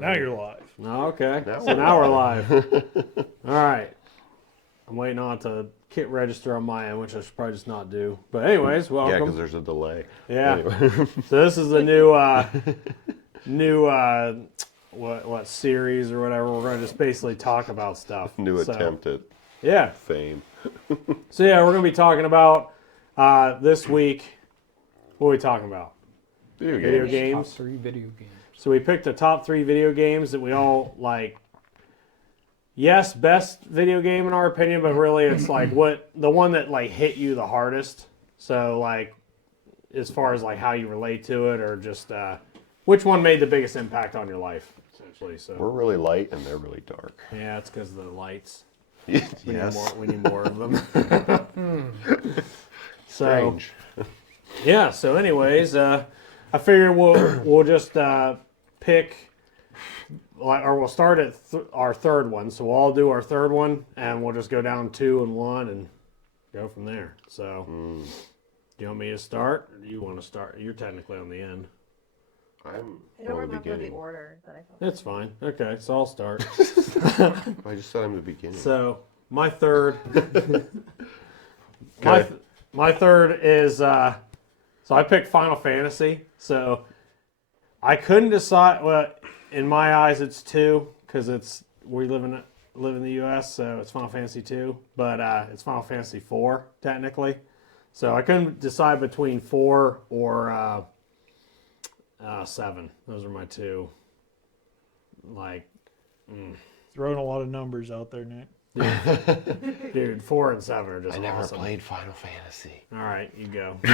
Now you're live. Oh, okay. Now we're live. All right. I'm waiting on it to kit register on my end, which I should probably just not do. But anyways, welcome. Yeah, because there's a delay. Yeah. Anyway. So this is a new what series or whatever. We're going to just basically talk about stuff. New attempt at fame. So yeah, we're going to be talking about this week. What are we talking about? Video games. Top 3 video games. So we picked the top 3 video games that we all like. Yes, best video game in our opinion, but really it's like the one that like hit you the hardest. So like, as far as like how you relate to it, or just which one made the biggest impact on your life, essentially. So We're really light and they're really dark. yeah, it's because of the lights. Yes. We need more of them. So Strange. yeah. So anyways, I figure we'll just pick, or we'll start at our third one. So we'll all do our third one, and we'll just go down 2 and 1 and go from there. So, do you want me to start, or do you want to start? You're technically on the end. I'm I don't on the remember beginning. the order that I thought. It's fine. Okay, so I'll start. I just said I'm the beginning. So my third, Okay. my third is so I picked Final Fantasy. So I couldn't decide. Well, in my eyes, it's 2 because we live in the U.S., so it's Final Fantasy 2. But it's Final Fantasy 4 technically. So I couldn't decide between 4 or 7. Those are my 2. Like, Throwing a lot of numbers out there, Nick. dude, 4 and 7 are just I never awesome. played Final Fantasy. All right, you go. I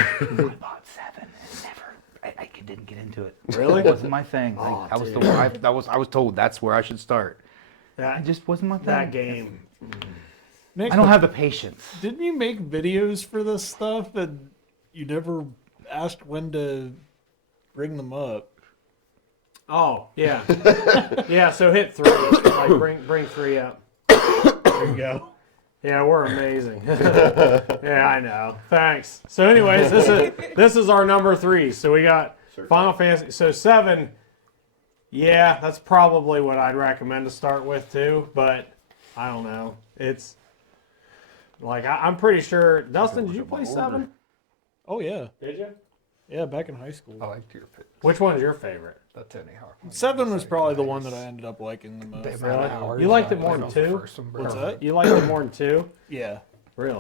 bought 7 and never. I didn't get into it. Really? It wasn't my thing. Oh, Like, I was dude. I was told that's where I should start. That It just wasn't my thing. that game. Nick, I don't have the patience. didn't you make videos for this stuff and you never asked when to bring them up? Oh yeah, yeah. So hit 3. Like bring 3 up. There you go. Yeah, we're amazing. Yeah, I know. Thanks. So, anyways, this is our number 3. So we got Final Fantasy. So 7. Yeah, that's probably what I'd recommend to start with too. But I don't know. It's like I'm pretty sure. Dustin, did you play 7? Oh, yeah. Did you? Yeah, back in high school. I liked your pick. Which one's your favorite? That's anyhow. 7 was probably the one that I ended up liking the most. Really? You liked it more than 2? What's that? You liked it more than 2? Yeah. Really?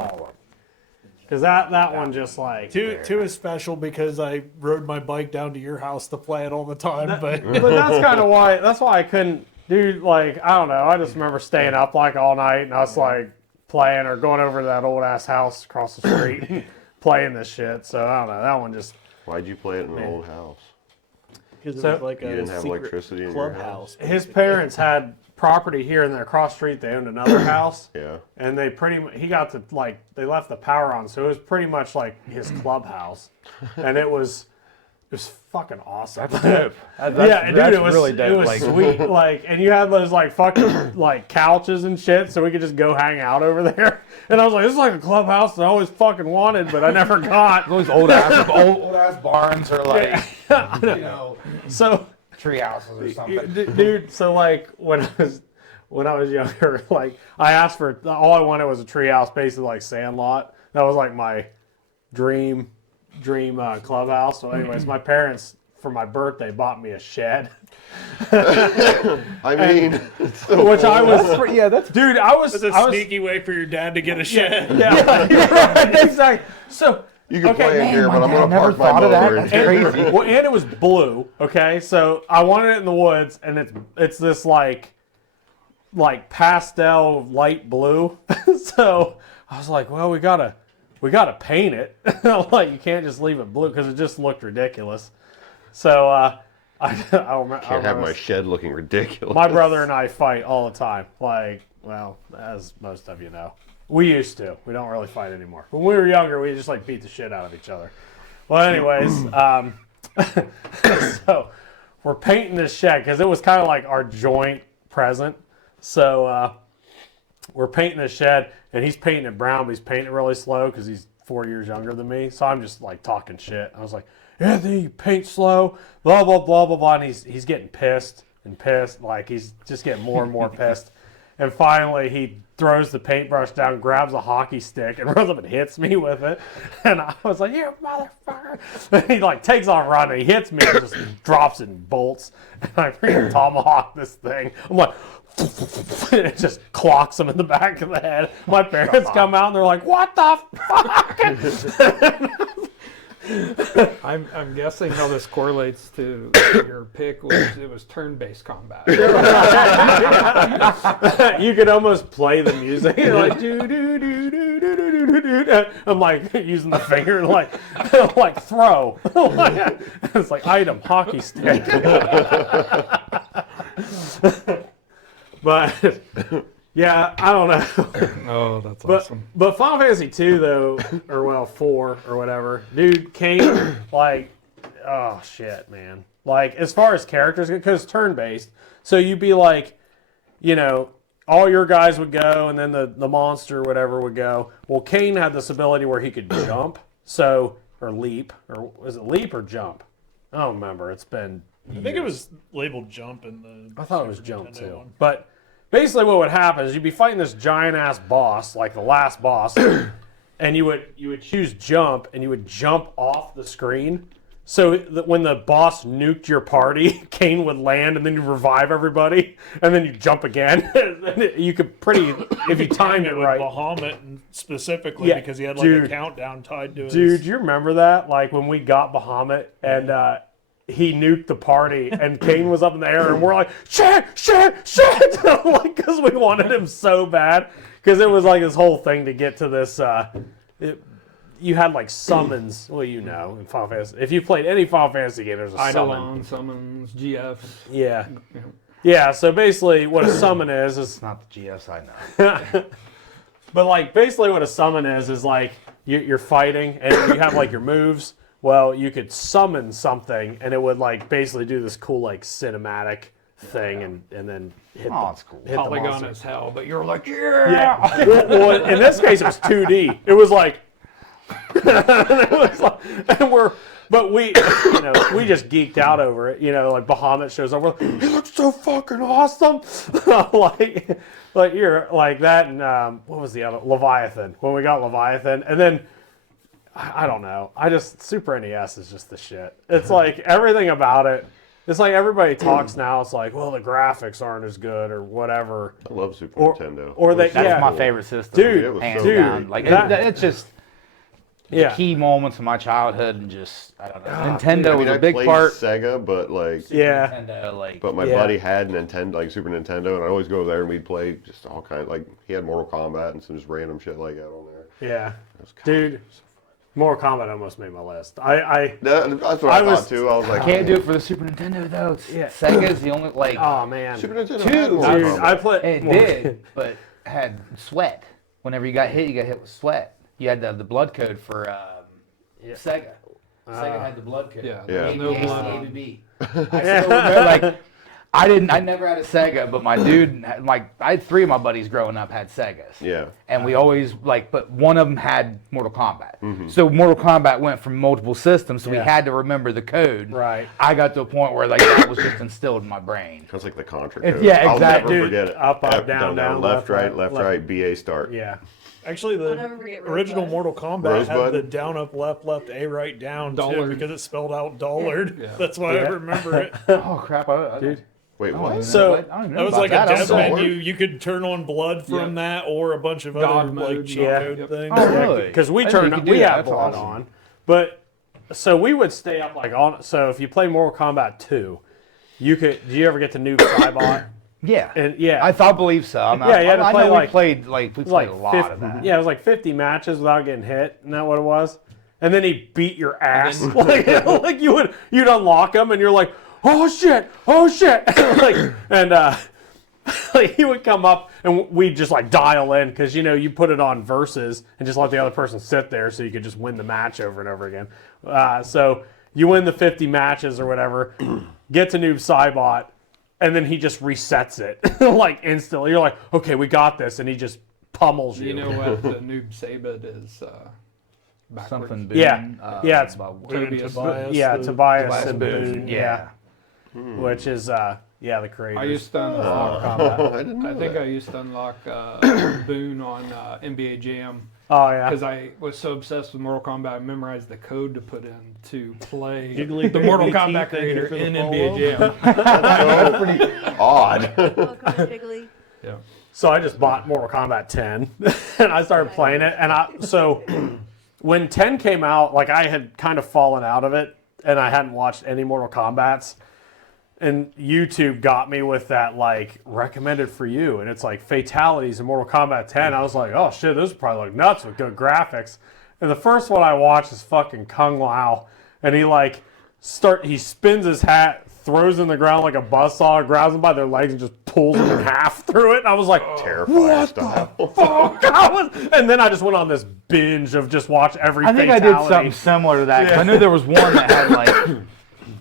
Because that one just like 2 is special because I rode my bike down to your house to play it all the time. But that's kind of why. That's why I couldn't do like I don't know. I just remember staying up like all night and us like playing or going over to that old ass house across the street playing this shit. So I don't know. That one just. Why'd you play it in an old house? because So- it was like You a didn't have secret electricity in your clubhouse. His parents had property here and there across the street. They owned another house. Yeah. And they he got to like they left the power on, so it was pretty much like his clubhouse, and it was fucking awesome. Yeah, dude, it was really dope. it was Like, sweet. Like, and you had those like fucking like couches and shit, so we could just go hang out over there. And I was like, this is like a clubhouse that I always fucking wanted, but I never got. those old ass barns or like I know. you know So, tree houses or something. dude, so like when I was younger, like I asked for all I wanted was a treehouse, basically like Sandlot. That was like my dream clubhouse. So, anyways, my parents for my birthday bought me a shed, I mean, which I was, Yeah, that's dude, I was, It's a I was, sneaky way for your dad to get a shed. yeah, you're right, exactly. So. you can Okay, play in here, but I'm I gonna never park my thought of that. motor. That's in here. crazy. Well, and it was blue. Okay, so I wanted it in the woods, and it's this like pastel light blue. So I was like, well, we gotta paint it. Like you can't just leave it blue because it just looked ridiculous. So I remember, Can't have my shed looking ridiculous. my brother and I fight all the time. Like, well, as most of you know. We used to. We don't really fight anymore. When we were younger, we just like beat the shit out of each other. Well, anyways, so we're painting this shed because it was kind of like our joint present. So we're painting this shed, and he's painting it brown, but he's painting it really slow because he's 4 years younger than me. So I'm just like talking shit. I was like, Anthony, you paint slow, blah blah blah blah blah, and he's getting pissed. and pissed. Like he's just getting more and more pissed. And finally, he throws the paintbrush down, grabs a hockey stick, and runs up and hits me with it. And I was like, "You motherfucker!" And he like takes off running. He hits me and just drops it and bolts. And I freaking tomahawk this thing. I'm like, it just clocks him in the back of the head. My parents come out and they're like, "What the fuck?" I'm guessing how this correlates to your pick was it was turn-based combat. You could almost play the music. You're like, do do do do do do do do. I'm like using the finger, like throw. It's like item hockey stick. But yeah, I don't know. Oh, that's But awesome. but Final Fantasy 2 though, or well 4 or whatever, dude, Kane like, oh shit, man. Like as far as characters, because it's turn based, so you'd be like, you know, all your guys would go, and then the monster or whatever would go. Well, Kane had this ability where he could jump, so or leap, or was it leap or jump? I don't remember. It's been. I think it was labeled jump in the. I thought it was Super jump Nintendo too, one. but. Basically, what would happen is you'd be fighting this giant ass boss, like the last boss, and you would choose jump, and you would jump off the screen. So that when the boss nuked your party, Kane would land, and then you revive everybody, and then you jump again. You could if you timed it with right. Bahamut specifically Yeah, because he had like dude. a countdown tied to his. Dude, do you remember that? Like when we got Bahamut and he nuked the party and Kane was up in the air and we're like, shit, like, because we wanted him so bad. Because it was like this whole thing to get to this. You had like summons. Well, you know, in Final Fantasy. If you played any Final Fantasy game, there's a summon. Eidolon, summons, GFs. Yeah. Yeah, so basically what a summon is. It's not the GS I know. But like basically what a summon is like you're fighting and you have like your moves. Well, you could summon something and it would like basically do this cool like cinematic thing and then hit Oh, it's cool. hit the Polygon monster. as hell, but you're like, yeah. Yeah. well, in this case it was 2D. It was like but we we just geeked out over it. You know, like Bahamut shows up. We're like, he looks so fucking awesome. like you're like that and what was the other Leviathan? When we got Leviathan and then I don't know. Super NES is just the shit. It's like everything about it. It's like everybody talks now. It's like, well, the graphics aren't as good or whatever. I love Super Or- Nintendo. or they- It was That's Yeah. my favorite system. Dude, it was hands so down. good. Like That- it's just the Yeah. key moments of my childhood and just I don't know. Ah, Nintendo I was mean, a big played part. Sega, but like, Yeah. Nintendo, like but my Yeah. buddy had Nintendo, like Super Nintendo, and I always go there and we'd play just all kind. Like he had Mortal Kombat and some just random shit like that on there. Yeah. It was kinda- Dude, Mortal Kombat almost made my list. I That's what I I was- thought too. I was like, can't do it for the Super Nintendo though. It's, Yeah. Sega's the only like oh man. Super Nintendo. Two. had Mortal Dude, Kombat. I played it did, but had sweat. Whenever you got hit with sweat. You had the blood code for Sega. Sega had the blood code. Yeah, Yeah. there's no blood on. ABB. I still remember, like, I never had a Sega, but my dude, like, I had 3 of my buddies growing up had Segas. Yeah. And we always, like, but one of them had Mortal Kombat. So Mortal Kombat went from multiple systems, so we Yeah. had to remember the code. Right. I got to a point where, like, that was just instilled in my brain. Sounds like the Contra If- code. yeah, I'll exactly. never Dude, forget it. up, down, left, right, left. BA start. Yeah. Actually, I'll the never forget original Rosebud. Mortal Kombat Rosebud? had the down, up, left, A, right, down too Dollard. because it spelled out dollard. Yeah. That's why I Yeah. remember it. Oh, crap. Dude. Wait, I don't what? even So, know what- I don't even know That was about like that. a I'm dev sorry. menu. You could turn on blood from that or a bunch of God other mode, like cheat yeah. code Yep. things. Oh, really? Because we I didn't turned know you on, could we do that. had That's blood awesome. on, but so we would stay up like on. So if you play Mortal Kombat 2, you could. Do you ever get to noob Cybot? Yeah. And yeah, I believe so. Yeah, you had to I play, know like- we played it a was like lot 50, of that. Yeah, it was like 50 matches without getting hit. Isn't that what it was? And then he beat your ass. like you'd unlock him, and you're like, oh shit, like, and like he would come up, and we'd just like dial in because you put it on versus and just let the other person sit there so you could just win the match over and over again. So you win the 50 matches or whatever, get to noob Cybot. And then he just resets it like instantly. You're like, okay, we got this, and he just pummels you. You know what the noob Sabid is backwards? Something. Yeah. Boone, Yeah, it's- about- Tobias. Tobias, Yeah, the- Tobias Tobias and Boone, Boone. yeah. Which is Yeah, the creators. I used to Mortal unlock. Kombat. I didn't know I think that. I used to unlock Boone on NBA Jam Oh yeah. because I was so obsessed with Mortal Kombat. I memorized the code to put in to play Jiggly the Mortal baby Kombat teeth in here creator for the in follow-up. NBA Jam. So pretty odd. Oh, come on, Jiggly. Yeah. So I just bought Mortal Kombat 10 and I started playing it. And so when 10 came out, like I had kind of fallen out of it and I hadn't watched any Mortal Kombats. And YouTube got me with that like recommended for you. And it's like fatalities in Mortal Kombat 10. I was like, oh shit, this would probably look nuts with good graphics. And the first one I watched is fucking Kung Lao. And he spins his hat, throws in the ground like a buzzsaw, grabs them by their legs and just pulls them in half through it. And I was like, Terrifying style. fuck? And then I just went on this binge of just watch every I think fatality. I did something similar to that. 'Cause I knew there was one that had like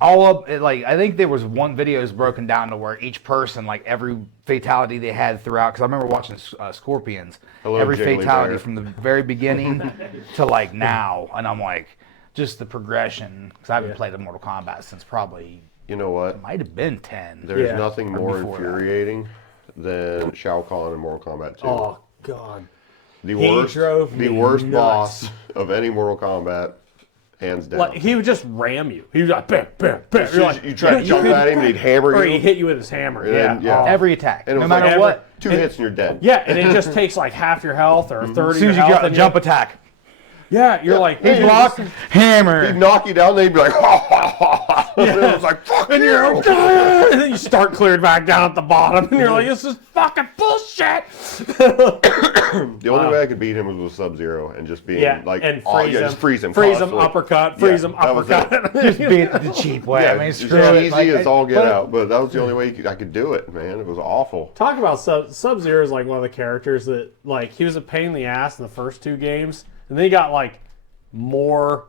all up. Like I think there was one video is broken down to where each person, like every fatality they had throughout. Because I remember watching Scorpions. Hello, every Jiggly fatality Bear. from the very beginning to like now, and I'm like, just the progression. Because I haven't played a Mortal Kombat since probably You know what? might have been 10. There's Yeah. nothing Or more before that. infuriating than Shao Kahn in Mortal Kombat 2. Oh, God. the he worst, drove the me worst nuts. boss of any Mortal Kombat, hands down. Like, he would just ram you. He was like, bam, bam, bam. You're like, you try to jump at him and he'd hammer or you. he'd hit you with his hammer. And Yeah. then, yeah. Oh. Every attack, and it no was like matter what. Two hits and you're dead. Yeah, and it just takes like half your health or 30 As soon as you your health. get a and jump attack, yeah, you're like, He'd block, He'd hammer. knock you down, then he'd be like, ha ha ha ha. And it was like, fuck and you. you're like, "Ah," and then you start clearing back down at the bottom, and you're like, this is fucking bullshit. The only way I could beat him was with Sub-Zero and just being Yeah, like, and oh, freeze yeah, him, just freeze him, freeze him, constantly. uppercut, freeze him, that was it. uppercut. Just beat it the cheap way. Yeah, I mean, it's screw it. easy Like, as all get but- out, but that was the only way I could do it, man. It was awful. Talk about Sub-Zero is like one of the characters that, like, he was a pain in the ass in the first two games, and then he got like more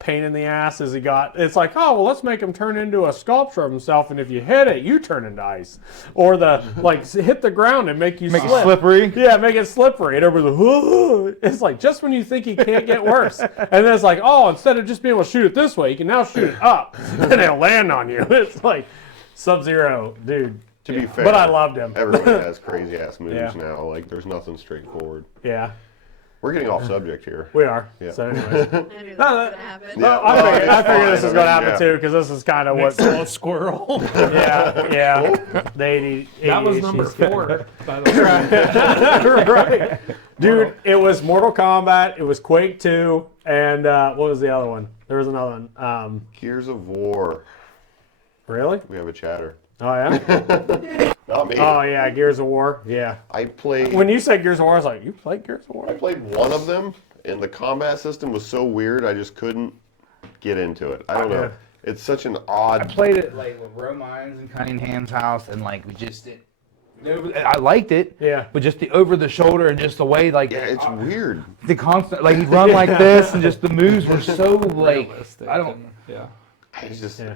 pain in the ass as he got. It's like, oh well, let's make him turn into a sculpture of himself, and if you hit it, you turn into ice, or the like hit the ground and make you Make it slip. slippery. Yeah, make it slippery, and everybody's like, whoa. It's like just when you think he can't get worse, and then it's like, oh, instead of just being able to shoot it this way, you can now shoot it up, and it'll land on you. It's like Sub-Zero, dude. To be fair, But I loved him. Everyone has crazy ass moves Yeah. now. Like, there's nothing straightforward. Yeah, We're getting off subject here. we are. Yeah. So anyways. I knew that was gonna happen. Yeah. I figured, it's I figured fine. this was I going to mean, happen yeah. too, because this is kind of what. Solid squirrel. Yeah. The 80, That was ADHD number is good. 4, by the way. Right. Dude, it was Mortal Kombat, it was Quake 2, and what was the other one? There was another one. Gears of War. Really? We have a chatter. Oh, yeah? Not me. Oh, yeah, Gears of War. Yeah. I played. When you said Gears of War, I was like, you played Gears of I War? played one of them, and the combat system was so weird. I just couldn't get into it. I don't know. It's such an I odd. played it like with Romines and Cunningham's house, and like we just did. I liked it. Yeah. But just the over the shoulder and just the way like Yeah, it's weird. the constant like he'd run like this and just the moves were so like Realistic I don't and- yeah. It's just. Yeah.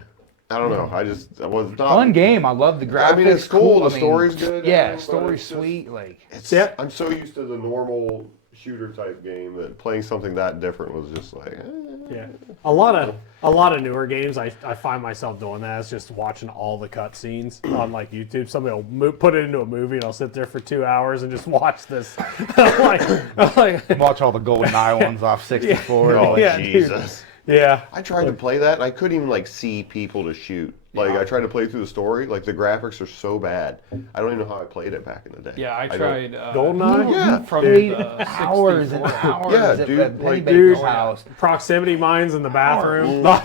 I don't know. I was not. fun game. I love the graphics. I mean, it's cool. I The mean, story's good. Yeah, but story's it's just- sweet. Like It's, Yeah. I'm so used to the normal shooter type game that playing something that different was just like. Yeah. A lot of newer games, I find myself doing that. It's just watching all the cutscenes on like YouTube. Somebody will put it into a movie, and I'll sit there for 2 hours and just watch this. like, watch all the golden eye ones off 64. Oh Yeah, dude. Jesus! yeah. I tried to play that, and I couldn't even like see people to shoot. Like I tried to play through the story. Like the graphics are so bad. I don't even know how I played it back in the day. Yeah, I don't- tried. Goldeneye? Yeah. From Played the hours and 64. hours Yeah, at dude, that Penny like, Baker's dude. house. Proximity mines in the bathroom. Like,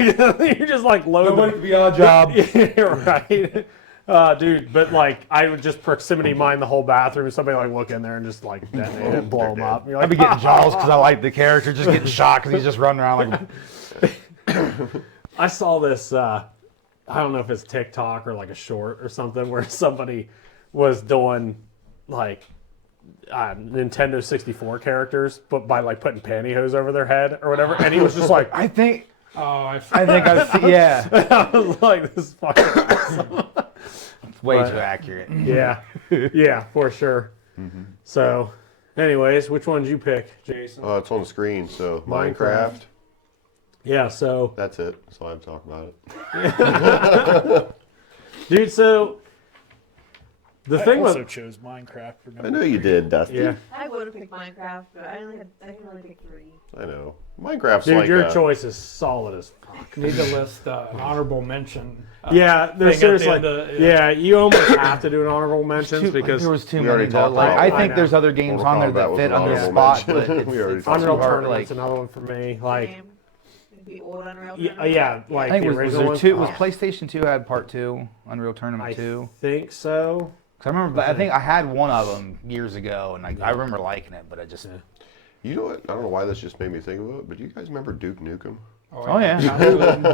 you just like load the be our job. Yeah, right. Dude, but like I would just proximity mine the whole bathroom. Somebody like look in there and just like detonate it and blow them up. You're I'd like, be getting jaws because I like the character, just getting shot because he's just running around like. I saw this. I don't know if it's TikTok or like a short or something where somebody was doing like Nintendo 64 characters, but by like putting pantyhose over their head or whatever, and he was just like, I think Oh, I think I've seen. Yeah, I was like, this is fucking awesome. way But- too accurate. Yeah, yeah, for sure. So, anyways, which one did you pick, Jason? It's on the screen. So Minecraft. Minecraft. Yeah, so That's it. That's all I'm talking about it. dude, so The I thing also with chose Minecraft for I number know you 3. did, Dusty. yeah, I would have picked Minecraft, but I can only pick 3. I know. Minecraft's dude, like your choice is solid as fuck. Need to list an honorable mention. Yeah, there's thing at the seriously. end of- Yeah, you almost have to do an honorable mentions because there was too we many. already Though. talked Like, about I that. think I there's know. other games Mortal on there Kombat that was fit an under the honorable spot, mention. but it's, We already it's talked too Unreal about hard. Tournament's Like, another one for me. Like, Game. It'd be old Unreal yeah, Tournament. yeah, like I think the was original there one. two. Was Oh, PlayStation 2 had part 2, Unreal Tournament I 2? think so. Cause I remember, I think I had one of them years ago, and I remember liking it, but I just. You know what? I don't know why this just made me think of it, but do you guys remember Duke Nukem? Oh, yeah. Duke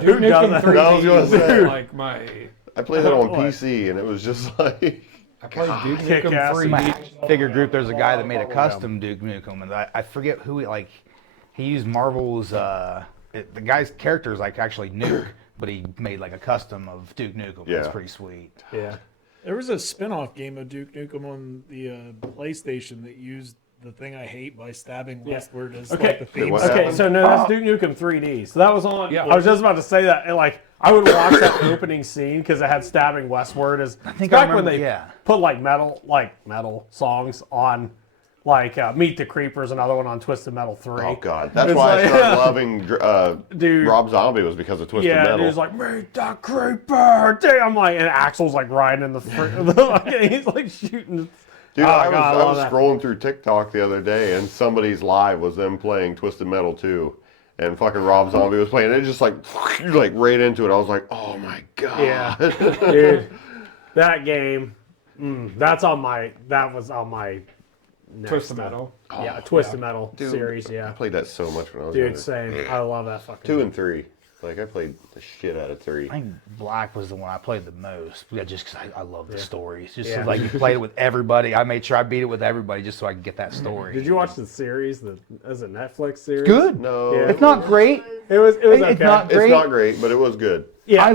Nukem doesn't? 3D I was gonna say. was like my. I played that on What? PC, and it was just like... I played Duke kick Nukem ass. 3D. My figure group, there's a guy that made a custom Duke Nukem, and I forget who he used Marvel's. The guy's character is like actually Nuke, but he made like a custom of Duke Nukem. It's Yeah. pretty sweet. Yeah. There was a spin-off game of Duke Nukem on the PlayStation that used the thing I hate by stabbing westward as Okay. like the theme what song. Okay, so no, that's Duke Nukem 3D. So that was on. Yeah. I was just about to say that. And like, I would watch that opening scene because it had stabbing westward. As I think back I when remember- they yeah. put like metal songs on, like Meet the Creepers, another one on Twisted Metal 3. Oh, God. That's It's why like- I started loving Dude. Rob Zombie was because of Twisted Yeah, Metal. dude's like, Meet the Creeper. Damn, I'm like, and Axel's like riding in the he's like shooting. Dude, Oh, I God, I was love that. scrolling through TikTok the other day, and somebody's live was them playing Twisted Metal 2. And fucking Rob Zombie was playing. It just like right into it. I was like, oh my God. Yeah, dude, that game. That was on my next Twisted Metal. Yeah, Twisted Metal Dude, series. I Yeah, played that so much when I was dude, younger. same. I love that fucking. 2 game. and 3. Like, I played the shit out of 3. I think Black was the one I played the most. Yeah, just because I love the stories. Just Yeah. like you played it with everybody. I made sure I beat it with everybody just so I could get that story. Did you watch the series? As a Netflix series? Good. No. Yeah. It's not great. It was okay. It's not It's great. not great, but it was good. Yeah, I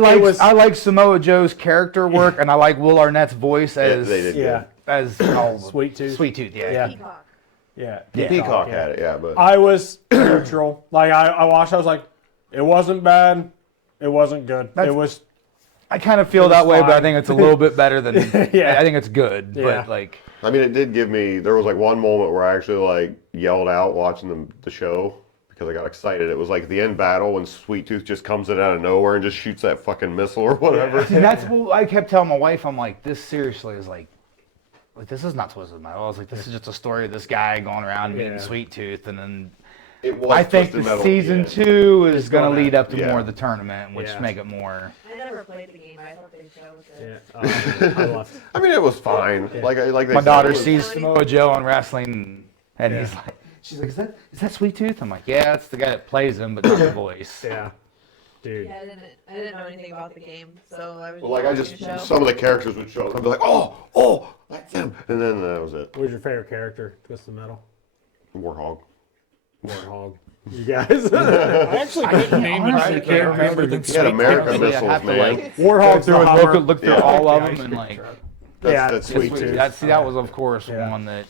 like Samoa Joe's character work, and I like Will Arnett's voice as they did Yeah, as Sweet Tooth. Sweet Tooth. Yeah. Yeah. Peacock. Yeah, good. Peacock had it, yeah, but I was neutral. Like I watched. I was like, it wasn't bad. It wasn't good. That's- It was. I kind of feel It was that way, but I fine. think it's a little bit better than. Yeah. I think it's good, Yeah. but like. I mean, it did give me. There was like one moment where I actually like yelled out watching the show because I got excited. It was like the end battle when Sweet Tooth just comes in out of nowhere and just shoots that fucking missile or whatever. And that's what I kept telling my wife. I'm like, this seriously is like this is not Twisted Metal. I was like, this is just a story of this guy going around meeting Yeah. Sweet Tooth, and then It was I think Twisted the Metal season again. 2 is going gonna- to lead up to yeah. more of the tournament, which Yeah. make it more. I never played the game. I thought they showed it. Yeah, I left. I mean, it was fine. Like they My said, daughter it was- sees Samoa Joe on wrestling, and he's like, she's like, is that Sweet Tooth? I'm like, yeah, it's the guy that plays him, but not the voice. Yeah, dude. Yeah, I didn't know anything about the game, so I was. Well, like I watching just the show. some of the characters would show up. I'd be like, oh, that's him, and then that was it. What was your favorite character? Twisted Metal. Warhog. Warthog. You guys. I actually couldn't name any honestly other can't character remember than He had American Honestly, I missiles, have to, man. like, Warthog through and Hummer. look through Yeah. all of The them, ice and cream like, truck. Yeah, That's Sweet Sweet Tooth. Tooth. that was of course Yeah. one that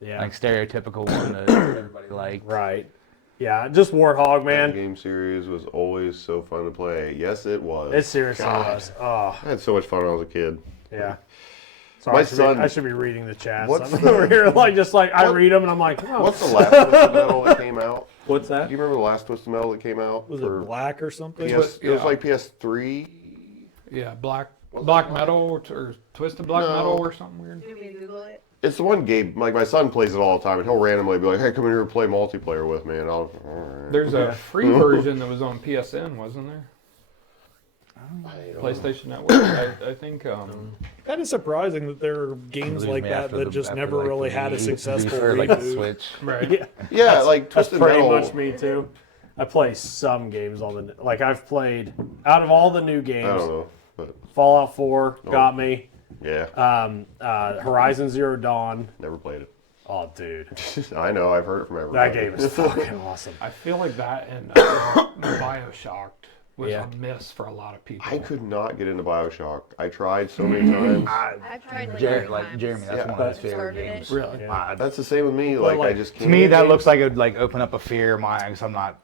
Yeah. like stereotypical one that everybody liked. Right. Yeah, just Warthog, That man. game series was always so fun to play. Yes, it was. It seriously God. was. Oh, I had so much fun when I was a kid. yeah. Sorry, My I should son- Be, I should be reading the chats. What's I'm the- over here, like, just like I What- read them and I'm like, oh. What's the last Twisted Metal that came out? What's Do that? you remember the last Twisted Metal that came out? Was for it Black or something? PS, it was Yeah. like PS3. Yeah, black Was it black black? metal or Twisted Black No. Metal or something weird. You want me to Google it? It's the one game, like my son plays it all the time, and he'll randomly be like, hey, come in here and play multiplayer with me, and I'll, all right. There's a free version that was on PSN, wasn't there? I don't know. PlayStation Network. I think. Kind of surprising that there are games Lose like me that after that the- just after, never like, the really had a Wii, successful or, like the reboot. Switch. Right. Yeah, Yeah, like that's Twisted pretty Metal. much me too. I play some games on the like I've played out of all the new I don't games. know, but Fallout 4 Oh. got me. yeah, Horizon Zero Dawn. never played it. Oh, dude, I know, I've heard it from everybody. that game is fucking awesome. I feel like that and Bioshock was Yeah. a miss for a lot of people. I could not get into Bioshock. I tried so many times. I've tried like, Jeremy, 3 like times. Jeremy, that's Yeah. one of his I favorite started it. games. Really? Yeah. That's the same with me. Like, I like, just To can't. me, that games- looks like it would like open up a fear of mine because I'm not.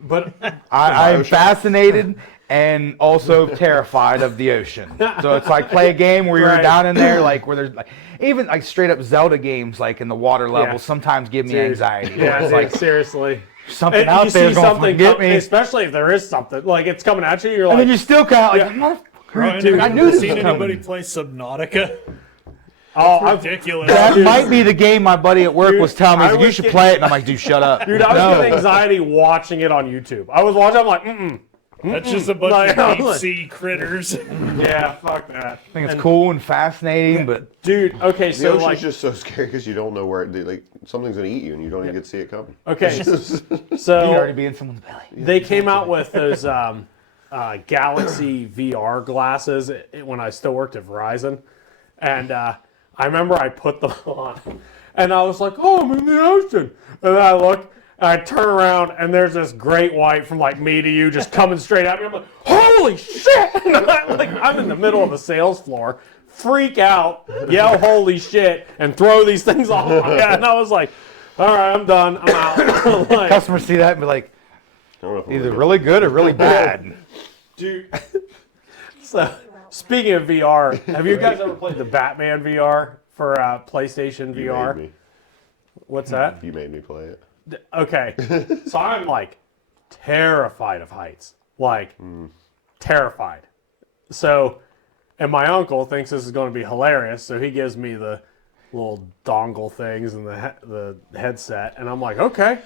But I'm Bioshock? fascinated, and also terrified of the ocean. So it's like play a game where you're Right. down in there, like where there's like even like straight up Zelda games, like in the water level, Yeah. sometimes give me Dude. anxiety. Yeah, It's dude, like seriously. something And out you there see going something to get me, especially if there is something like it's coming at you. You're and like, then you're still kind of like, Yeah. Ryan, dude, have I you knew ever this seen was anybody coming. play Subnautica? oh, I've, Ridiculous. That Dude. might be the game my buddy at work Dude, was telling me. I He's like, you was should getting- play it, and I'm like, dude, shut up. dude, I was No. getting anxiety watching it on YouTube. I was watching. I'm like, mm. That's just a bunch Like, of deep like- sea critters. Yeah, fuck that. I think it's cool and fascinating, but Dude, okay, The so ocean's like, just so scary because you don't know where like something's gonna eat you and you don't even get to see it coming. okay, you so already be in someone's belly. they came out with those Galaxy VR glasses when I still worked at Verizon, and I remember I put them on, and I was like, "Oh, I'm in the ocean," and then I look, and I turn around, and there's this great white from like me to you just coming straight at me. I'm like, "Holy shit!" And I'm in the middle of a sales floor, freak out, yell "Holy shit!" and throw these things off. And I was like, "All right, I'm done. I'm out." Like, Customers see that and be like, I don't know if I'm either gonna really good or really bad. dude. So, speaking of VR, have you guys ever played the Batman VR for PlayStation You VR? made me. What's that? You made me play it. Okay, so I'm like terrified of heights, like terrified. So, and my uncle thinks this is going to be hilarious, so he gives me the little dongle things and the headset, and I'm like, okay.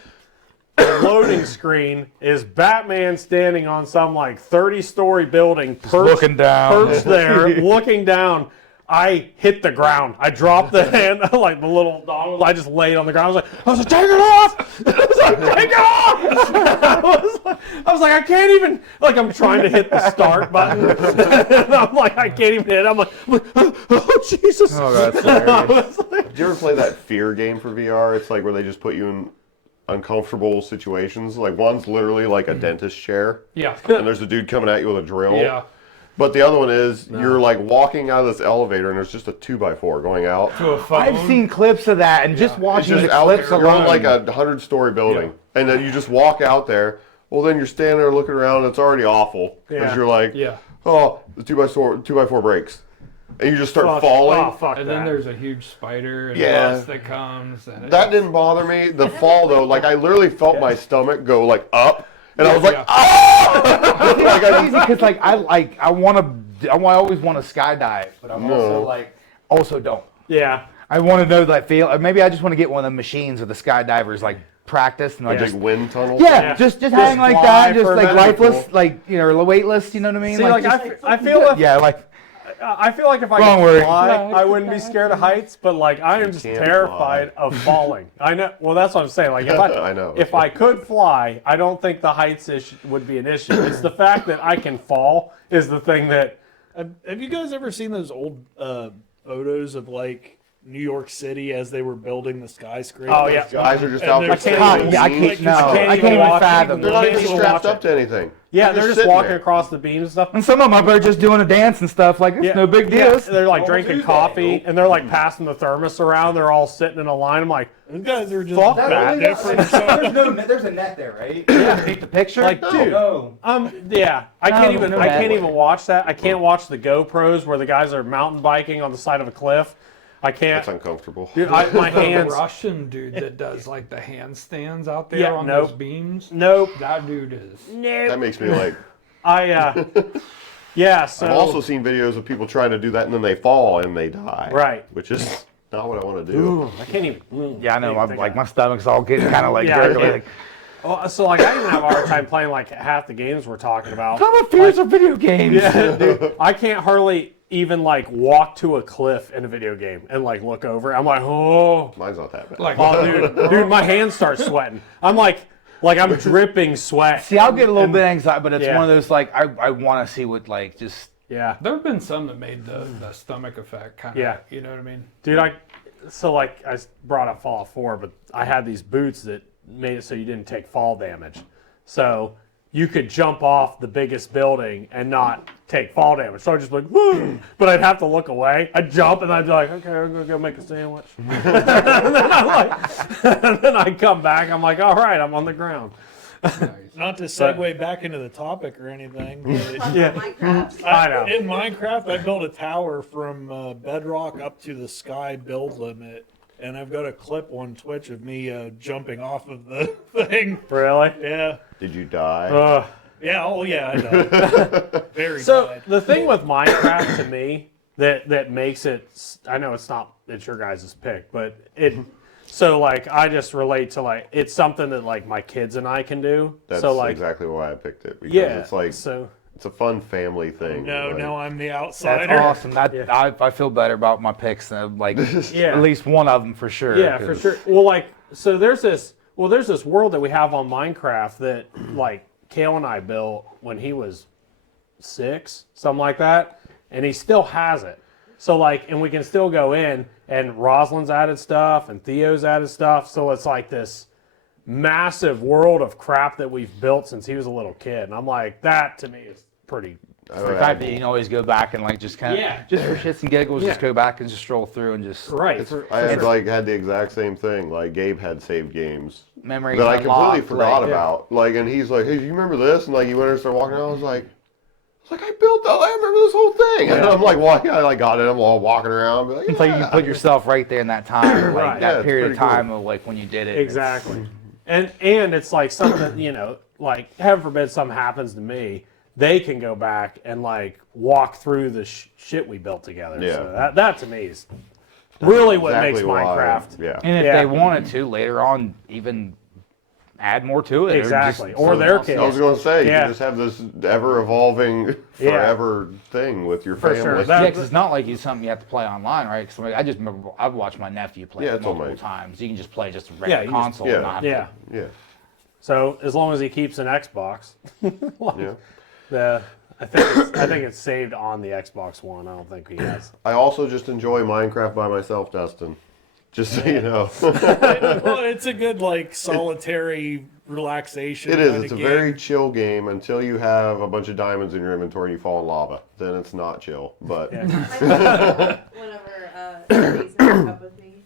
The loading screen is Batman standing on some like 30-story building, perched, looking down. perched there, looking down. I hit the ground. I dropped the hand, like the little dongle. I just laid on the ground. I was like, take it off! I was like, take it off! I was like, I can't even. Like, I'm trying to hit the start button. And I'm like, I can't even hit it. I'm like, oh, Jesus. Oh, that's hilarious. Did you ever play that fear game for VR? It's like where they just put you in uncomfortable situations. Like one's literally like a dentist chair, Yeah. and there's a dude coming at you with a drill. Yeah. But the other one is you're like walking out of this elevator and there's just a 2x4 going out. To a phone. I've seen clips of that, and just It's watching just the out clips there. You're on alone. like a 100-story building, and then you just walk out there. Well, then you're standing there looking around, and it's already awful because Yeah. you're like, Yeah. oh, the 2x4 breaks, and you just start falling. Oh, fuck And that. then there's a huge spider and Yeah. dust that comes. And That didn't bother me. The fall though, like I literally felt my stomach go like up, and I was like, ah! Like, I Crazy because I always want to skydive, but I'm also don't. Yeah. I want to know that feel. Maybe I just want to get one of the machines or the skydivers like practice and like big just wind tunnel. just hang like fly that, just for a like minute. lifeless, like weightless. You know what I mean? See, like, just, I feel if yeah, like I feel like if I Wrong could word. fly, Yeah, I wouldn't be scared of heights. But like, I am just can't terrified of falling. I know. Well, that's what I'm saying. Like, if I know. if I could fly, I don't think the heights issue would be an issue. It's the fact that I can fall is the thing that. Have you guys ever seen those old photos of like New York City as they were building the skyscraper? Oh yeah. Guys are just And out they're there. can't God, even- yeah, I like, can't. you No, can't I even can't even walk- fathom. They're You not can't even even strapped watch up to anything. Yeah, they're just sitting walking there. across the beams and stuff. And some of them up there just doing a dance and stuff. Like it's no big deal. Yeah, they're like drinking coffee and they're like passing the thermos around. They're all sitting in a line. I'm like, Those guys are just Fuck that that. different. There's a net there, right? Yeah. Take the picture. Like, dude. No. yeah, I No, can't even. no I can't way. even watch that. I can't watch the GoPros where the guys are mountain biking on the side of a cliff. I can't. That's uncomfortable. Dude, my The hands. Russian dude that does like the handstands out there Yeah, on nope. those beams. Nope. That dude is. That makes me like. Yeah. So. I've also seen videos of people trying to do that and then they fall and they die. Right. Which is not what I want to do. I can't even. Yeah, I know. think Like of my stomach's all getting kind of like Yeah, gurgly. yeah. Like, Well, so like I even have a hard time playing like half the games we're talking about. some of fears of video games. Yeah, dude, I can't hardly even like walk to a cliff in a video game and like look over. I'm like, oh, Mine's not that bad. Like, oh, dude, my hands start sweating. I'm like I'm dripping sweat. See, I'll get a little bit anxiety, but it's Yeah. one of those like I want to see what like just. Yeah, there have been some that made the stomach effect kind of. Yeah. You know what I mean? dude, I brought up Fallout 4, but I had these boots that made it so you didn't take fall damage. So you could jump off the biggest building and not take fall damage. So I'd just be like, woo! But I'd have to look away. I'd jump and I'd be like, okay, I'm gonna go make a sandwich. and then I'd come back. I'm like, all right, I'm on the ground. Not to segue back into the topic or anything, but Yeah. Minecraft. I know. in Minecraft, I built a tower from bedrock up to the sky build limit, and I've got a clip on Twitch of me jumping off of the thing. Really? Yeah, Did you die? yeah, oh yeah, I know. Very So bad. the thing with Minecraft to me that makes it, I know it's your guys' pick, but so like I just relate to like it's something that like my kids and I can do. That's so like exactly why I picked it. Because yeah, it's like so it's a fun family thing. No, like, no, I'm the That's outsider. awesome. I feel better about my picks. Like Yeah. at least one of them for sure. yeah, for 'cause- sure. Well, like so there's this world that we have on Minecraft that like Kale and I built when he was 6, something like that, and he still has it. So like, and we can still go in, and Rosalind's added stuff, and Theo's added stuff. So it's like this massive world of crap that we've built since he was a little kid. And I'm like, that to me is pretty. I The would fact add- that you can always go back and like just kind of Yeah. just for shits and giggles, just Yeah. go back and just stroll through and just Right. I had had the exact same thing. Like Gabe had saved games memories that I completely unlocked, forgot like, about. Like, and he's like, "Hey, do you remember this?" And like, you went and started walking around. I was like, I built that. I remember this whole thing. And I'm like, walking. I like got it. I'm all walking around. Be like, It's like you can put yourself right there in that time, like Right. Yeah, that it's period of pretty cool. time of like when you did it. Exactly. And it's like something, like heaven forbid something happens to me, they can go back and like walk through the shit we built together. Yeah. So that to me is really what exactly makes why- Minecraft. Yeah. And if Yeah. they wanted to later on, even add more to it. Exactly. just Or something their else. kids. I was going to say, Yeah. you just have this ever evolving, Yeah. forever thing with your For family. sure. Yeah, 'cause it's not like it's something you have to play online, right? Because I just remember I've watched my nephew play Yeah, it it's on multiple my- times. You can just play just a Yeah, regular you just- console. yeah. And not have to- Yeah. Yeah. So as long as he keeps an Xbox, Yeah. I think it's saved on the Xbox One. I don't think he has. I also just enjoy Minecraft by myself, Dustin. Just so you know. Well, it's a good like solitary relaxation. It is. kinda It's a game. very chill game until you have a bunch of diamonds in your inventory and you fall in lava. Then it's not chill. But Whenever Jason broke up with me.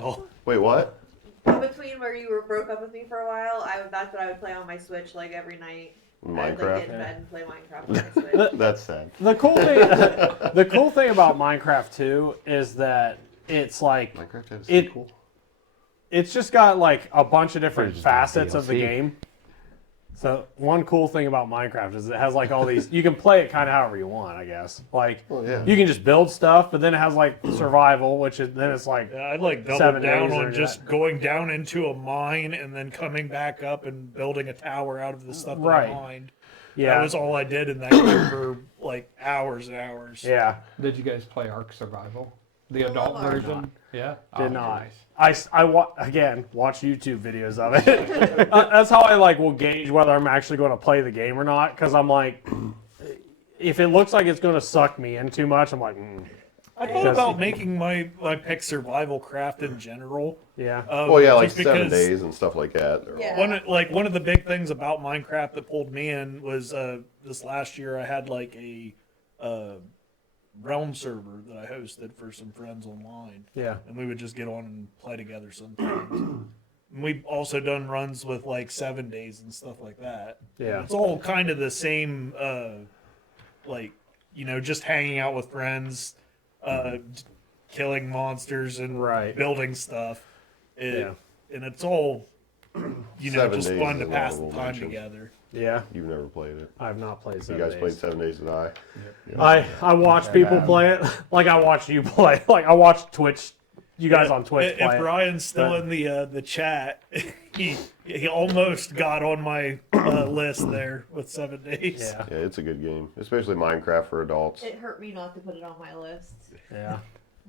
Oh, wait, what? In between where you broke up with me for a while, that's what I would play on my Switch like every night. I would like, get Minecraft. in bed and play Minecraft on my Switch. That's sad. The cool thing about Minecraft too is that it's like Minecraft has a It- sequel. it's just got like a bunch of different Just facets of the DLC. game. So one cool thing about Minecraft is it has like all these. You can play it kind of however you want, I guess. Like Oh, yeah. you can just build stuff, but then it has like survival, which is then it's like yeah, I'd like double 7 down days or on just going down into a mine and then coming back up and building a tower out of the stuff that Right. I mined. yeah, That was all I did in that game for like hours and hours. yeah. Did you guys play Ark Survival? The Oh, adult Lord. version? Yeah? Did Oh, not. nice. I watch YouTube videos of it. That's how I like will gauge whether I'm actually going to play the game or not. Because I'm like, if it looks like it's going to suck me in too much, I'm like, I thought about making my pick survival craft in general. yeah, Oh yeah, like just 7 because days and stuff like that. Yeah. One of the big things about Minecraft that pulled me in was this last year I had like a realm server that I hosted for some friends online. yeah, And we would just get on and play together sometimes. And we've also done runs with like 7 days and stuff like that. yeah. It's all kind of the same, like, just hanging out with friends, killing monsters and Right. building stuff. Yeah. And it's all, 7 just days fun is to pass the honorable time mention. together. Yeah, You've never played it. I have not played You 7 guys days. played 7 Days to Die? I watch people play it like I watch you play. Like I watch Twitch, you guys on Twitch If play it. Ryan's still But- in the chat, he almost got on my list there with 7 days. Yeah, Yeah, it's a good game, especially Minecraft for adults. It hurt me not to put it on my list, yeah.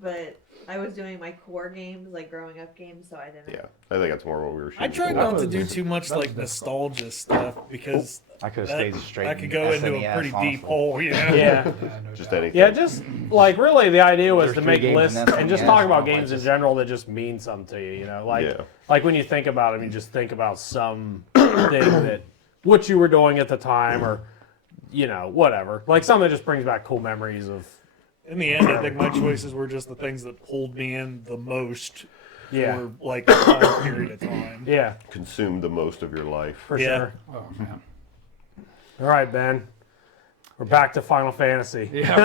but I was doing my core games, like growing up games, so I didn't. Yeah, I think that's more what we were shooting I try for. not to do too much like nostalgia stuff because I could have that, stayed straight. that could in go into a SNES, pretty deep honestly. hole, Yeah. Yeah, no Just doubt. anything. Yeah, just like really the idea was There's to 3 make games lists in that and just thing, talk yeah, about so games I in just- general that just mean something to you, Like Yeah. like when you think about them, you just think about some thing that what you were doing at the time or whatever. Like something that just brings back cool memories of in the end, I think my choices were just the things that pulled me in the most. Yeah. for like a long period of time. Yeah, Consumed the most of your life. for Yeah. sure. Oh man. All right, Ben. We're back to Final Fantasy. Yeah.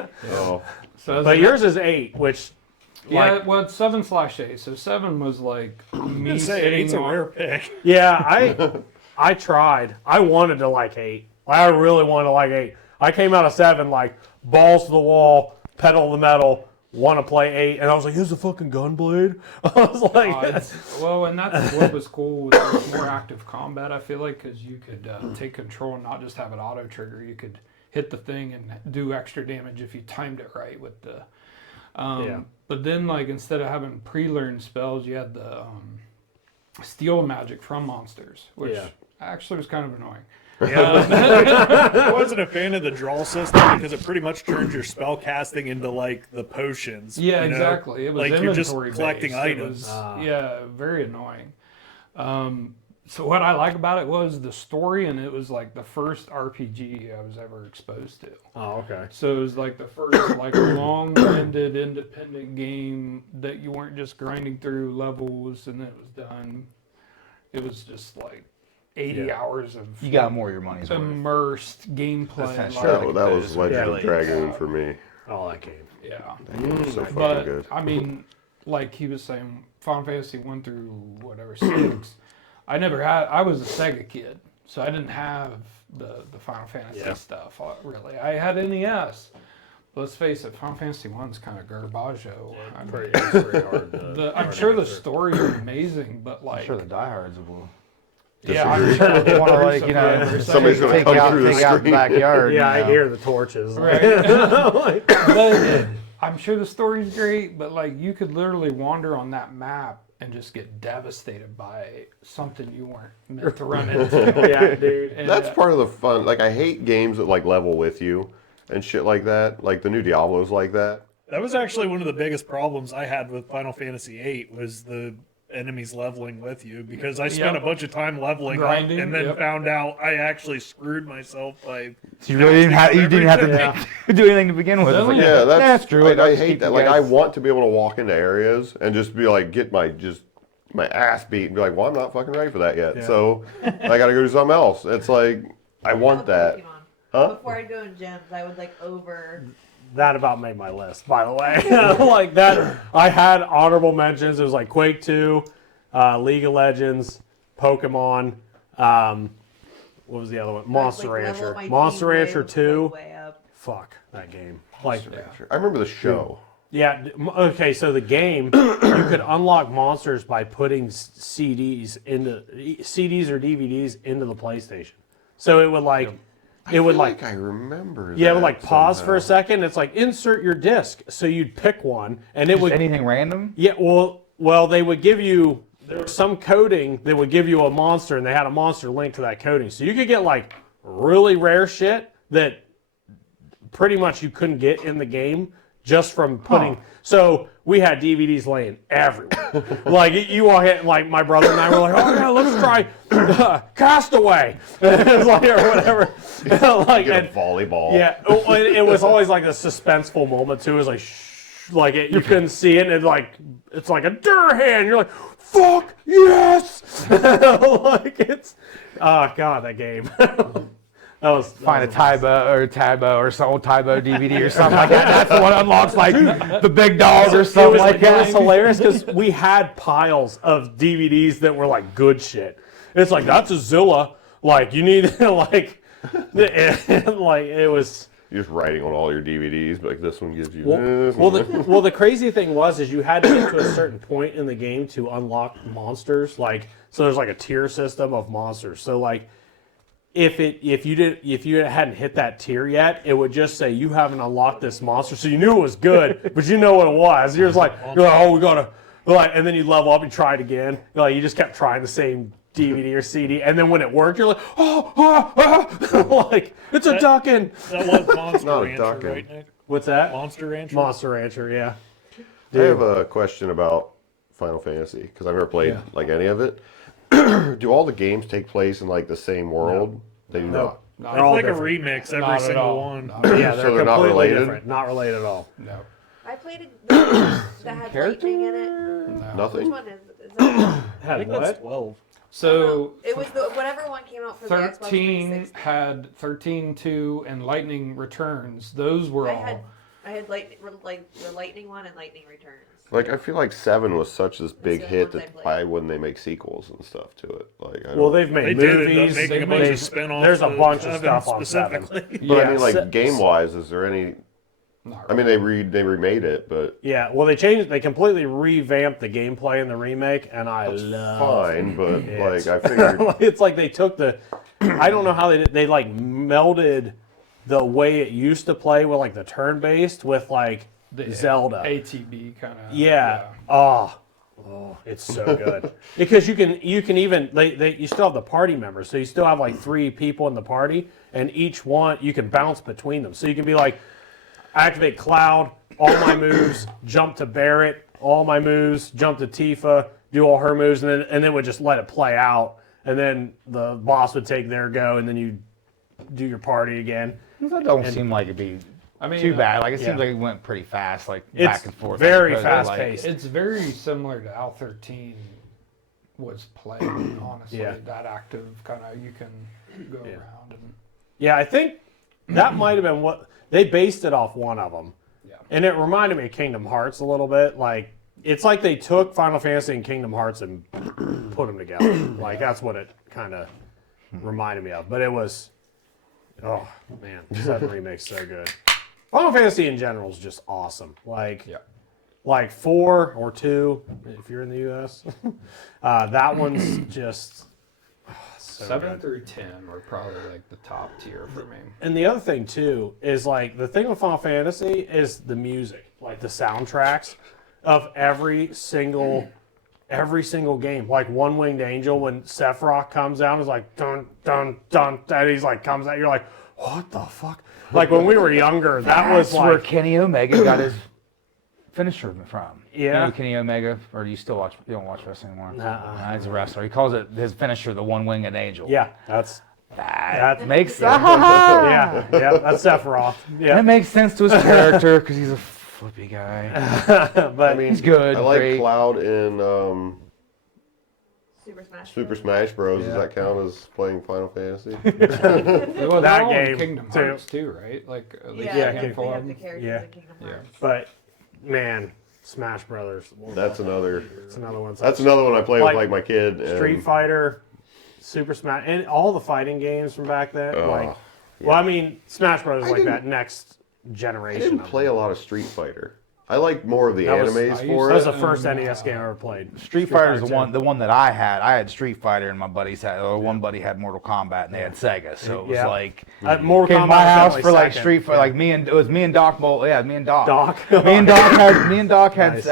Right. Oh, So But yours is 8, which yeah, like, well, it's 7/8. So 7 was like me Say sitting it's a on. rare pick. yeah, I tried. I wanted to like 8. I really wanted to like 8. I came out of 7 like balls to the wall, pedal to the metal, want to play 8, and I was like, here's the fucking gunblade. I was like, Well, and that's what was cool with the more active combat, I feel like, because you could take control and not just have it auto trigger. You could hit the thing and do extra damage if you timed it right with the. But then, like, instead of having pre-learned spells, you had the steal magic from monsters, which actually was kind of annoying. I wasn't a fan of the draw system because it pretty much turns your spell casting into like the potions. Yeah, you know? exactly. It was like you're just inventory collecting based. items. Yeah, very annoying. So what I like about it was the story, and it was like the first RPG I was ever exposed to. oh, okay. So it was like the first like long-winded independent game that you weren't just grinding through levels and then it was done. It was just like 80 hours of You got more of your money's worth. immersed gameplay. That's like- not that was Legend Yeah. of Dragoon for me. Oh, that game. yeah. It was so fucking But good. I mean, like he was saying, Final Fantasy 1 through whatever 6. I was a Sega kid, so I didn't have the Final Fantasy stuff really. I had NES. Let's face it, Final Fantasy 1's kind of garbaggio. It's pretty hard. I'm sure the story is amazing, but like, I'm sure the diehards will. yeah, I'm sure They want to, like, you know, Somebody's gonna take come out, through the take out the screen. backyard. Yeah, you I know. hear the torches. Right. But I'm sure the story's great, but like you could literally wander on that map and just get devastated by something you weren't meant to run into. Yeah, dude. And, That's part of the fun. Like, I hate games that like level with you and shit like that. Like the new Diablo's like that. That was actually one of the biggest problems I had with Final Fantasy VIII was the enemies leveling with you because I spent Yep. a bunch of time leveling Grinding, up and then yep. found out I actually screwed myself by So you really didn't have, you didn't have to Yeah. do anything to begin with. It's like, Yeah, that's true. Like, I'll I just hate keep that. you Like, I guys- want to be able to walk into areas and just be like, get my ass beat and be like, well, I'm not fucking ready for that yet. Yeah. So I got to go do something else. It's like, I want that. Pokemon. Huh? Before I'd go in gyms, I would like over. That about made my list, by the way. Like that, I had honorable mentions. It was like Quake 2, League of Legends, Pokemon. What was the other one? Monster like, level Rancher. up my Monster team way, Rancher 2. way up. Fuck that game. Like, I remember the show. yeah. Okay, so the game you could unlock monsters by putting CDs or DVDs into the PlayStation. So it would like. It would like I remember. yeah, it would that like pause for a somehow. second. It's like insert your disc. So you'd pick one, and it would anything random. yeah. Well, they would give you there was some coding that would give you a monster, and they had a monster linked to that coding. So you could get like really rare shit that pretty much you couldn't get in the game just from putting. So we had DVDs laying everywhere. Like you walk in, like my brother and I were like, oh yeah, let's try Castaway, It's like, or whatever. Like Get and, a volleyball. yeah, it was always like a suspenseful moment too. It was like, shh, like you couldn't see it, and it's like a Durhan. You're like, fuck yes, like it's, oh god, that game. That was Find a Tybo or some old Tybo DVD or something like that. That's the one that unlocks like the big dog or It something was, like it that. was hilarious because we had piles of DVDs that were like good shit. It's like that's a Zilla. Like you need like, like it was. You're just writing on all your DVDs, but like this one gives you. Well, the crazy thing was is you had to get to a certain point in the game to unlock monsters. Like so, there's like a tier system of monsters. So like. If you hadn't hit that tier yet, it would just say you haven't unlocked this monster. So you knew it was good, but you know what it was. You're like, oh, we gotta, like, and then you level up and try it again. Like you just kept trying the same DVD or CD, and then when it worked, you're like, like it's a ducking. that was Monster Not a Rancher, ducking. right, Nick? What's that? Monster Rancher. Monster Rancher, yeah. I have a question about Final Fantasy because I've never played like any of it. Do all the games take place in like the same world? They do not. It's They're all like different. a remix every Not at single all. one. Not at all. Yeah, So they're they're not completely related? different. Not related at all. No. I played that had lightning in it. No. Nothing. Which one is that? I Had think that's what? 12. So It was the whatever one came out for the Xbox 13 360. had 13, 2, and Lightning Returns. Those were I all. had like the lightning one and lightning returns. Like I feel like 7 was such this big the hit ones I that played. why wouldn't they make sequels and stuff to it? Like I Well, don't- they've They made did end up movies. making a bunch of spin-offs. There's a to bunch of 7 stuff on 7. specifically. but I mean, se- like game wise, is there any? Not I mean, they remade it, but Yeah, well, they completely revamped the gameplay in the remake, and I love fine. But it. like I figured, It's like they took I don't know how they did. They like melded the way it used to play with like the turn-based with like the Zelda. ATB kind of. Yeah. Oh, it's so good because you can even you still have the party members, so you still have like 3 people in the party, and each one you can bounce between them. So you can be like, activate Cloud, all my moves, jump to Barrett, all my moves, jump to Tifa, do all her moves, and then would just let it play out, and then the boss would take their go, and then you do your party again. That don't seem like it'd be I mean, too bad. Like it yeah. seems like it went pretty fast, like It's back and forth. very as opposed to, fast-paced. It's very similar to how 13 was played, honestly. Yeah. That active kind of, you can go around and. Yeah, I think that might have been what they based it off one of them. Yeah. And it reminded me of Kingdom Hearts a little bit. Like it's like they took Final Fantasy and Kingdom Hearts and put them together. Like that's what it kind of reminded me of. But it was, oh man, 7 remake's so good. Final Fantasy in general is just awesome. Like, Yeah. like 4 or 2 if you're in the U.S. That one's just so 7 good. through 10 were probably like the top tier for me. And the other thing too is like the thing with Final Fantasy is the music, like the soundtracks of every single game. Like One Winged Angel, when Sephiroth comes out, is like dun dun dun, and he's like comes out. You're like, what the fuck? Like when we were younger, that was That's where like Kenny Omega got his finisher from. Yeah. You know Kenny Omega, or do you still watch? You don't watch wrestling anymore? Nuh-uh. He's a wrestler. He calls it his finisher, the one winged angel. yeah, that's That that makes yeah that's Sephiroth. Yeah, that makes sense to his character because he's a flippy guy. but I mean, He's good. I like great. Cloud in Super Smash. Super Bros. Smash Bros. Does that count as playing Final Fantasy? Well, That they're all in game, Kingdom too. Hearts too, right? Like at least Yeah, a handful they of have the them. characters Yeah. in Kingdom Yeah. Hearts. but man, Smash Brothers. That's another. It's another one. That's another one I play Like with like my kid. And, Street Fighter, Super Smash, and all the fighting games from back then. Oh, like, well, I mean, Smash Brothers is like didn't- that next I generation. didn't of play them. a lot of Street Fighter. I like more of the That was- animes I for That was it. the first NES game I ever played. Street Fighter is the 2. one that I had. I had Street Fighter, and my buddies had. One buddy had Mortal Kombat, and they had Sega. So it was Yeah. like Mortal came to Kombat my was house definitely for like second. Street Fighter. Yeah. Like it was me and Doc Bolt. Yeah, me and Doc. Doc. Me and Doc had Nice.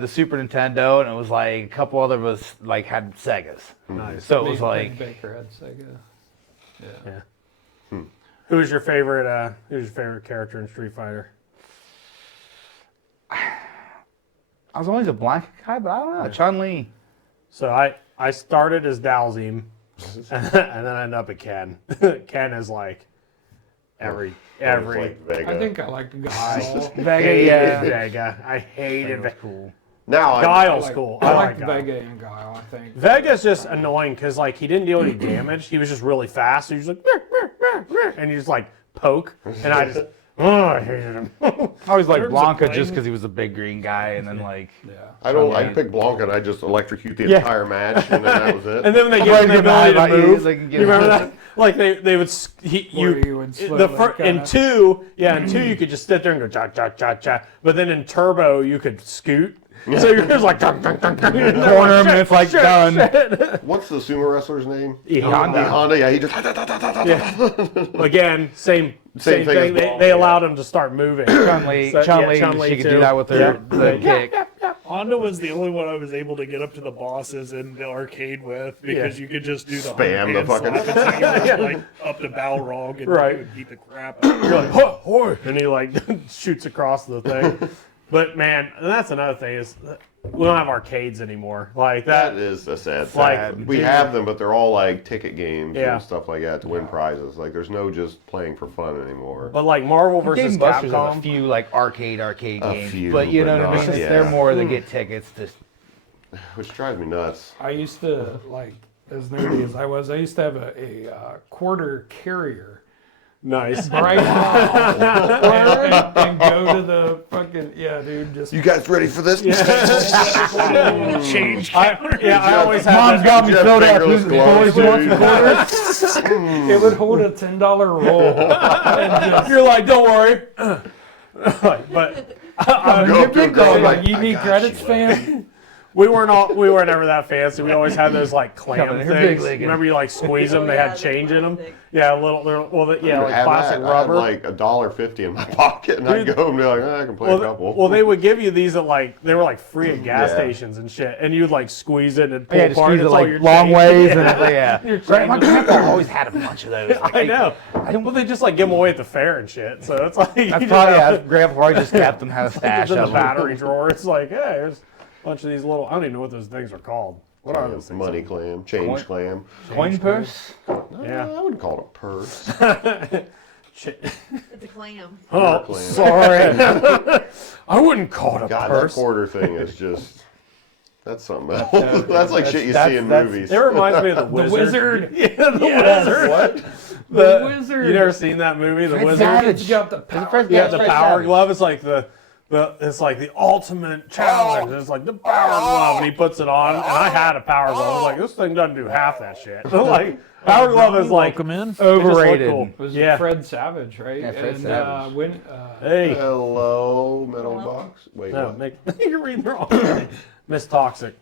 the Super Nintendo, and it was like a couple other of us like had Segas. Nice. So it Me was and like Baker had Sega. Yeah. Who's your favorite? Who's your favorite character in Street Fighter? I was always a blanket guy, but I don't know. Chun-Li. So I started as Dalzim, and then I ended up at Ken. Ken is like every. Like Vega. I think I liked Guile. Vega, Hated yeah. Vega. I hated Vega. Cool. Now I Guile's cool. I like liked Guile. Vega and Guile, I think. Vega's just annoying because like he didn't deal any damage. He was just really fast. So he was like, "Meh, meh, meh, meh," and you just like poke, and I just, I hated him. I always liked terms of Blanca playing- just because he was a big green guy, and then like Yeah. I don't. I Chun-Li. pick Blanca and I just electrocute the Yeah. entire match, and then that was it. And then when they I'm gave him the like, ability to "Goodbye, move, they can get you remember him." that? Like they would Where you would the slowly in kinda- 2, in 2 you could just sit there and go cha cha cha cha. But then in Turbo you could scoot. So you're just like dun, dun, dun, dun, and they're Corner him, shit, and it's like shit, done. shit. What's the sumo wrestler's name? E Honda. Honda. Yeah, he just. Again, same Same thing thing. as Blanca, They yeah. allowed him to start moving. Chun-Li, So, yeah, Chun-Li, Chun-Li she could too. do that with her Yeah. the kick. Honda was the only one I was able to get up to the bosses in the arcade with because Yeah. you could just do the Spam the hand fucking- slap until you were, like up to Balrog and Right. you would beat the crap out of You're like, "Huh, hoy," and he like shoots across the thing. But man, and that's another thing is we don't have arcades anymore. Like That that. is a sad Like, thing. We dude. have them, but they're all like ticket games Yeah. and stuff like that to win prizes. Like there's no just playing for fun anymore. But like Marvel versus Dave & Buster's has a Capcom. few like arcade A games, few, but you but know what I not- mean. yeah. They're more to get tickets to. Which drives me nuts. I used to like, as nerdy as I was, I used to have a quarter carrier. Nice. Right and go to the fucking dude. Just You guys ready for this? Change. I always had Mom's that. got me Jeff filled up. Fingerless Who's gloves, boys want dude. quarters? it would hold a $10 roll. And just, You're like, don't worry. But Go up to a girl like, like, you "I need got credits, you." fan? we weren't ever that fancy. We always had those like clam Coming here big things. leaguing. Remember you like squeeze them? Oh, They yeah, had the change in them. plastic. Yeah, like Have plastic that. rubber. I had like $1.50 in my pocket, and I'd go and be like, I can play a couple. Well, they would give you these at like they were like free at gas Yeah. stations and shit, and you'd like squeeze it and pull Yeah, just apart. squeeze it It's all like your long change. ways. Yeah. And my grandpa always had a bunch of those. Like, I know. I don't. Well, they just like give them away at the fair and shit. So it's like That's probably grandpa probably just kept them, had a stash it's in the of them. battery drawer. It's like, hey, there's a bunch of these little. I don't even know what those things are called. What are those things? Money clam, change clam. Coin purse. Yeah. I wouldn't call it a purse. It's a clam. Oh, clam. sorry. I wouldn't call it a God, purse. that quarter thing is just. That's something else. That's like shit you see in that's- movies. It reminds me of the The Wizard. Wizard. Yeah, the Wizard. What? The Wizard. You never seen that movie, The Fred Wizard? Savage. You got the power. Yeah, the power glove. It's like it's like the ultimate challenge. It's like the power glove, and he puts it on. And I had a power glove. I was like, this thing doesn't do half that shit. Like power glove is like Welcome in. it just looked Overrated. cool. It was Yeah. Fred Savage, right? Yeah, Fred and Savage. Hey, Hello, metal box. Wait, no, what? make you're reading wrong. Miss Toxic,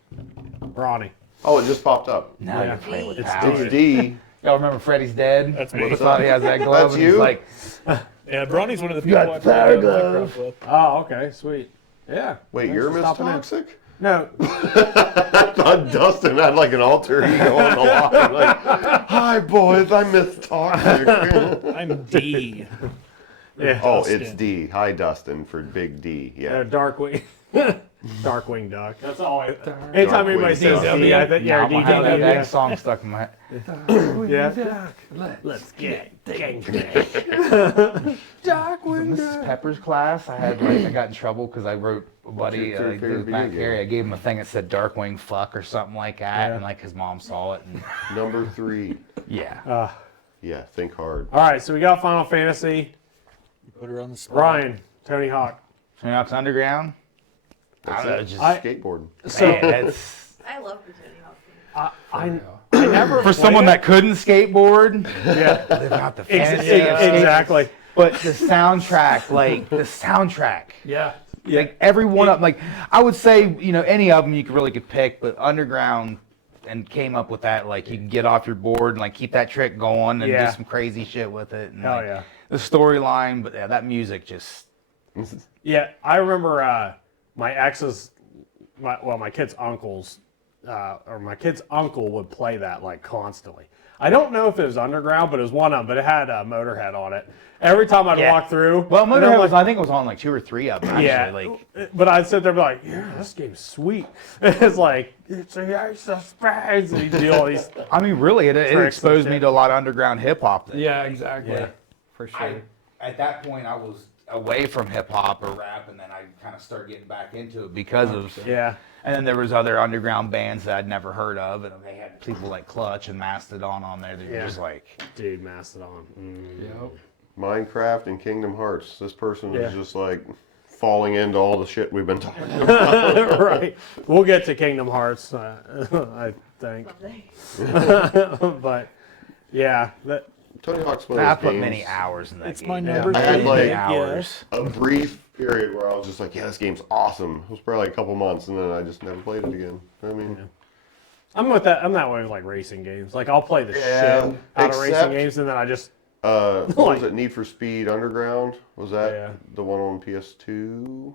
Ronnie. Oh, it just popped up. Now Yeah. you're playing with It's power. It's D. Y'all remember Freddy's Dead? That's With me. the thought he has that glove, That's and he's you? like, Yeah, Bronny's one of the people got I play power Minecraft glove. with. Oh, okay, sweet. Yeah. Wait, Thanks you're for Miss stopping in. Toxic? No, I thought Dustin had like an alter ego on the line. Like, hi boys, I'm Miss Toxic. I'm D. yeah. Oh, Dustin. it's D. Hi Dustin for Big D. Yeah. Darkwing. Darkwing Duck. That's all. Anytime Darkwing anybody says Duck. D, I think yeah, yeah, I'm gonna have that DW. dang Yeah. song stuck in my head. Yeah. Let's get gang. Mrs. Pepper's class, I had like I got in trouble because I wrote a buddy your favorite this video back game? area. I gave him a thing that said Darkwing fuck or something like that, Yeah. and like his mom saw it, and Number 3. yeah. Yeah, think hard. All right, so we got Final Fantasy. Put her on the spot. Ryan, Tony Hawk. So now it's underground. I don't know, just Skateboarding. man, that's I love the Tony Hawk game. I never for played someone it. that couldn't skateboard. Yeah, They're not the fantasy of exactly. But the soundtrack, like the soundtrack, Yeah. like every one of them, like I would say, you know, any of them you could pick, but Underground and came up with that, like you can get off your board and like keep that trick going and Yeah. do some crazy shit with it. And, Hell like, yeah. the storyline, but yeah, that music just Yeah, I remember my ex's, my kid's uncles, or my kid's uncle would play that like constantly. I don't know if it was Underground, but it was one of them. But it had Motorhead on it. Every time I'd Yeah. walk through, well, and I'm Motorhead like, was I think it was on like 2 or 3 of them actually. yeah, Like but I'd sit there and be like, yeah, this game's sweet. It's like, it's a ace of spades, and you do all these. I mean, really, it Tricks and exposed me shit. to a lot of underground hip hop. Yeah, exactly. Yeah. For sure. At that point, I was away from hip hop or rap, and then I kind of started getting back into it because of. Yeah, And then there was other underground bands that I'd never heard of, and they had people like Clutch and Mastodon on there. That were Yeah. just like, dude, Mastodon. Yep. Minecraft and Kingdom Hearts. This person Yeah. is just like falling into all the shit we've been talking about. Right. We'll get to Kingdom Hearts, I think. Someday. But yeah, that. Tony Hawk's one I of those put games. many hours in that It's game. my man. number I had, three like, pick, hours. A brief period where I was just like, yeah, this game's awesome. It was probably like a couple months, and then I just never played it again. I mean, I'm with that. I'm that way with like racing games. Like I'll play the Yeah, shit out of racing except- games, and then I just what Like- was it? Need for Speed Underground? Was that Yeah. the one on PS2?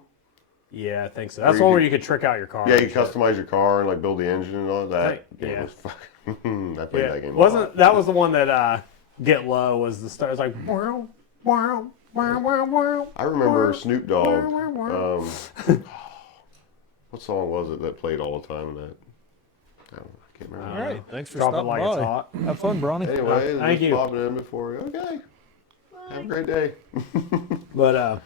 I think so. That's Or the you one where could- you could trick out your car. Yeah, you and shit. customize your car and like build the engine and all that. Right, Game yeah. was fucking. I played Yeah. that game. a Wasn't lot. that was the one that Get Low was the start? It's like wow, wow, wow, wow, wow. I remember Snoop Dogg. What song was it that played all the time in that? I don't know. I can't remember. All right, thanks for Drop it stopping like by. it's hot. Have fun, Bronny. Anyway, Thank just you. popping in before. Okay. Have a great day. But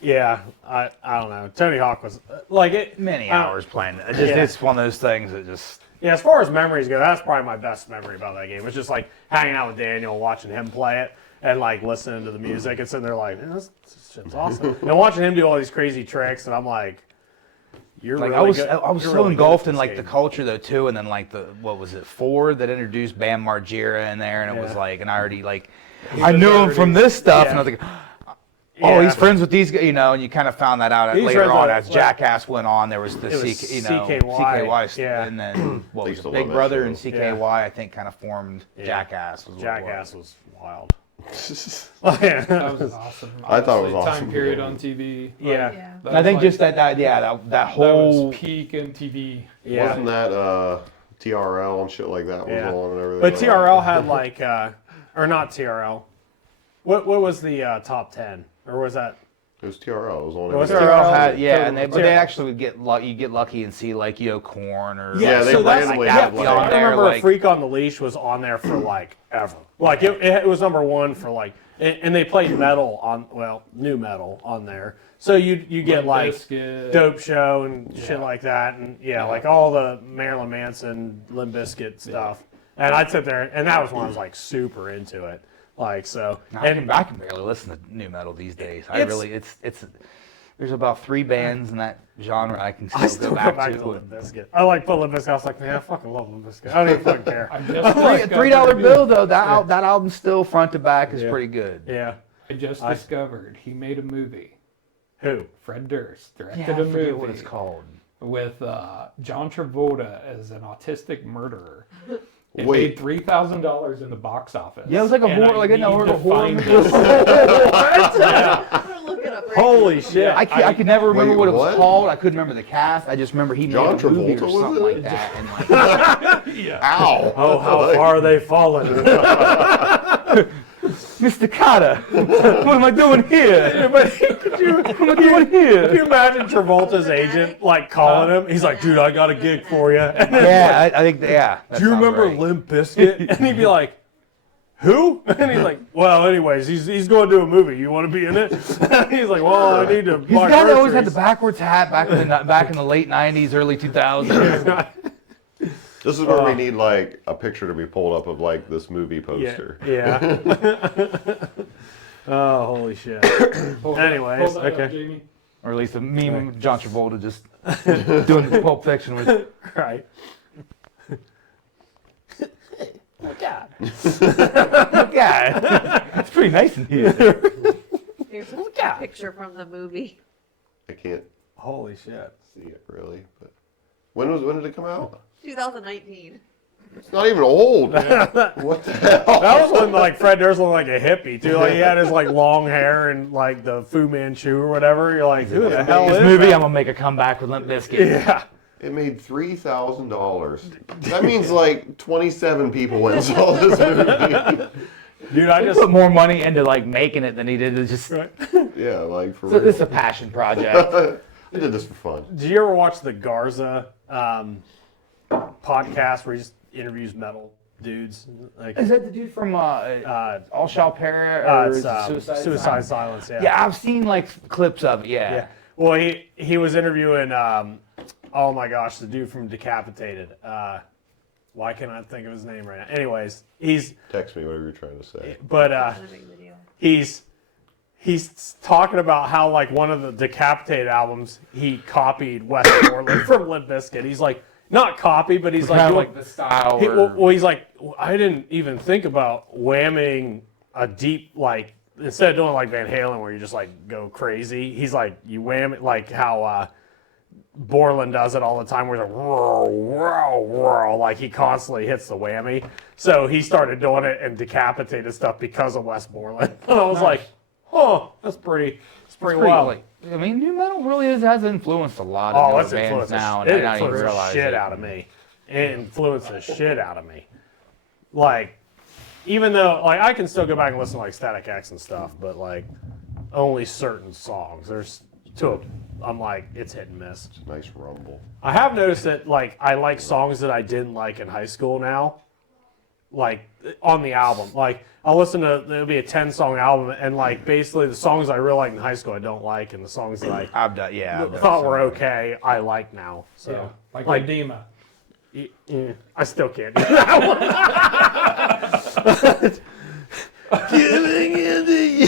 yeah, I don't know. Tony Hawk was like it. Many I- hours playing it. Yeah. It's one of those things that just. Yeah, as far as memories go, that's probably my best memory about that game. It's just like hanging out with Daniel, watching him play it, and like listening to the music and sitting there like, man, this shit's awesome. And watching him do all these crazy tricks, and I'm like, you're Like really I was, good. I was You're so really good engulfed at in this like game. the culture though too, and then like the what was it, Ford that introduced Bam Margera in there, and it was Yeah. like, and I already like, I knew him from this stuff, and I was like, oh, Yeah. he's friends with these guys, you know, and you kind of found that out He's later friends on with- as Jackass went on. There was the It was CKY, yeah. and then what I was used it, to Big love that Brother show. and CKY, I think, kind of formed Yeah. Jackass. Was what it Jackass was. was wild. That was awesome. I thought it was Honestly, awesome. Time period on TV. Like, Yeah. Yeah. that And I was think like- just that that whole was peak MTV. Yeah. Wasn't that TRL and shit like that was Yeah. on and everything? But like TRL that? had like, or not TRL. What was the top 10? Or was that? It was TRL. It was on. It was everything. TRL? TRL had, yeah, and Totally. but they actually would get lucky. You get lucky and see like Corn or Yeah, they so that's randomly like, had, yeah, like- I on there, remember like- Freak on the Leash was on there for like ever. Like it was number one for like, and they played metal on, well, new metal on there. So you get Limp like Bizkit. Dope Show and shit Yeah. like that, and yeah, like all the Marilyn Manson, Limp Bizkit stuff. And I'd sit there, and that was when I was like super into it. Like so, I can barely listen to new metal these days. It's there's about 3 bands in that genre I can I still still go go back back to. to Limp Bizkit. I like put Limp Bizkit. I was like, man, I fucking love Limp Bizkit. I don't even fucking care. I just $3 bill though. That album still front to back is Yeah. pretty good. Yeah. I just discovered he made a movie. Who? Fred Durst directed Yeah, I a movie forget what it's called. with John Travolta as an autistic murderer. It Wait. made $3,000 in the box office. Yeah, it was like a And horror, I like a need horror. to find this. I'm gonna look it up right Holy now. shit! I could never remember Wait, what it was what? called. I couldn't remember the cast. I just remember he made John a movie Travolta or was something it? like that. And like, Ow! Oh, how far they fallen! Mr. Carter, what am I doing here? But could you imagine Travolta's agent like calling him? He's like, "Dude, I got a gig for you." And then, Yeah, I think that do you sounds remember right. Limp Bizkit? And he'd be like, "Who?" And he's like, "Well, anyways, he's going to do a movie. You want to be in it?" And he's like, "Well, I need to He's buy the guy that always had the groceries." backwards hat back in the late '90s, early 2000s. This is where we need like a picture to be pulled up of like this movie Yeah. poster. Yeah. Oh, holy shit! Hold Anyways, that up, okay. Jamie. Or at least a meme of John Travolta just doing the Pulp Fiction with. Right. Oh God. Yeah, it's pretty nice in here. Here's a picture from the movie. I can't Holy shit. see it really, but when did it come out? 2019. It's not even old. What the hell? That was when like Fred Durst looked like a hippie too. Like he had his like long hair and like the Fu Manchu or whatever. You're like, who the hell This is movie, that? I'm gonna make a comeback with Limp Bizkit. Yeah. It made $3,000. That means like 27 people went and saw this movie. Dude, I He just put more money into like making it than he did to just. right. Yeah, like for So real. this is a passion project. I did this for fun. Did you ever watch the Garza podcast where he just interviews metal dudes? Like Is that the dude from All Shall Perish or it's is it Suicide Silence, yeah. Yeah, I've seen like clips of it. Yeah. Yeah. Well, he was interviewing oh my gosh, the dude from Decapitated. Why can't I think of his name right now? Anyways, Text me whatever you're trying to say. but That's a big video. he's talking about how like one of the Decapitated albums he copied Wes Borland from Limp Bizkit. He's like not copy, but he's like Kind of doing, like the style. well, he's like, I didn't even think about whamming a deep like instead of doing like Van Halen where you just like go crazy. He's like you wham it like how Borland does it all the time where he's like whoa, whoa, whoa, like he constantly hits the whammy. So he started doing it and Decapitated stuff because of Wes Borland. And I was like, oh, that's pretty wild. Like, I mean, new metal really has influenced a lot Oh, of it's bands influenced now, it and I don't even influenced the realize shit it. out of me. It influenced the shit out of me. Like, even though like I can still go back and listen to like Static X and stuff, but like only certain songs. There's I'm like, it's hit and miss. It's a nice rumble. I have noticed that like I like songs that I didn't like in high school now, like on the album. Like I'll listen to there'll be a 10-song album, and like basically the songs I really liked in high school I don't like, and the songs that I I've done thought were okay I like now. So Yeah, like like- Edema. I still can't do that one. Giving into you.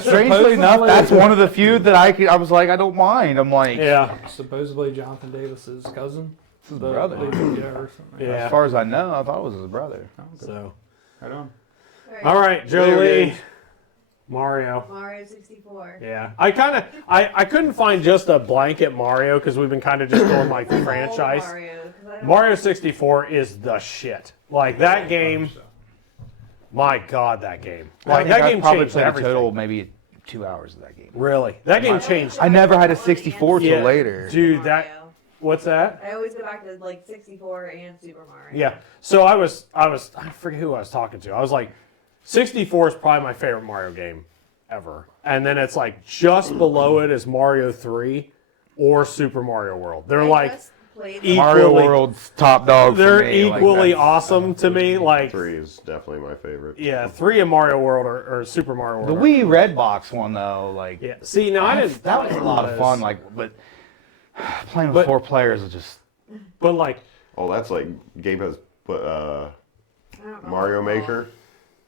Strangely enough, that's one of the few that I was like, I don't mind. I'm like, Yeah. Supposedly Jonathan Davis's cousin. his brother. Yeah, or something. Yeah. As far as I know, I thought it was his brother. So Right on. all right, Video Jolie, games. Mario. Mario 64. Yeah, I couldn't find just a blanket Mario because we've been kind of just going like the Old franchise. Mario, 'cause I don't- Mario 64 is the shit. Like that game, my God, that game. Like I that think I game probably changed played a everything. total maybe 2 hours of that game. Really, that game changed. I never had a 64 till Yeah. later. Dude, that Mario. what's that? I always go back to like 64 and Super Mario. Yeah. So I forget who I was talking to. I was like, 64 is probably my favorite Mario game ever. And then it's like just below it is Mario 3 or Super Mario World. They're like just played equally- Mario World's top dog. for they're me. Like, equally that's- awesome to me. Like 3 is definitely my favorite. yeah, 3 and Mario World or Super Mario World. The Wii Red Box one though, like Yeah. See, no, I didn't. that was a lot of fun. Like, but playing with But- 4 players is just But like, Oh, that's like Gabe has put I don't know Mario what it's called. Maker,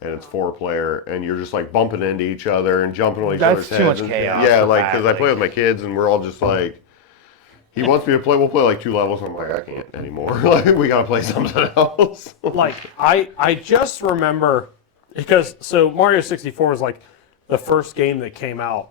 and it's 4-player, and you're just like bumping into each other and jumping on each That's other's too heads. much and- chaos Yeah, for like that, because I like- play with my kids, and we're all just like, he wants me to play. We'll play like 2 levels. I'm like, I can't anymore. Like we gotta play something else. like I just remember because so Mario 64 was like the first game that came out.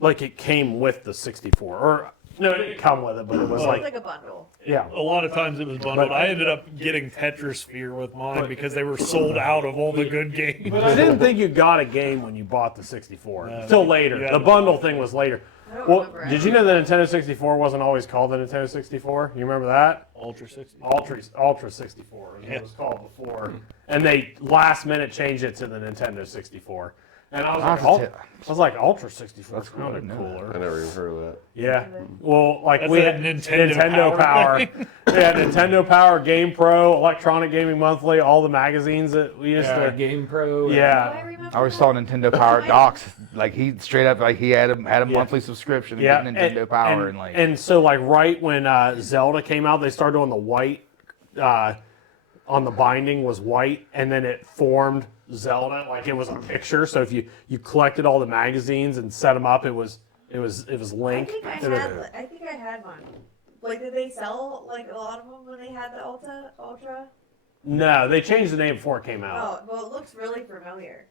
Like it came with the 64, or no, it didn't come with it, but it was It's like like a bundle. yeah. A lot of times it was bundled. I ended up getting Tetrasphere with mine because they were sold out of all the good games. But I didn't think you got a game when you bought the 64 No. until later. Yeah. The bundle thing was later. I don't Well, remember. did you know the Nintendo 64 wasn't always called the Nintendo 64? You remember that? Ultra 60. Ultra 64 is what it was called before, and they last minute changed it to the Nintendo 64. And I was like, Ultra 64 That's cool, I sounded didn't know I cooler. never even heard of that. Yeah. Well, like That's we that had Nintendo Power. thing. Yeah, Nintendo Power, Game Pro, Electronic Gaming Monthly, all the magazines that we used Yeah, to. Game Pro. Oh, I Yeah. remember I always that. saw Nintendo Power docs. Like he straight up like he had a Yeah. monthly subscription to Yeah, get Nintendo Power and like and so like right when Zelda came out, they started doing the white on the binding was white, and then it formed Zelda like it was a picture. So if you collected all the magazines and set them up, it was Link. I think I had one. Like, did they sell like a lot of them when they had the Ultra? No, they changed the name before it came out. Oh, well, it looks really familiar.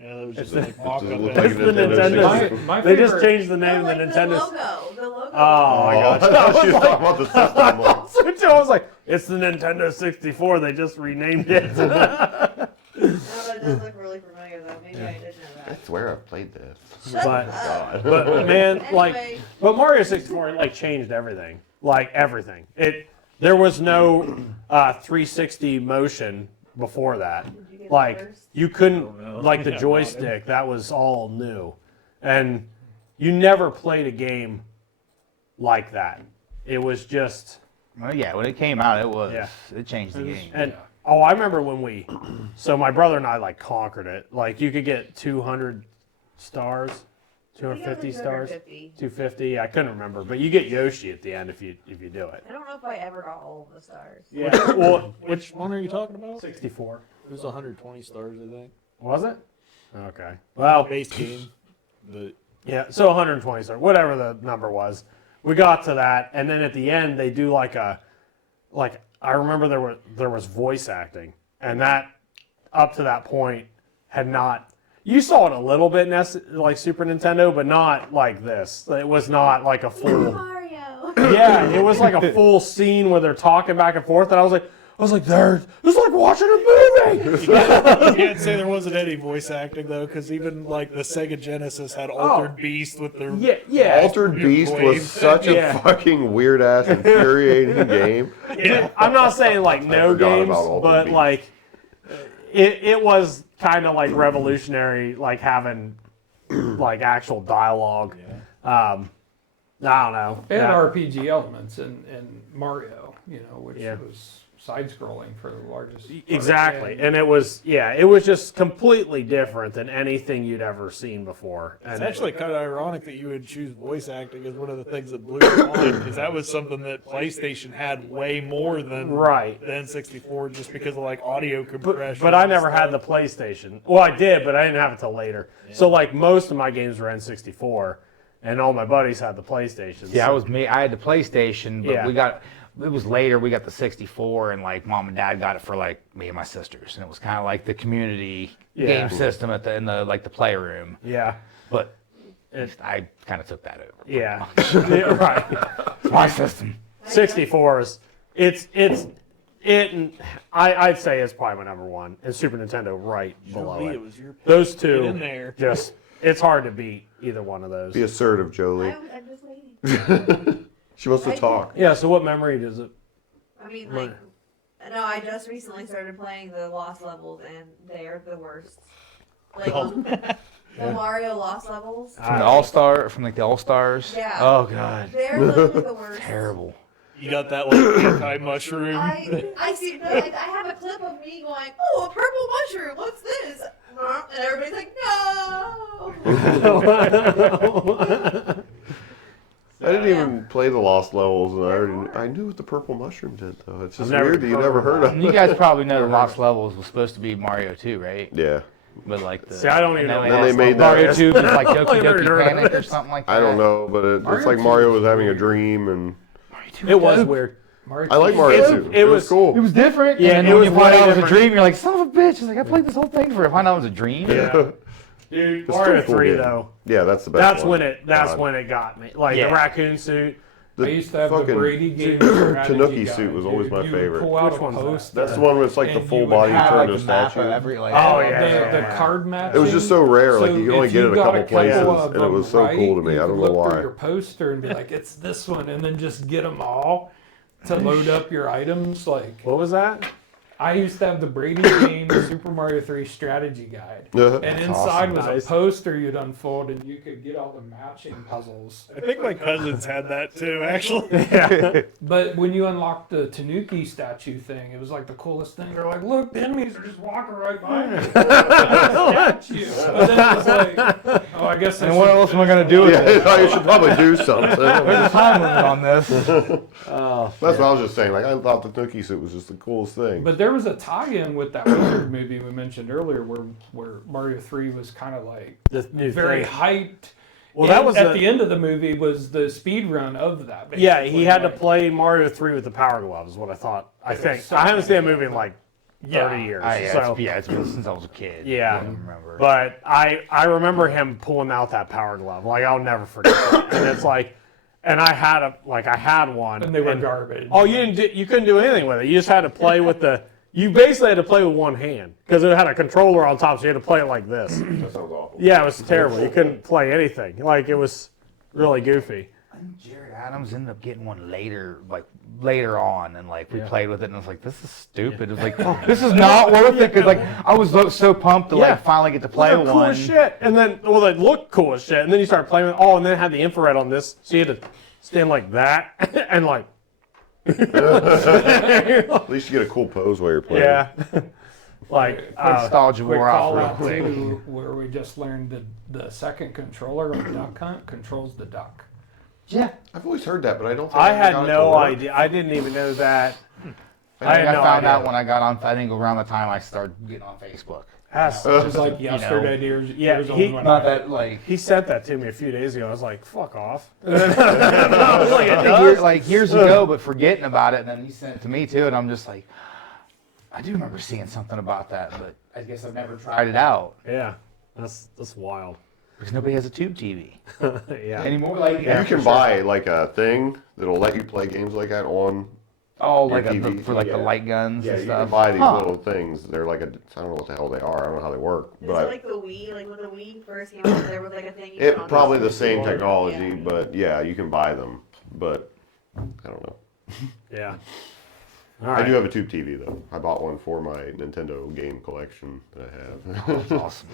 Yeah, that was It's just the- like mock-up. It looked and- It's the Nintendo. 64. My They just favorite- changed the name No, of the like Nintendo. The logo. Oh my I gosh! thought you were talking about the system. Like, So I was like, it's the Nintendo 64. They just renamed it. No, but it does look really familiar though. Maybe I did know I that. swear I've played this. but God. but man, like, Anyway. but Mario 64 like changed everything. Like everything. There was no 360 motion before that. Did you get it Like first? you couldn't know. like the Yeah, joystick. That was all new, and you never played a game like that. It was just well, yeah, when it came out Yeah. it changed the game. and oh, I remember when so my brother and I like conquered it. Like you could get 200 stars, I think it was 250 like stars, 250. 250. I couldn't remember, but you get Yoshi at the end if you do it. I don't know if I ever got all of the stars. Yeah. Well, Which one are you talking about? 64 It was 120 stars, I think. was it? Okay. Well, Base game. But yeah. So 120 stars, whatever the number was. We got to that, and then at the end they do like I remember there was voice acting, and that up to that point had not. You saw it a little bit in like Super Nintendo, but not like this. It was not like a full. Mario. Yeah, it was like a full scene where they're talking back and forth, and I was like, it's like watching a movie. you can't say there wasn't any voice acting though, because even like the Sega Genesis had Altered Beast with their Yeah. Altered Beast was Wave. such a Yeah. fucking weird ass infuriating game. Yeah. I'm not saying like no forgot games, about Altered but Beast. like it was kind of like revolutionary, like having like actual dialogue I don't know. It had That- RPG elements in Mario, which Yeah. was side-scrolling for the largest. part. Exactly, and it was just completely different than anything you'd ever seen before. It's And actually kind of ironic that you would choose voice acting as one of the things that blew your mind, because that was something that PlayStation had way more than Right. the N64, just because of like audio compression. But I and never had the stuff. PlayStation. Well, I did, but I didn't have it till later. So like most of my games were N64, and all my buddies had the PlayStation. Yeah, so- it was me. I had the PlayStation, but Yeah. it was later. We got the 64, and like mom and dad got it for like me and my sisters, and it was kind of like the community Yeah. game system in the like the playroom. Yeah. But I kind of took that over. Yeah. Yeah, right. It's my system. 64s. I'd say it's probably my number one, and Super Nintendo right below Me, it. it was your Those Get in two, there. just it's hard to beat either one of those. Be assertive, Jolie. I'm just waiting. She wants to talk. Yeah. So what memory does it? I mean, like, no, I just recently started playing the Lost levels, and they're the worst. Like, the Mario Lost levels. From the All Stars. Yeah. Oh god, They're literally the worst. terrible. You got that like anti-mushroom. I see. No, like, I have a clip of me going, "Oh, a purple mushroom. What's this?" And everybody's like, "No." I didn't even play the Lost Levels, and I knew what the purple mushroom did, though. It's just I've never weird that you heard never of heard that. of And you it. guys probably know the Lost Levels was supposed to be Mario 2, right? Yeah. But like the See, I don't even know and Then they Lost made Levels. that. Mario 2 was like Doki I've never Doki heard of Panic or it. something like that. I don't know, but it's Mario like 2 Mario was was having a weird. dream, and It was weird. Mario I like 2 Mario It- 2. it It was was- cool. It was different. Yeah, and it then when was you find way out it was a different. dream, you're like, son of a bitch. It's like, I played this whole thing for it. Find out it was a dream. Yeah. Dude, It's Mario still a cool 3 game. though. Yeah, that's the best That's one. That's God. when it got me. Like Yeah. the raccoon suit. The I used to have the fucking Brady game strategy Tanuki guide, suit was always dude. my You would favorite. pull out Which a one's that? poster. That's the one where it's like the And full you would body have, turned like to a map statue. of every like. Oh, the, yeah. the card match. It was just so rare. Like you could only if get it a got couple places, of and it was them so right, cool to me. you I could don't know look through why. your poster and be like, it's this one, and then just get them all to load up your items. Like What was that? I used to have the Brady game Super Mario 3 strategy guide, and inside was Nice. a poster you'd unfold, and you could get all the matching puzzles. I think my cousins had that too, actually. But when you unlocked the Tanuki statue thing, it was like the coolest thing. They're like, look, the enemies are just walking right by me. Statue. But then it was like, oh, I guess. And what else am I gonna do with it? Yeah, you should probably do something. There's a time limit on this. That's what I was just saying. Like I thought the Tanuki suit was just the coolest thing. But there was a tie-in with that Wizard movie we mentioned earlier, where Mario 3 was kind of like The new very thing. hyped. Well, that And was at the the end of the movie was the speed run of that. Yeah, he basically, had to like- play Mario 3 with the Power Gloves. Is what I thought. I think so I haven't seen that movie in like 30 Yeah. years. Yeah, so, it's been since I was a kid. Yeah. I don't remember. but I remember him pulling out that Power Glove. Like I'll never forget that. And it's like, and I had one. And they were garbage. Oh, you couldn't do anything with it. You just had to play with the. You basically had to play with one hand because it had a controller on top, so you had to play it like this. That sounds awful. Yeah, it was terrible. You couldn't play anything. Like it was really goofy. Jared Adams ended up getting one later on, and like we played with it, and I was like, "This is stupid." It was like, "This is not worth it," because like I was so pumped to Yeah. like finally get to play They're cool one. as shit. And then, well, they look cool as shit. And then you start playing with, and then it had the infrared on this, so you had to stand like that and like, At least you get a cool pose while you're playing. yeah, like Nostalgia Quick wore off call real out quick. too, where we just learned the second controller on Duck Hunt controls the duck. Yeah, I've always heard that, but I don't think I ever had got it to no work. idea. I didn't even know that. I, had no found idea. out when I got on. I think around the time I started getting on Facebook. That's- It was like yesterday, years old when Not I- that like. he sent that to me a few days ago. I was like, "Fuck off." I was like, "It does?" Like years ago, but forgetting about it, and then he sent it to me too, and I'm just like, I do remember seeing something about that, but I guess I've never tried it out Yeah, that's wild. because nobody has a tube TV Yeah. anymore. Like You can buy like a thing that'll let you play games like that on. like your TV, for like the yeah. light guns Yeah, and you stuff. can buy these Huh. little things. They're like I don't know what the hell they are. I don't know how they work, Is but it like the Wii? Like when the Wii first came out, there was like a thing. You it put on probably the the same controller. technology. Yeah. But yeah, you can buy them. But I don't know. Yeah. All I right. do have a tube TV though. I bought one for my Nintendo game collection that I have. Awesome.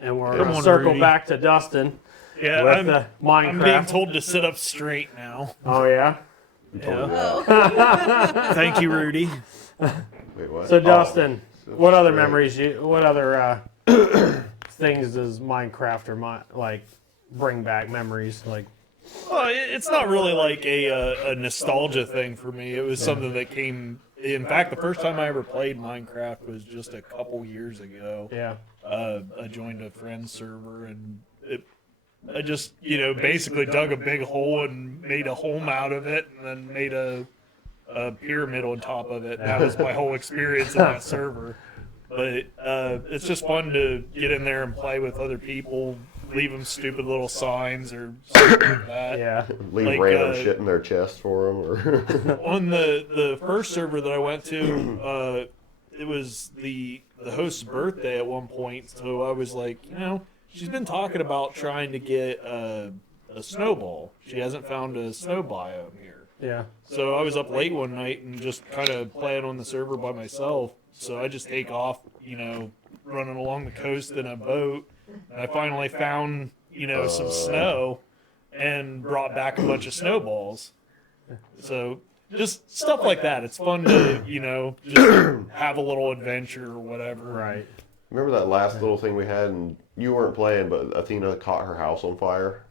And we're Come gonna on, circle Rudy. back to Dustin. Yeah, with I'm, the I'm being Minecraft. told to sit up straight now. Oh yeah. Yeah. Oh. Thank you, Rudy. Wait, what? So Dustin, Oh, what other right. memories? What other things does Minecraft or like bring back memories? Like, Well, it's not really like a nostalgia thing for me. It was something that came. In fact, the first time I ever played Minecraft was just a couple years ago. yeah, I joined a friend's server and I just, basically dug a big hole and made a home out of it and then made a pyramid on top of it. That was my whole experience in that server. But it's just fun to get in there and play with other people, leave them stupid little signs or something like that. yeah, Leave like, random shit in their chest for them, or On the first server that I went to, it was the host's birthday at one point, so I was like, she's been talking about trying to get a snowball. She hasn't found a snow biome here. yeah. So I was up late one night and just kind of playing on the server by myself. So I just take off, running along the coast in a boat. And I finally found, some snow and brought back a bunch of snowballs. So just stuff like that. It's fun to, just have a little adventure or whatever. Right. remember that last little thing we had, and you weren't playing, but Athena caught her house on fire.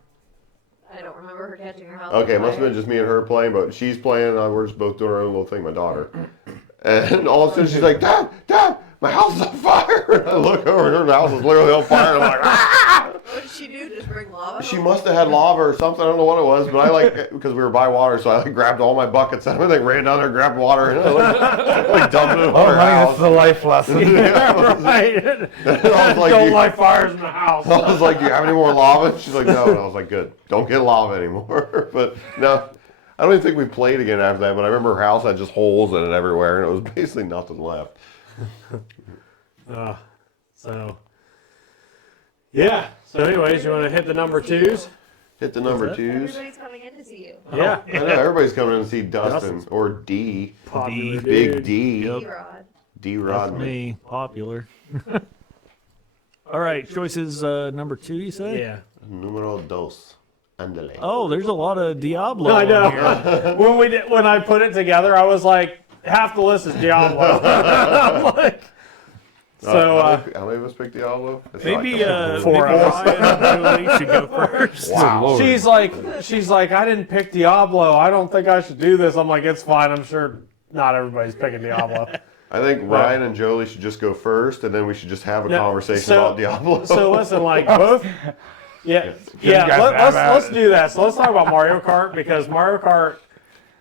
I don't remember her catching her house. Okay, it on must have fire. been just me and her playing, but she's playing, and we're just both doing our own little thing, my daughter. And all of a sudden she's like, Dad, my house is on fire! And I look over, and her house is literally on fire, and I'm like, ah! What did she do? Just bring lava? She must have had lava or something, I don't know what it was, but I because we were by water, so I grabbed all my buckets and everything, ran down there, grabbed water, and I dumped it on her That's house. the life lesson. Right. And I was like, Don't "You-" light fires in the house. I was like, do you have any more lava? She's like, no. And I was like, good. Don't get lava anymore. But no, I don't even think we played again after that. But I remember her house had just holes in it everywhere, and it was basically nothing left. So, yeah. So, anyways, you want to hit the number twos? Hit the number twos. Everybody's coming in to see you. Yeah. I know everybody's coming in to see Dustin Dustin's or D, Popular Big dude. D, D-Rod. D That's Rodman. me, popular. All right, choices number 2, you say? Yeah. Numero dos. Andale. Oh, there's a lot of Diablo. I on here. know. when I put it together, I was like, half the list is Diablo. I'm like, so how many of us picked Diablo? It's Maybe like Four maybe of us. Ryan and Julie should go first. wow. she's like, I didn't pick Diablo. I don't think I should do this. I'm like, it's fine. I'm sure not everybody's picking Diablo. I think Ryan and Jolie should just go first, and then we should just have a No, conversation so- about Diablo. So listen, like both. Yeah, You guys have at let's it. do that. So let's talk about Mario Kart because Mario Kart,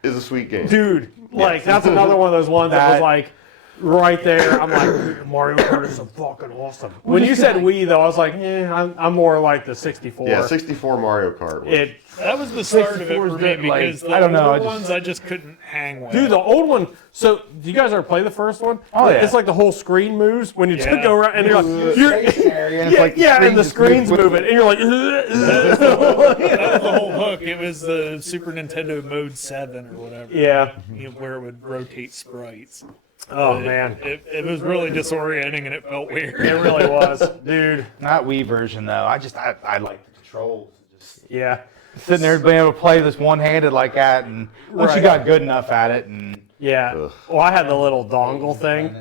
It's a sweet game. dude, like that's another one of those ones that was like right there. I'm like, Mario Kart is so fucking awesome. When you said Wii though, I was like, I'm more like the 64. Yeah, 64 Mario Kart. Was, That was the start of it 64 for is me good, like, because the I don't know, older I just- ones I just couldn't hang with. Dude, the old one. So, do you guys ever play the first one? Oh, yeah. It's like the whole screen moves when you Yeah. go around, and you're like, and the screen's moving, and you're like, That was the whole hook. It was the Super Nintendo Mode 7 or whatever. yeah. Where it would rotate sprites. Oh But man, It was really disorienting and it felt weird. it really was, dude. Not Wii version though. I like the controls. Just Yeah, sitting there being able to play this one-handed like that, and once you Right. got good enough at it, and yeah. Ugh. Well, I had the little dongle thing.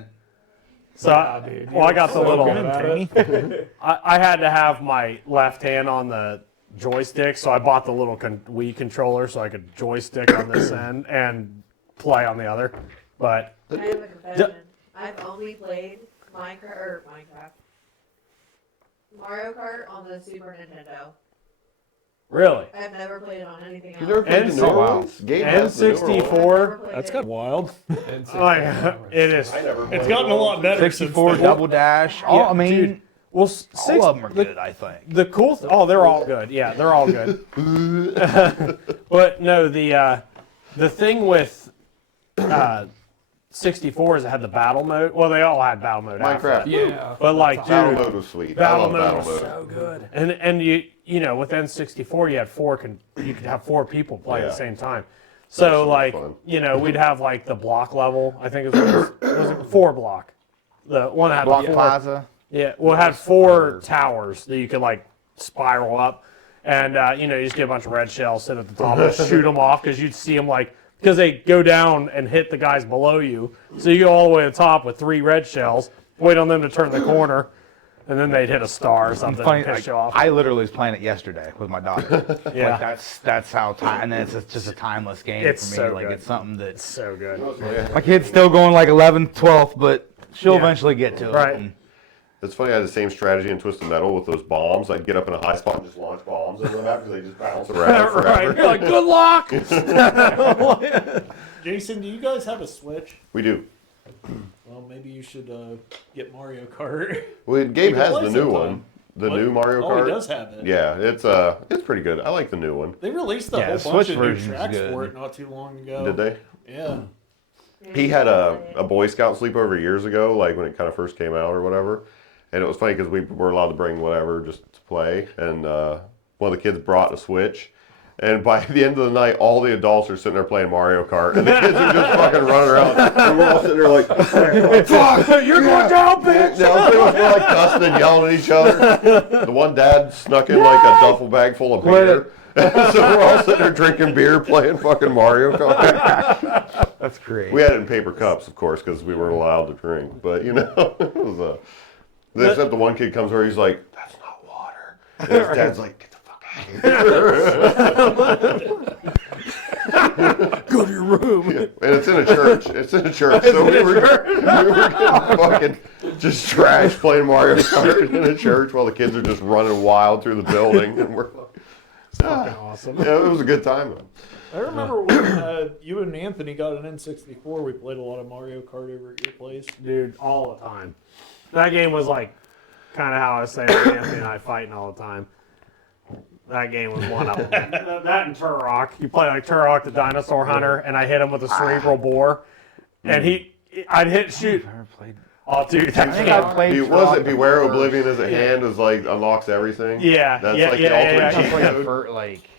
So, dude, I got the so little. good, Timmy. I had to have my left hand on the joystick, so I bought the little Wii controller so I could joystick on this end and play on the other. But I have a confession. I've only played Minecraft. Mario Kart on the Super Nintendo. really, I've never played it on anything else. you never played the N- newer wow. ones? Gabe has the newer ones. I've never N64. played That's it. kind of wild. Like, it is. It's gotten a lot better since 64 then. Double Dash. All, Yeah, I mean, dude. Well, all of them are good. I think. The cool. Oh, they're all good. Yeah, they're all good. But no, the thing with 64 is it had the battle mode. Well, they all had battle mode. after Minecraft. that. Yeah. But like, Battle dude, mode was sweet. I battle love mode battle was mode. so good. And you know with N64 you had you could have 4 people play at the Yeah. same time. So super like fun. we'd have like the block level. I think was it 4 block. The one that had Block the 4, Plaza. yeah, well, it had 4 towers that you could like spiral up, And, you just get a bunch of red shells, sit at the top, and shoot them off because you'd see them because they go down and hit the guys below you. So you go all the way to the top with 3 red shells, wait on them to turn the corner, and then they'd hit a star or something Funny, and piss you off. I literally was playing it yesterday with my daughter. Yeah. Like that's how time, and then it's just a timeless game It's for me. so Like good. it's something that So good. my kid's still going like 11th, 12th, but she'll Yeah. eventually get to it. Right. And It's funny, I had the same strategy in Twisted Metal with those bombs. I'd get up in a high spot and just launch bombs into them after they just bounce around forever. Right. You're like, good luck. Jason, do you guys have a Switch? We do. Well, maybe you should get Mario Kart. Well, Gabe can has play the new sometime. one. The What? new Mario Oh, Kart. he does have it. Yeah, it's pretty good. I like the new one. They released a Yeah, whole the bunch Switch of new version's tracks good. for it not too long ago. Did they? Yeah. He had a Boy Scout sleepover years ago, like when it kind of first came out or whatever. And it was funny because we were allowed to bring whatever just to play. And one of the kids brought a Switch. And by the end of the night, all the adults are sitting there playing Mario Kart. And the kids are just fucking running around. And we're all sitting there like, fuck, You're going down, bitch. now we're like cussing and yelling at each other. The one dad snuck in like a duffel bag full of beer. So we're all sitting there drinking beer, playing fucking Mario Kart. that's great. We had it in paper cups, of course, because we weren't allowed to drink. But, it was except the one kid comes over, he's like, that's not water. And his dad's like, get the fuck out of here. Go to your room. Yeah. And it's in a church. It's in a church. So we were getting fucking just trash playing Mario Kart in a church while the kids are just running wild through the building. And we're like, Fucking awesome. yeah, it was a good time, though. I remember when you and Anthony got an N64, we played a lot of Mario Kart over at your place. Dude, all the time. That game was like kind of how I was saying Anthony and I fighting all the time. That game was one of them. That and Turok. You play like Turok the Dinosaur Hunter, and I hit him with a cerebral bore. And I'd shoot. I've never played. Oh, dude, I think I played. Was it Turok Beware first. Oblivion as a hand is like unlocks everything? Yeah, That's yeah, like yeah, the ultimate yeah, cheat yeah. Like the code.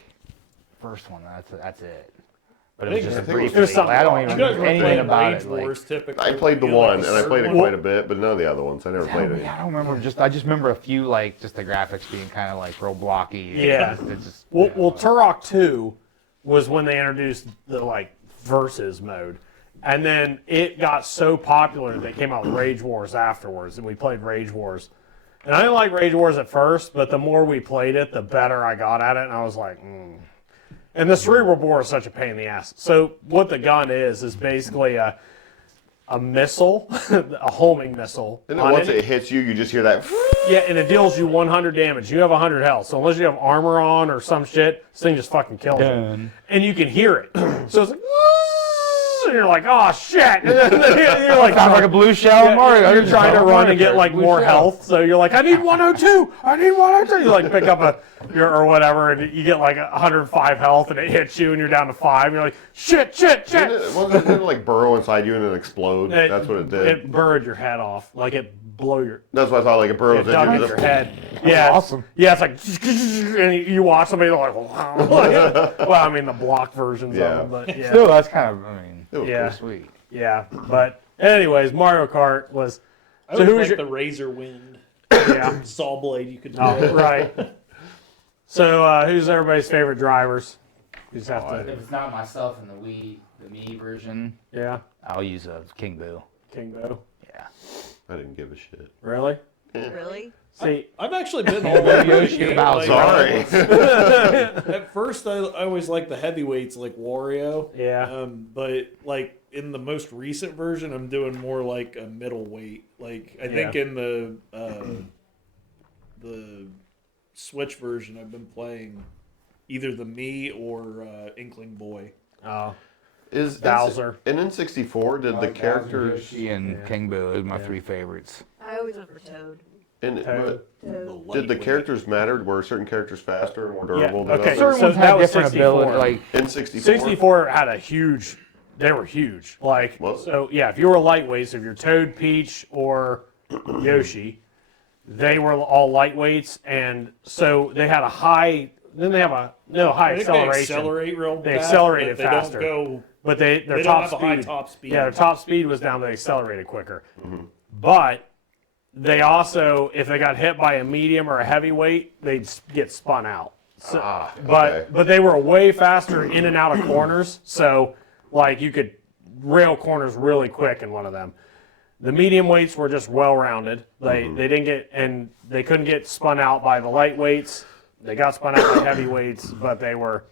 first one. That's it. But I it was think- just I a think brief. it was something I don't You even guys know were anything playing about Rage it. Like, Wars typically. I played the You know, like one, and I played it circle. quite a bit, but none of the other ones. I never played it. I don't remember. I just remember a few like just the graphics being kind of like real blocky. Yeah. It's just. Well, Turok 2 was when they introduced the versus mode. And then it got so popular that they came out with Rage Wars afterwards, and we played Rage Wars. And I didn't like Rage Wars at first, but the more we played it, the better I got at it, and I was like, And the cerebral bore is such a pain in the ass. So what the gun is basically a missile, a homing missile. And then on once it hits you, you just hear that. Yeah, and it deals you 100 damage. You have 100 health. So unless you have armor on or some shit, this thing just fucking kills you. Done. And you can hear it. So it's like, and you're like, oh shit. And then you're like, Sounds like a blue shell Mario. You're trying to run and get like Blue more shell. health. So you're like, I need 102. I need 102. You like pick up or whatever, and you get like 105 health, and it hits you, and you're down to 5. And you're like, shit. Wasn't it like burrow inside you and then explode? That's what it did. It burrowed your head off. Like it blow your. That's what I thought. Like it burrows It dug into in your head. Yeah, awesome. Yeah, it's like, and you watch somebody like, well, I mean the block versions Yeah. of them, but yeah, Still, that's kind of. It was yeah, Sweet. yeah. But anyways, Mario Kart was. I So was who was like your? the Razor Wind Yeah, saw blade you could oh, do. right. So who's everybody's favorite drivers? You just have If to. it's not myself in the Mii version, Yeah, I'll use a King Boo. King Bo. Yeah. I didn't give a shit. Really? Really? See, I've actually been all over Yoshi the about like, Sorry. At first, I always liked the heavyweights like Wario. yeah, But like in the most recent version, I'm doing more like a middleweight. Like I think in the Switch version, I've been playing either the Mii or Inkling Boy. oh, Is Bowser. In N64, did the characters Yoshi and King Boo is my three favorites. I always went for Toad. in, Toad. Toad. did the characters matter? Were certain characters faster and more durable than okay, others? Certain so ones that had was different 64. ability. Like In 64? 64 had a huge. They were huge. Like Was it? so, yeah. If you were lightweights, if you're Toad, Peach, or Yoshi, they were all lightweights, and so they had a high. Then they have high I think they acceleration. accelerate real They fast, accelerated but faster. They don't go. But their They don't top have a speed. high top speed. Yeah, their top speed was down. They accelerated quicker. But they also, if they got hit by a medium or a heavyweight, they'd get spun out. but they were way faster in and out of corners. So like you could rail corners really quick in one of them. The medium weights were just well rounded. They didn't get and they couldn't get spun out by the lightweights. They got spun out by heavyweights, but they were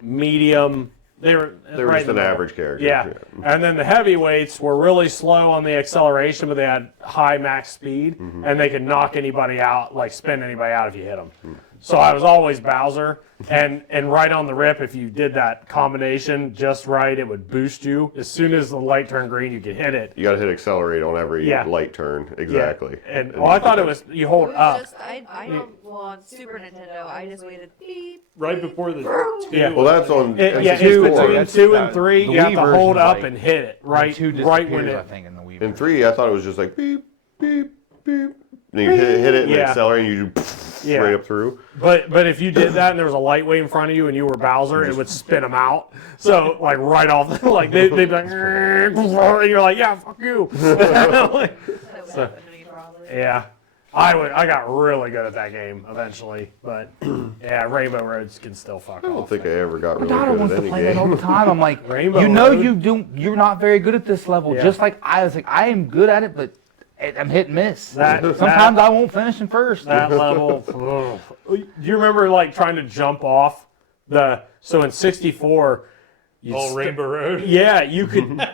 medium. They were right just an average character. Yeah. And then the heavyweights were really slow on the acceleration, but they had high max speed, and they could knock anybody out, like spin anybody out if you hit them. So I was always Bowser, and right on the rip, if you did that combination just right, it would boost you. As soon as the light turned green, you could hit it. You got to hit accelerate on every light turn. Exactly. Yeah. And I thought it was you hold up. I don't. Well, on Super Nintendo, I just waited beep. Right before the 2. Yeah. Well, that's on It's N64. between 2 and 3. the You have Wii to hold version's up like and hit it right Two when disappears, I it. think, in the Wii. In 3, I thought it was just like beep, beep, beep. And you hit it and accelerate and you right up through. But if you did that and there was a lightweight in front of you and you were Bowser, it would spin them out. So like right off, like they'd be like, and you're like, yeah, fuck you. Yeah, I got really good at that game eventually, but yeah, Rainbow Roads can still fuck I don't off. think I ever got My really daughter good wants at to any play that all game. the time. I'm like, Rainbow you know, Road? you're not very good at this level. Yeah. Just like I was like, I am good at it, but I'm hit and miss. That- Sometimes I won't finish in first. That level. Do you remember like trying to jump off so in 64? Rainbow Road. Yeah, you could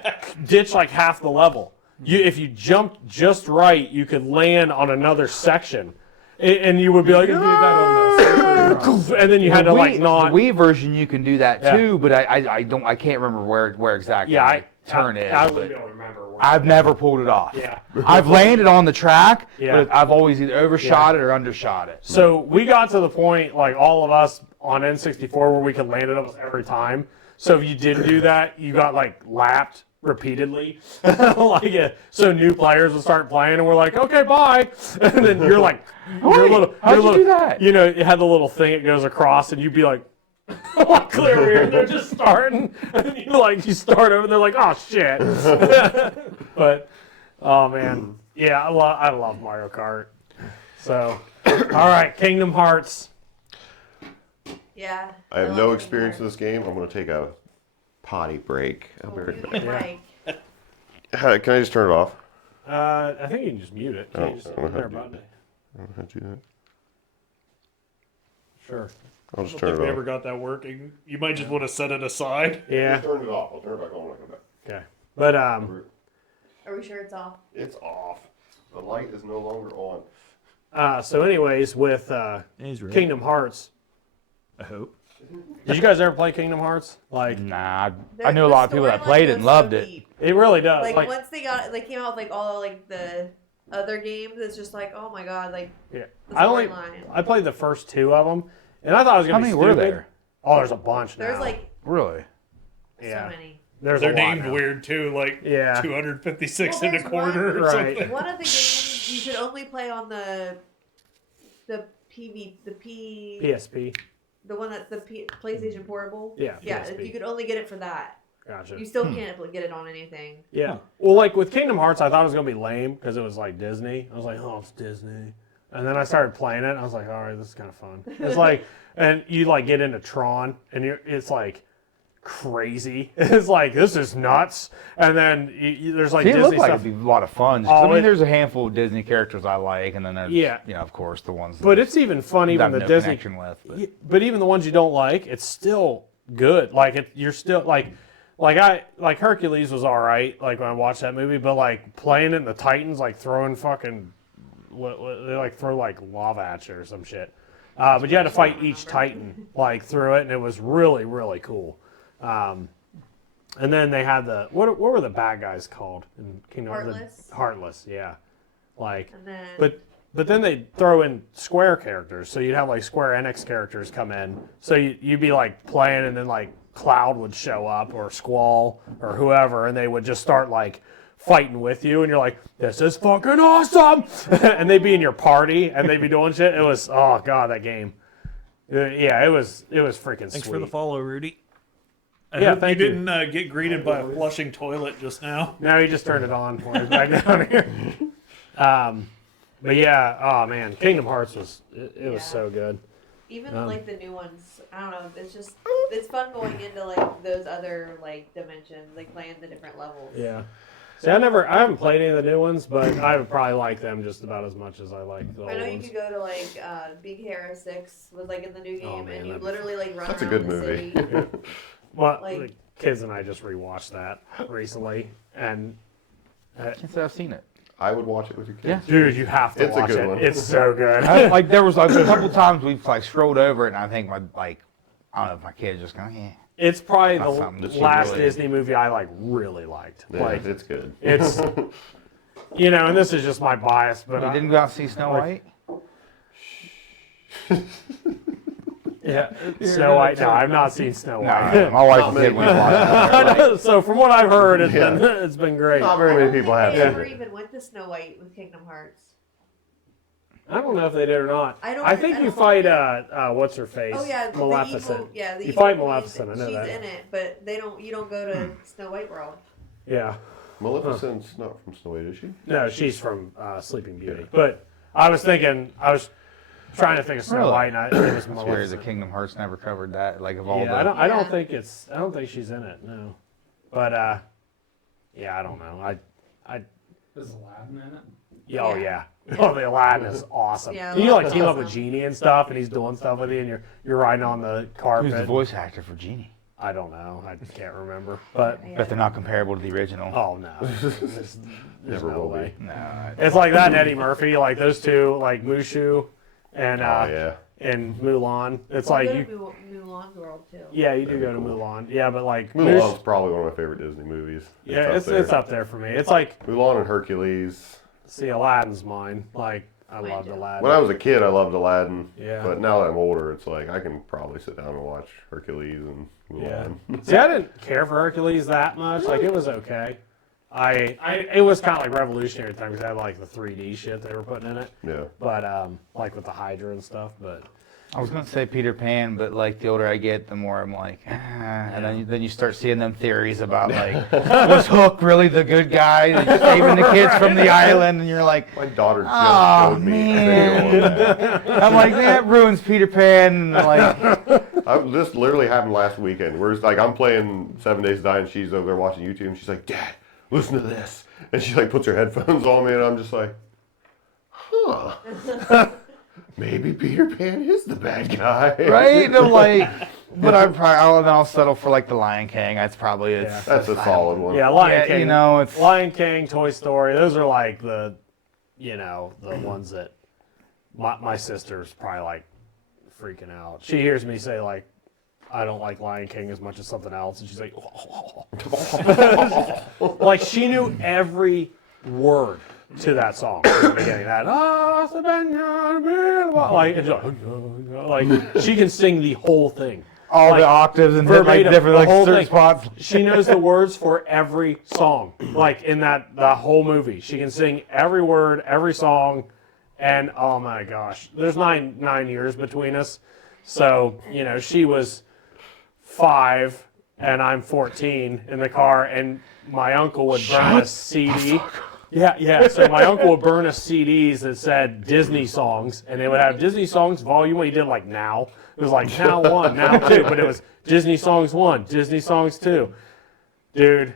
ditch like half the level. If you jumped just right, you could land on another section, and you would be like, "Ah!" And then you had to like not. The Wii version, you can do that Yeah. too, but I can't remember where exactly. Yeah, the turn is. I but wouldn't be able to remember. Where. I've never pulled it off. Yeah. I've landed on the track, Yeah. but I've always either overshot it or undershot it. So we got to the point, like all of us on N64, where we could land it almost every time. So if you didn't do that, you got like lapped repeatedly. So new players would start playing, and we're like, okay, bye. And then you're like, how'd you do that? You know, it had the little thing it goes across, and you'd be like, clear here. They're just starting, and you start over, and they're like, oh shit. But oh man, yeah, I love Mario Kart. So, all right, Kingdom Hearts. Yeah. I have no experience in this game. I'm going to take a potty break. I'll be right back. Right. Can I just turn it off? I think you can just mute it. Can you just I don't know how there to do button? I don't know how to do that. Sure. I'll just I don't turn think we it ever off. got that working. You might just want to set it aside. Yeah. Turn it off. I'll turn it back on when I come back. Okay. But Are we sure it's off? It's off. The light is no longer on. so anyways, with Kingdom Hearts, I hope. did you guys ever play Kingdom Hearts? Like, Nah, I knew a lot of people that played it and loved it. it really does. Like, Like, once they came out with like all like the other games, it's just like, oh my god, like yeah. the I storyline. played the first 2 of them, and I thought it was How gonna be many were stupid. there? Oh, there's a bunch now. There's like Really? yeah. so many. There's They're a lot named now. weird too, like Yeah. 256 Well, and a there's quarter or one- something. Right. One of the games you could only play on the PSP. the one that's the PlayStation Portable. Yeah. Yeah, PSP. you could only get it for that. Gotcha. You still can't get it on anything. Yeah. Well, like with Kingdom Hearts, I thought it was gonna be lame because it was like Disney. I was like, oh, it's Disney. And then I started playing it, and I was like, all right, this is kind of fun. It's like, and you like get into Tron, and it's like crazy. It's like, this is nuts. And then there's like See, it Disney looked like stuff. it'd be a lot of fun. Oh, I mean, it- there's a handful of Disney characters I like, and then there's, Yeah. of course, the ones that But it's even fun, I even have the no Disney. connection with. But. But even the ones you don't like, it's still good. Like you're still like Hercules was all right. Like when I watched that movie, but like playing in the Titans, like throwing fucking, they like throw like lava at you or some shit. But you had to fight each Titan like through it, and it was really really cool. And then they had the what were the bad guys called in Kingdom Heartless. Heartless, yeah. Like, And then but then they'd throw in Square characters, so you'd have like Square Enix characters come in. So you'd be like playing, and then like Cloud would show up, or Squall, or whoever, and they would just start like fighting with you, and you're like, this is fucking awesome! And they'd be in your party, and they'd be doing shit. It was, oh god, that game. Yeah, it was freaking Thanks sweet. for the follow, Rudy. I Yeah, hope thank you you. didn't get greeted by a flushing toilet just now. Now you just turned it on for us back down here. But yeah, oh man, Kingdom Hearts was it was so good. Even like the new ones, I don't know. It's fun going into like those other like dimensions, like playing the different levels. Yeah. See, I haven't played any of the new ones, but I would probably like them just about as much as I like the old I know you ones. could go to like Big Hero 6 was like in the new game, man, and you that'd be literally like run That's a around good the movie. city. Well, like- the kids and I just rewatched that recently, and Can't say I've seen it. I would watch it with your kids. dude, you have to It's a watch good it. one. It's so good. Like there was like a couple times we've like scrolled over it, and I think I don't know if my kids just kind of It's probably That's something the that you last really- Disney movie I like really liked. Yeah, Like it's good. it's, you know, and this is just my bias, but You I, didn't go out and see Snow White? yeah, Snow White. No, I've not seen Snow White. No, my wife Not did many when we watched it. I know, so from what I've heard, Yeah. it's been great. Not very many people have They seen ever it. even went to Snow White with Kingdom Hearts. I don't know if they did or not. I think I you don't fight think what's her face? Oh yeah, the Maleficent. evil. Yeah, the You evil fight queen, Maleficent, I know she's that. in it, but they don't. You don't go to Snow White World. Yeah. Maleficent's not from Snow White, is she? No, she's from Sleeping Beauty. But I was trying to think of Snow Really? White, and it was It's weird that Maleficent. Kingdom Hearts never covered that. Like of all Yeah, the. I don't Yeah. think she's in it. No. But yeah, I don't know. Is Aladdin in it? Yeah, oh Yeah. yeah. Oh, the Aladdin is awesome. Yeah, you like Aladdin's team up with awesome. Genie and stuff, and he's doing stuff with you, and you're riding on the carpet. Who's the voice actor for Genie? I don't know. I can't remember. But Yeah. Bet they're not comparable to the original. oh no, there's Never no will way. be. No. It's like that and Eddie Murphy, like those two, like Mushu and Oh, yeah. and Mulan. It's You like go you, to Mulan's World too. yeah, you do go to Mulan. Yeah, but like Mulan's probably one of my favorite Disney movies. yeah, it's up there for me. It's like, Mulan and Hercules. see, Aladdin's mine. Like I Mine loved too. Aladdin. When I was a kid, I loved Aladdin. Yeah. But now that I'm older, it's like I can probably sit down and watch Hercules and Yeah. Mulan. See, I didn't care for Hercules that much. Like, it was okay. It was kind of like revolutionary at the time because I had like the 3D shit they were putting in it. Yeah. But like with the Hydra and stuff. But I was gonna say Peter Pan, but like the older I get, the more I'm like, and then you start seeing them theories about like, was Hook really the good guy that's saving the kids from the island? And you're like, My daughter just oh showed me a man, video on that. I'm like that ruins Peter Pan. And like, This literally happened last weekend. Where it's like I'm playing 7 Days to Die and she's over there watching YouTube and she's like, Dad, listen to this. And she like puts her headphones on me and I'm just like, huh. Maybe Peter Pan is the bad guy. right? And I'm like, but I'll settle for like the Lion King. That's probably it. Yeah. That's a solid one. yeah, Lion Yeah, King. you know, it's Lion King, Toy Story. Those are like the ones that my sister's probably like freaking out. She hears me say like, I don't like Lion King as much as something else, and she's like, like she knew every word to that song at the beginning. That like, and she's like she can sing the whole thing. all like, the octaves and hit like verbatim, different the like whole certain thing. spots. She knows the words for every song, like in the whole movie. She can sing every word, every song, and oh my gosh, there's nine years between us, so she was 5 and I'm 14 in the car, and my uncle would burn a CD. Yeah. So my uncle would burn us CDs that said Disney songs, and they would have Disney songs volume 1. He did like Now. It was like Now 1, Now 2, but it was Disney songs 1, Disney songs 2. Dude,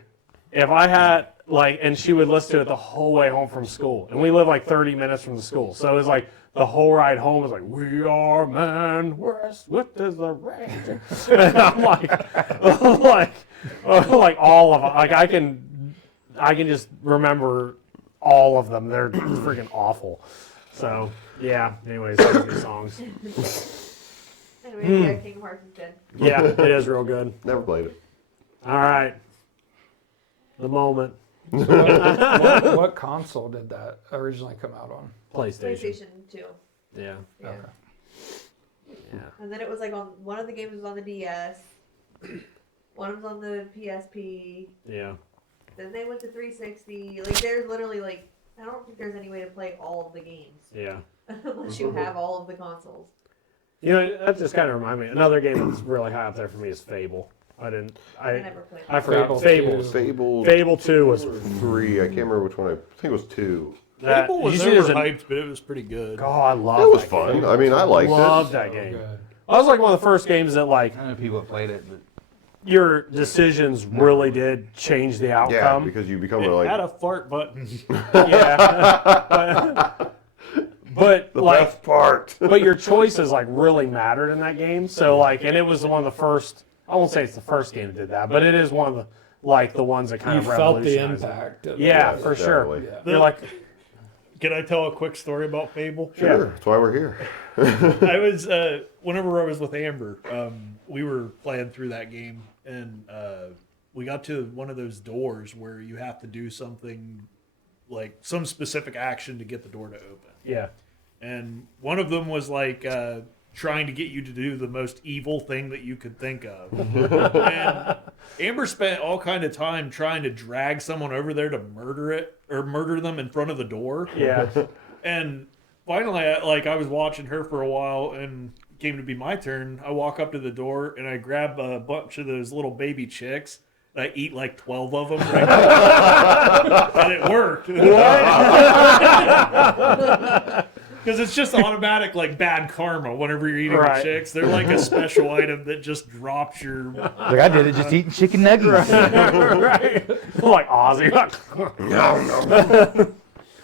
if I had and she would listen to it the whole way home from school, and we live like 30 minutes from the school, so it was like the whole ride home was like, we are man, we're as swift as the rain. And I'm like all of them. Like I can just remember all of them. They're freaking awful. So yeah. Anyways, those are the songs. Anyway, yeah, Kingdom Hearts is good. Yeah, it is real good. Never played it. All right, the moment. What console did that originally come out on? PlayStation. PlayStation 2. Yeah. Yeah. Okay. Yeah. And then it was like on one of the games was on the DS, one was on the PSP. Yeah. Then they went to 360. Like there's literally like I don't think there's any way to play all of the games Yeah. unless you have all of the consoles. That just kind of reminded me. Another game that's really high up there for me is Fable. I never played. forgot Fable Fable. 2. Fable Fable 2 was 3. I can't remember which one. I think it was 2. That Fable was you see there's a- overhyped, but it was pretty good. Oh, I love It was that fun. game. I mean, I liked Loved it. that So game. good. That was like one of the first games that like I don't know if people have played it, but your decisions really did change the Yeah, outcome. because you become It like had a fart button. Yeah. but the like, best part. but your choices like really mattered in that game. So like, and it was one of the first. I won't say it's the first game that did that, but it is one of the the ones that kind You of felt the revolutionized it. impact. Of Yeah, Yes, for sure. definitely. Yeah. You're like, Can I tell a quick story about Fable? Sure, that's why we're here. I was whenever I was with Amber, we were playing through that game, and we got to one of those doors where you have to do something like some specific action to get the door to open. yeah, And one of them was like trying to get you to do the most evil thing that you could think of. And Amber spent all kind of time trying to drag someone over there to murder them in front of the door. yeah. And finally, I was watching her for a while, and it came to be my turn. I walk up to the door, and I grab a bunch of those little baby chicks. I eat like 12 of them, right and it worked. Because it's just automatic, like bad karma. Whenever you're eating Right. chicks, they're like a special item that just drops your. like I did it just eating chicken nuggets. Right. Like Ozzy.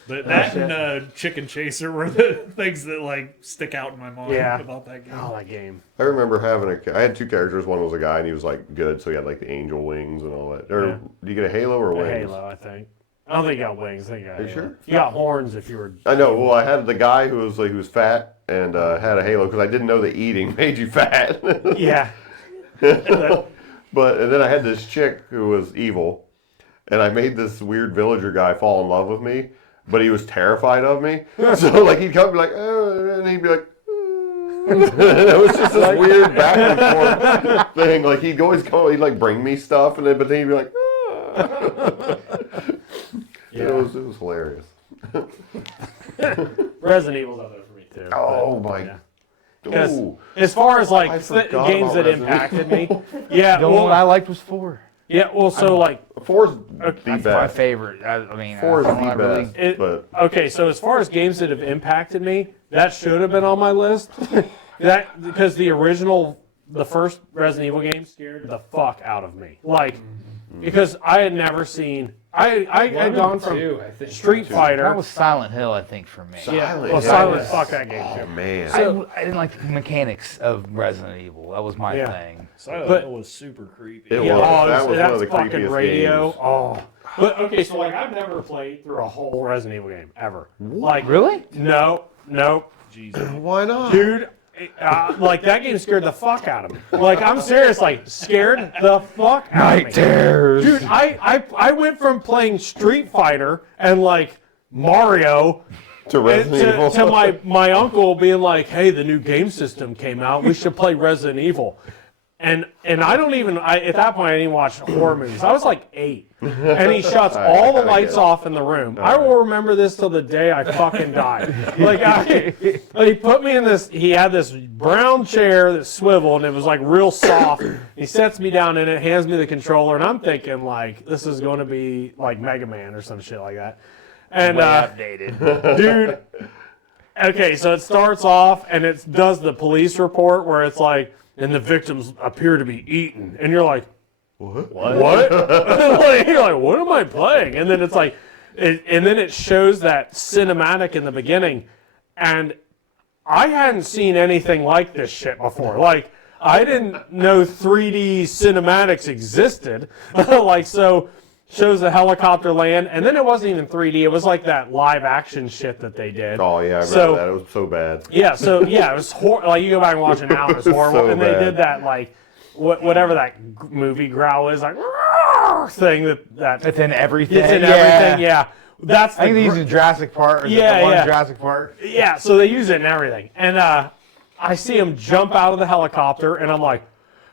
But that and Chicken Chaser were the things that like stick out in my mind Yeah. about that game. Oh, that game. I remember having I had two characters. One was a guy, and he was like good, so he had like the angel wings and all that. Or Yeah. do you get a halo or A wings? Halo, I think. I don't think you got wings. I think you got Are you Halo. sure? You got horns if you were. I know. Well, I had the guy who was fat and had a halo because I didn't know that eating made you fat. Yeah. But and then I had this chick who was evil, and I made this weird villager guy fall in love with me, but he was terrified of me. So like he'd come and be like, oh, and he'd be like. It was just this weird back and forth thing. Like he'd always come, he'd like bring me stuff, and then but then he'd be like, ah. Yeah. It was hilarious. Resident Evil's up there for me too. Oh but, my! yeah. 'Cause Ooh. as far as like I forgot games about that Resident impacted me, yeah. The one I Well, liked was 4. yeah. Well, so like, Four's the That's my best. favorite. I mean, Four is I don't the really- best. It- But okay. So as far as games that have impacted me, that should have been on my list. That because the first Resident Evil game scared the fuck out of me. Like, because I had never seen. I had gone from I think. Street Fighter. That was Silent Hill, I think, for me. Yeah, Silent well, Hill. Silent fuck that game oh too. man, I didn't like the mechanics of Resident Evil. That was my Yeah. thing. Silent But- Hill was super creepy. It Yeah, was. oh, That was that's one of the fucking creepiest radio. games. Oh, but okay, so like I've never played through a whole Resident Evil game ever. Like Really? no, Jesus. why not? dude. Like that game scared the fuck out of me. Like I'm serious, like scared the fuck out of me. terrors. Dude, I went from playing Street Fighter and like Mario To Resident Evil. to my uncle being like, hey, the new game system came out. We should play Resident Evil. And I don't even at that point I didn't watch horror movies. I was like 8, and he shuts all the lights off in the room. I will remember this till the day I fucking die. Like he put me in this. He had this brown chair that swiveled, and it was like real soft. He sets me down in it, hands me the controller, and I'm thinking like this is going to be like Mega Man or some shit like that. And updated. dude. Okay, so it starts off and it does the police report where it's like, and the victims appear to be eaten, and you're like, what? Like, you're like, what am I playing? And then it's like, and then it shows that cinematic in the beginning, and I hadn't seen anything like this shit before. Like, I didn't know 3D cinematics existed. Like, so. Shows the helicopter land, and then it wasn't even 3D. It was like that live action shit that they did. Oh yeah, I remember So- that. It was so bad. Yeah, so yeah, it was like you go back and watch it now, it's horrible. so And they bad. did that like whatever that movie growl is, like thing that It's in everything. it's in everything. Yeah, that's I think the they used in Jurassic Park. Or Yeah, the one yeah. in Jurassic Park. yeah. So they use it in everything, and I see him jump out of the helicopter, and I'm like,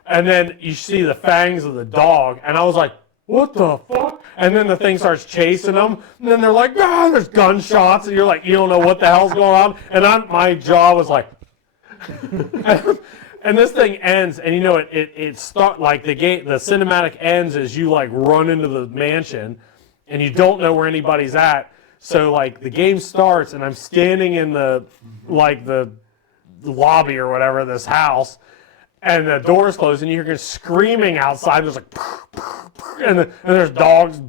and then you see the fangs of the dog, and I was like, what the fuck? And then the thing starts chasing them, and then they're like, there's gunshots, and you're like, you don't know what the hell's going on, and my jaw was like, and this thing ends, and you know it start like the cinematic ends as you like run into the mansion, and you don't know where anybody's at. So like the game starts and I'm standing in the lobby or whatever of this house, and the door's closed and you hear screaming outside. There's like, and there's dogs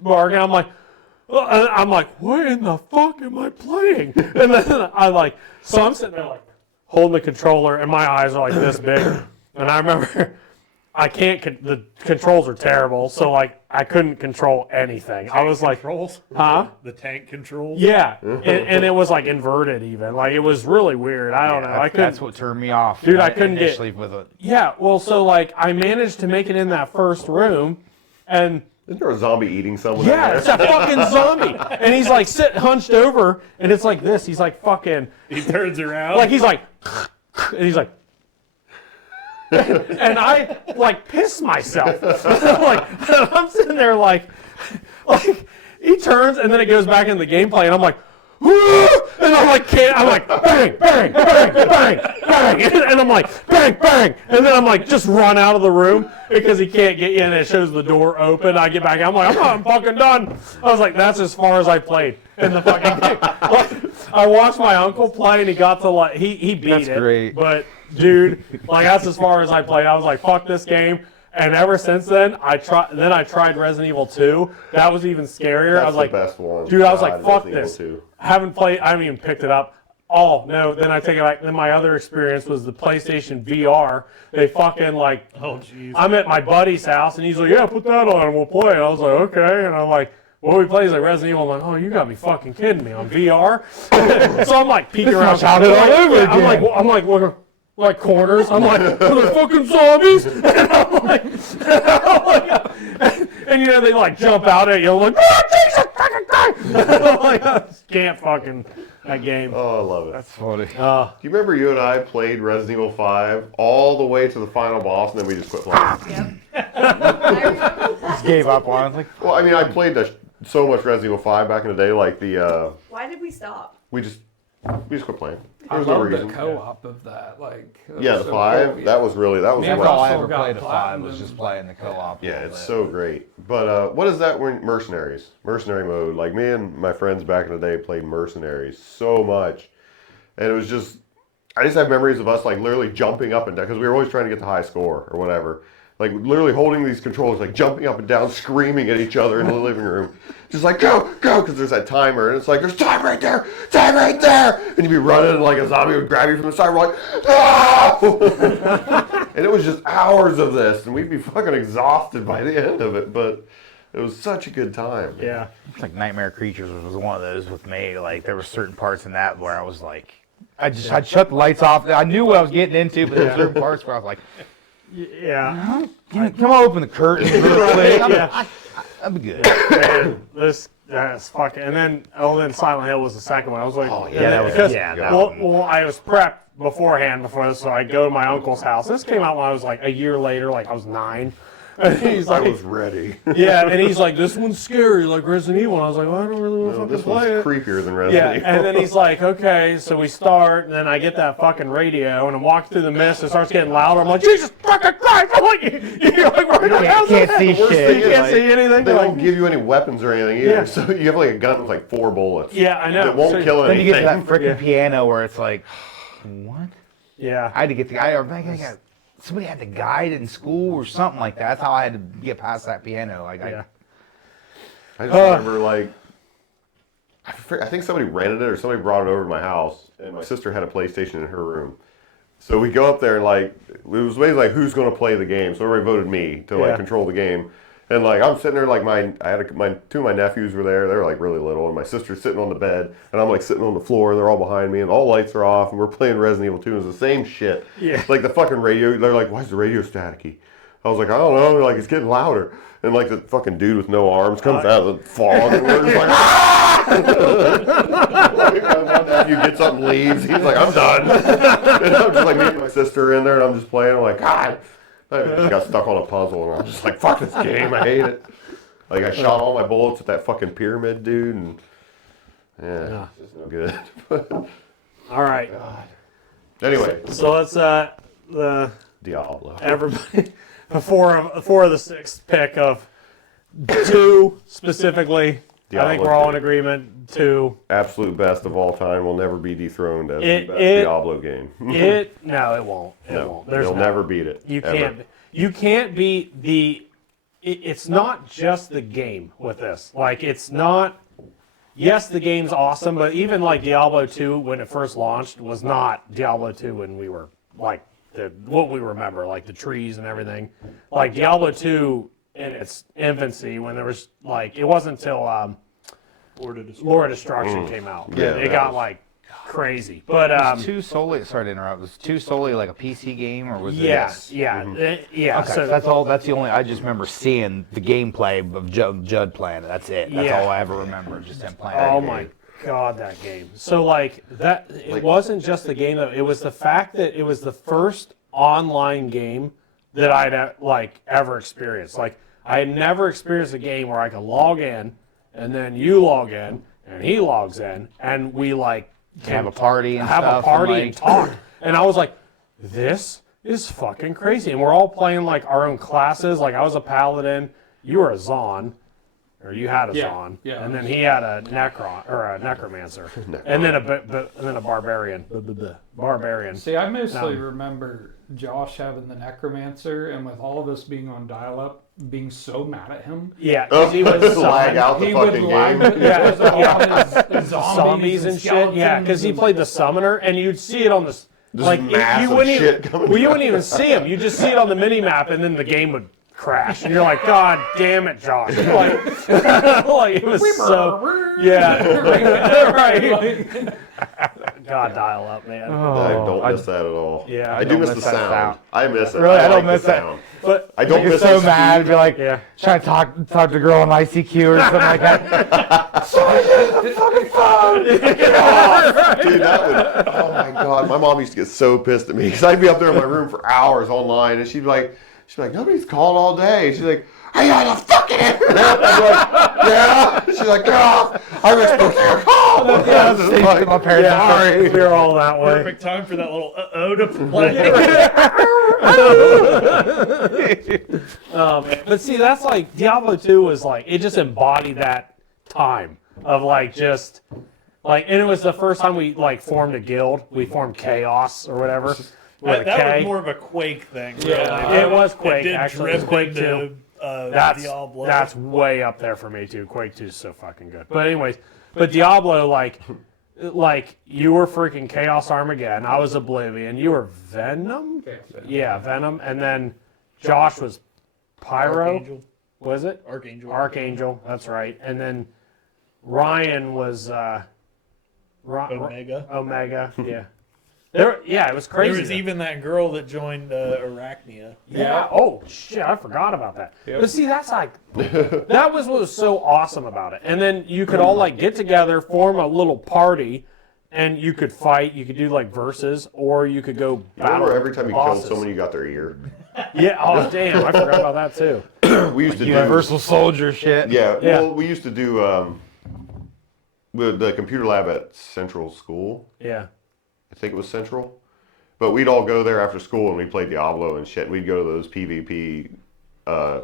barking. I'm like, what in the fuck am I playing? And then so I'm sitting there like holding the controller and my eyes are like this big. And I remember the controls are terrible. So like I couldn't control anything. I was like, Controls? huh? The tank controls? Yeah. And it was like inverted even. Like it was really weird. I don't know. I couldn't. That's what turned me off. Dude, I couldn't initially with it. Yeah. Well, so like I managed to make it in that first room and Isn't there a zombie eating someone? yeah, it's a fucking zombie. And he's like sitting hunched over, and it's like this. He's like fucking, He turns around. like he's like, and he's like, and I like piss myself. Like I'm sitting there like he turns, and then it goes back into the gameplay, and I'm like, and I'm like, bang, bang, bang, bang, bang, and I'm like, bang, bang, and then I'm like, just run out of the room because he can't get in. It shows the door open. I get back. I'm like, I'm fucking done. I was like, that's as far as I played in the fucking game. Like, I watched my uncle play, and he got to like, he beat That's it. great. But dude, like that's as far as I played. I was like, fuck this game. And ever since then, I tried Resident Evil 2. That was even scarier. That's I was like, the best one. dude, I was God, like, fuck Resident this. Evil 2. I haven't even picked it up. Oh, no, then I take it back. Then my other experience was the PlayStation VR. They fucking like, Oh, jeez. I'm at my buddy's house, and he's like, yeah, put that on and we'll play. And I was like, okay. And I'm like, what we play is like Resident Evil. I'm like, oh, you got me fucking kidding me on VR. So I'm like peeking around. childhood all over Yeah, again. I'm like looking like corners. I'm like, are there fucking zombies? And I'm like, and you know, they like jump out at you. I'm like, oh, Jesus fucking Christ. I'm like, I just can't fucking that game. Oh, I love it. That's funny. Do you remember you and I played Resident Evil 5 all the way to the final boss, and then we just quit playing? Yep. I remember that. Just gave up on it. Like, Well, I mean, I played so much Resident Evil 5 back in the day, like Why did we stop? we just quit playing. I There's no love the reason. co-op of that. Like it Yeah, was the so 5, cool. that was Yeah, what- all I also ever got played at 5 was platinum. just playing the co-op. Yeah, it's so great. But what is that when Mercenary mode? Like me and my friends back in the day played Mercenaries so much. And it was just, I just have memories of us like literally jumping up and down, because we were always trying to get the high score or whatever. Like literally holding these controllers, like jumping up and down, screaming at each other in the living room. Just like, go, go, because there's that timer, and it's like, there's time right there, and you'd be running, and like a zombie would grab you from the side, we're like, ah! And it was just hours of this, and we'd be fucking exhausted by the end of it, but it was such a good time. Yeah. It's like Nightmare Creatures was one of those with me. Like there were certain parts in that where I was like, I'd shut the lights off. I knew what I was getting into, but there were certain parts where I was like, Yeah. come on, open the curtains real quick. Yeah. That'd be good. Man, that's fucking. And then Silent Hill was the second one. I was like, Oh, yeah, that was- because, yeah, that well, I was prepped beforehand before this, so I go to my uncle's house. This came out when I was like a year later, like I was 9. And he's I like, was ready. yeah, and he's like, this one's scary, like Resident Evil. And I was like, well, I don't really want to No, fucking this one's play it. creepier than Yeah, Resident Evil. and then he's like, okay, so we start, and then I get that fucking radio, and I'm walking through the mist, it starts getting louder. I'm like, Jesus fucking Christ! I'm like, you're like, where the hell's can't that? see The worst shit. thing, You can't Like, see anything. They They're don't like, give you any weapons or anything either. Yeah. So you have like a gun with like 4 bullets. yeah, I know. That won't So- kill Then you get anything. to that freaking piano where it's like, what? Yeah. I had to get the guy. I think somebody had to guide it in school or something like that. That's how I had to get past that piano. Like Yeah. I just remember like, I think somebody rented it or somebody brought it over to my house, and my sister had a PlayStation in her room. So we go up there and like, it was basically like who's going to play the game. So everybody voted me to like Yeah. control the game. And like I'm sitting there like my 2 of my nephews were there. They were like really little, and my sister's sitting on the bed, and I'm like sitting on the floor. They're all behind me, and all lights are off, and we're playing Resident Evil 2. It's the same shit. Yeah. Like the fucking radio. They're like, why is the radio staticky? I was like, I don't know. They're like, it's getting louder. And like the fucking dude with no arms comes out of the fog, and we're just like, ah! You get something, leaves. He's like, I'm done. And I'm just like me and my sister in there, and I'm just playing. I'm like, God. I just got stuck on a puzzle, and I'm just like, fuck this game. I hate it. Like I shot all my bullets at that fucking pyramid dude, and yeah, it's just no good. All right. Anyway, So let's the Diablo. everybody the four of the 6th pick of 2 specifically I think we're all in agreement too. Absolute best of all time will never be dethroned as It- the best it- Diablo game. No, it won't. It won't. There's You'll no- never beat it. You ever. can't. You can't beat the. It's not just the game with this. Like it's not. Yes, the game's awesome, but even like Diablo 2 when it first launched was not Diablo 2 when we were like what we remember, like the trees and everything. Like Diablo 2 in its infancy, when there was like it wasn't until Lord of Destruction came out. Yeah, it that got was- like crazy. But Was 2 solely, sorry to interrupt, was 2 solely like a PC game, or was it? yeah. Okay, So that's all. That's the only. I just remember seeing the gameplay of Judd playing it. That's it. That's Yeah. all I ever remember. Just him playing. oh that my game. god, that game. So like that, it wasn't just the game though. It was the fact that it was the first online game that I'd like ever experienced. Like I had never experienced a game where I could log in, and then you log in, and he logs in, and we like Have a party and have stuff. a party and, and talk. And I was like, this is fucking crazy. And we're all playing like our own classes. Like I was a paladin, you were a Zon, or you had a Yeah, Zon, yeah. and then he had a Necron or a Necromancer, and then a barbarian. Barbarian. See, I mostly No. remember Josh having the Necromancer, and with all of us being on dial-up, being so mad at him. Yeah, because he was lag out the He would fucking lag game. because of all his zombies and shit. Yeah, because he played the summoner, and you'd see it on the like massive you wouldn't shit even, coming well, you down. wouldn't even see him. You just see it on the mini map, and then the game would crash, and you're like, God damn it, Josh! Like, like it was so yeah, right. God, dial up, man. I don't miss that at all. Yeah, I do don't miss miss the that sound. sound. I miss it. Really, I don't like miss the that. sound. But I don't You're miss so the mad. speed. Be like, Yeah. trying to talk to a girl on ICQ or something like that. Dude, that would. Oh my god, my mom used to get so pissed at me because I'd be up there in my room for hours online, and she'd be like, nobody's called all day. She's like, are you on the fucking internet? I'm like, yeah. She's like, get off. I'm expecting a call. Yeah, my parents. yeah, we're all that way. Perfect time for that little uh-oh to play. But see, that's like Diablo 2 was like it just embodied that time of like just like, and it was the first time we like formed a guild. We formed Chaos or whatever. With a That K. was more of a Quake thing. Really. Yeah. It was Quake, It did actually. It was drift Quake into, 2. That's Diablo. that's way up there for me too. Quake 2 is so fucking good. But anyways, but Diablo like you were freaking Chaos Armageddon. I was Oblivion. You were Venom. Yeah, Venom. And then Josh was Pyro. Archangel. Was it? Archangel. Archangel. That's right. And then Ryan was Omega. Omega. Yeah. Yeah, it was crazy. There was though. even that girl that joined Arachnia. Yeah. Oh shit! I forgot about that. But see, that's like that was what was so awesome about it. And then you could all like get together, form a little party, and you could fight. You could do like verses, or you could go battle. Remember every time you killed bosses. someone, you got their ear. Yeah. Oh damn! I forgot about that too. We used to Universal Soldier shit. do. Yeah. Yeah. Well, we used to do with the computer lab at Central School. Yeah. I think it was Central. But we'd all go there after school and we'd play Diablo and shit. We'd go to those PvP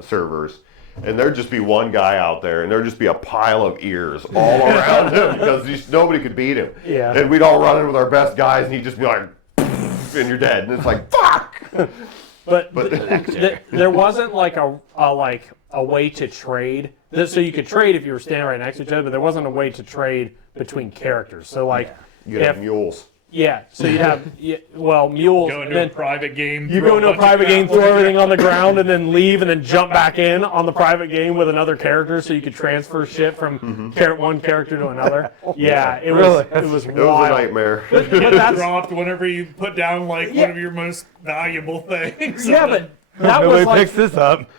servers. And there'd just be one guy out there and there'd just be a pile of ears all around him because nobody could beat him. Yeah. And we'd all run in with our best guys and he'd just be like, and you're dead. And it's like, fuck! But there wasn't like a way to trade. So you could trade if you were standing right next to each other, but there wasn't a way to trade between characters. So like, You'd have mules. yeah, so you'd have mules. Go and into then a private game. you throw go into a bunch of private game, crap throw on everything on the ground, and then leave, and then jump back in on the private game with another character, so you could transfer shit from one character to another. Yeah, it was It was a wild. nightmare. But It that's dropped whenever you put down like Yeah. one of your most valuable things. yeah, but that Nobody was like picks this up.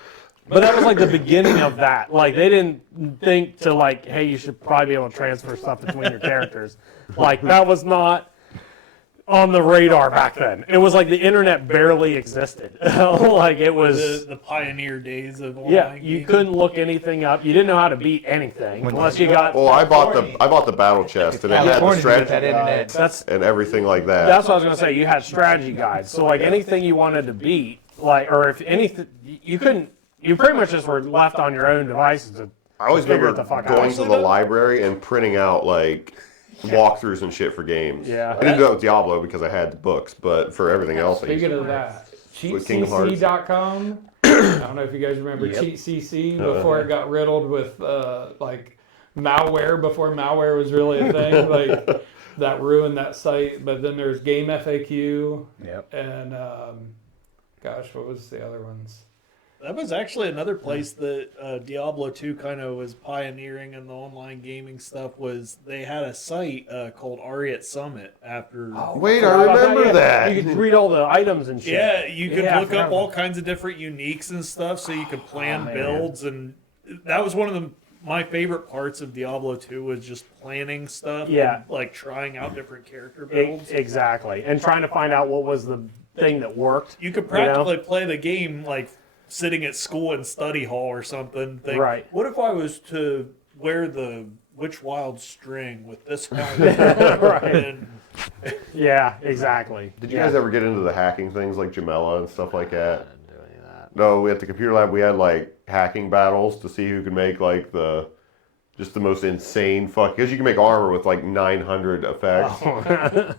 But that was like the beginning of that. Like they didn't think to like, hey, you should probably be able to transfer stuff between your characters. Like that was not on the radar back then. It was like the internet barely existed. Like it was. the pioneer days of online Yeah, you gaming. couldn't look anything up. You didn't know how to beat anything unless you got. Well, I bought the battle chest and it had the California to get that strategy internet. That's and everything like that. that's what I was gonna say. You had strategy guides, so like anything you wanted to beat, like or if anything, you couldn't. You pretty much just were left on your own devices to I always Figure remember it the fuck going out. to the library and printing out like walkthroughs and shit for games. Yeah. I didn't do that with Diablo because I had the books, but for everything else, I used Speaking to. of that, With Kingdom Hearts. cheatcc.com. I don't know if you guys remember CheatCC before it got riddled with like malware before malware was really a thing. Like that ruined that site. But then there's Game FAQ. Yep. And gosh, what was the other ones? That was actually another place that Diablo 2 kind of was pioneering in the online gaming stuff. Was they had a site called Ariat Summit after. Wait, I remember that. You could read all the items and shit. Yeah, you could Yeah, I look forgot up all about kinds of different uniques and stuff, so you could plan man. builds, and that was one of my favorite parts of Diablo 2 was just planning stuff. Yeah. and, like trying out different character builds. Exactly. And trying to find out what was the thing that worked. You could practically play the game like sitting at school in study hall or something. Think, Right. what if I was to wear the Witch Wild string with this helmet? Right. And Yeah, exactly. Did you guys ever get into the hacking things like Jamela and stuff like that? No, at the computer lab we had like hacking battles to see who could make like the most insane because you can make armor with like 900 effects.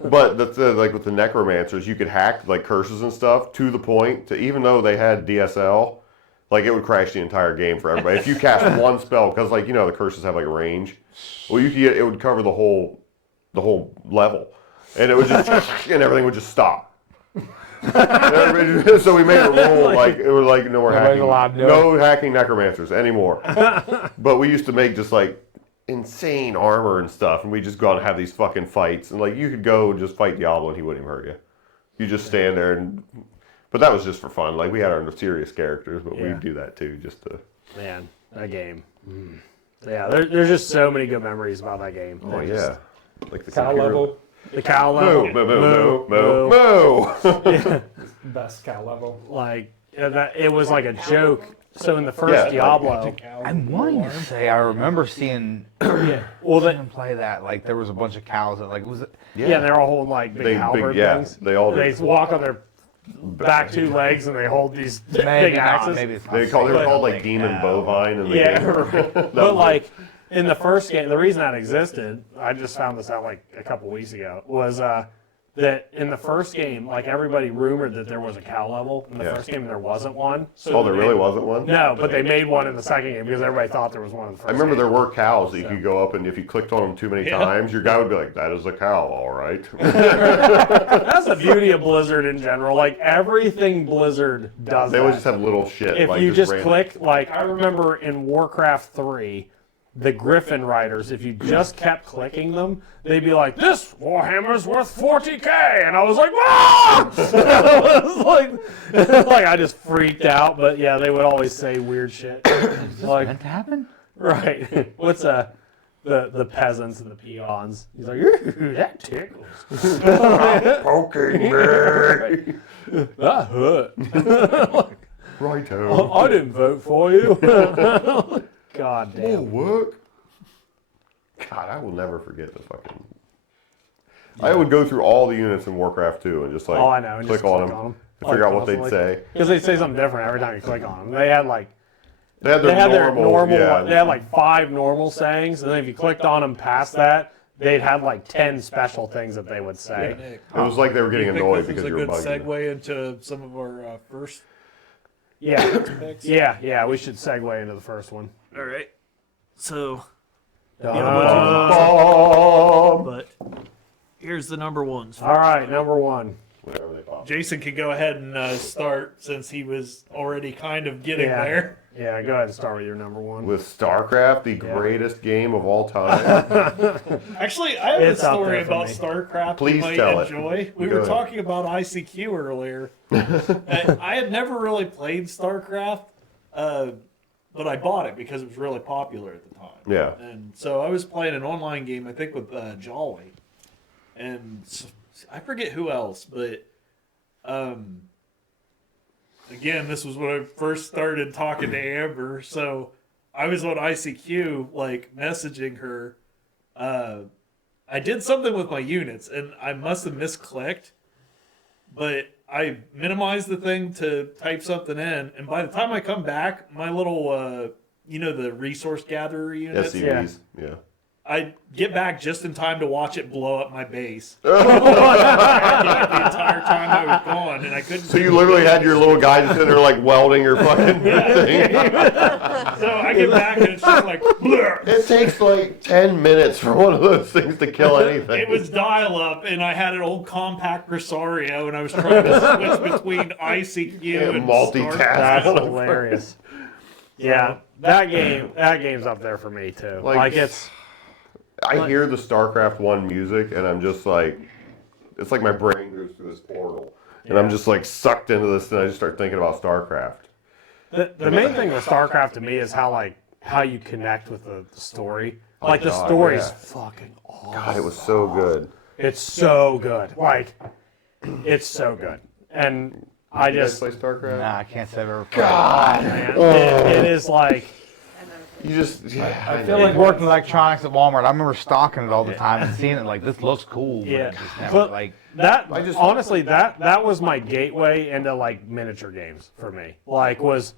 But like with the necromancers, you could hack like curses and stuff to the point to even though they had DSL, like it would crash the entire game for everybody if you cast one spell because like the curses have like a range. Well, it would cover the whole level, and it would just and everything would just stop. So we made a rule like it was like no more hacking, no hacking necromancers anymore. But we used to make just like insane armor and stuff, and we just go out and have these fucking fights. And like you could go and just fight Diablo, and he wouldn't even hurt you. You just stand there and. But that was just for fun. Like we had our serious characters, but we'd do that too, just to. Man, that game. Yeah, there's just so many good memories about that game. Oh yeah, like the Cow computer. level. The cow level. Moo. Best cow level. Like it was like a joke. So in the first Diablo, I'm wanting to say I remember seeing well, them play that. Like there was a bunch of cows that like was it? yeah, they're all holding like big halberd things. They all They did. walk on their back two legs and they hold these Maybe big not. axes. Maybe it's not. They were called like Like, demon bovine. And Yeah, right. But like in the first game, the reason that existed, I just found this out like a couple weeks ago, was that in the first game, like everybody rumored that there was a cow level. In the first game, there wasn't one. So there really wasn't one? No, but they made one in the second game because everybody thought there was one in the first I remember game. there were cows that you could go up and if you clicked on them too many times, your guy would be like, "That is a cow, all right." That's the beauty of Blizzard in general. Like everything Blizzard does. They always that. just have little shit. If like you just random. click, like I remember in Warcraft 3, the Griffin Riders, if you just kept clicking them, they'd be like, "This Warhammer's worth 40K," and I was like, "Ah!" I was like I just freaked out. But yeah, they would always say weird shit. Like, meant to happen? right? What's the peasants and the peons? He's like, "Ooh, that tickles." Poking me. That hurt. Righto. I didn't vote for you. God Oh, damn. work. God, I will never forget the fucking. I would go through all the units in Warcraft 2 and just like Oh, I know. And click just on click them on them. and figure out what they'd say. Because they say something different every time you click on them. They had like They had they had their their normal. yeah. They had like 5 normal sayings, and then if you clicked on them past that, they'd have like 10 special things that they would say. Nick, It was like they were getting you think annoyed this because is you a were good bugging them. segue into some of our first Yeah, picks? yeah. We should segue into the first one. All right. So, All but here's the number ones. right, number 1. Whenever they pop. Jason can go ahead and start since he was already kind of getting Yeah. there. Yeah, go ahead and start with your number 1. With StarCraft, the greatest game of all time. Actually, I have It's a up story there for about me. StarCraft Please you might tell it. enjoy. We Go were ahead. talking about ICQ earlier. I had never really played StarCraft, but I bought it because it was really popular at the time. Yeah. And so I was playing an online game, I think, with Jolly. And I forget who else, but again, this was when I first started talking to Amber. So I was on ICQ, like, messaging her. I did something with my units, and I must have misclicked. But I minimized the thing to type something in, and by the time I come back, my little the resource gatherer units. SCVs. Yeah. I'd get back just in time to watch it blow up my base. The entire time I was gone, and I couldn't. So you literally had your little guy just in there like welding your fucking thing. So I get back and it's just like, blur. It takes like 10 minutes for one of those things to kill anything. It was dial-up, and I had an old compact Rosario, and I was trying to switch between ICQ and multitask. That's hilarious. Yeah, that game's up there for me too. Like it's. I hear the StarCraft 1 music, and I'm just like, it's like my brain goes through this portal. And I'm just like sucked into this, and I just start thinking about StarCraft. The main thing with StarCraft to me is how you connect with the story. Like the story's fucking awesome. God, it was so good. It's so good. Like, it's so good. And I You guys just, play StarCraft? Nah, I can't say I've ever played. God, man, it is like, you just. Yeah, I I feel know. like Worked in electronics at Walmart. I remember stocking it all the time and seeing it like this looks cool. But Yeah. it just never, But- like that, I just- honestly, that was my gateway into like miniature games for me. Like, was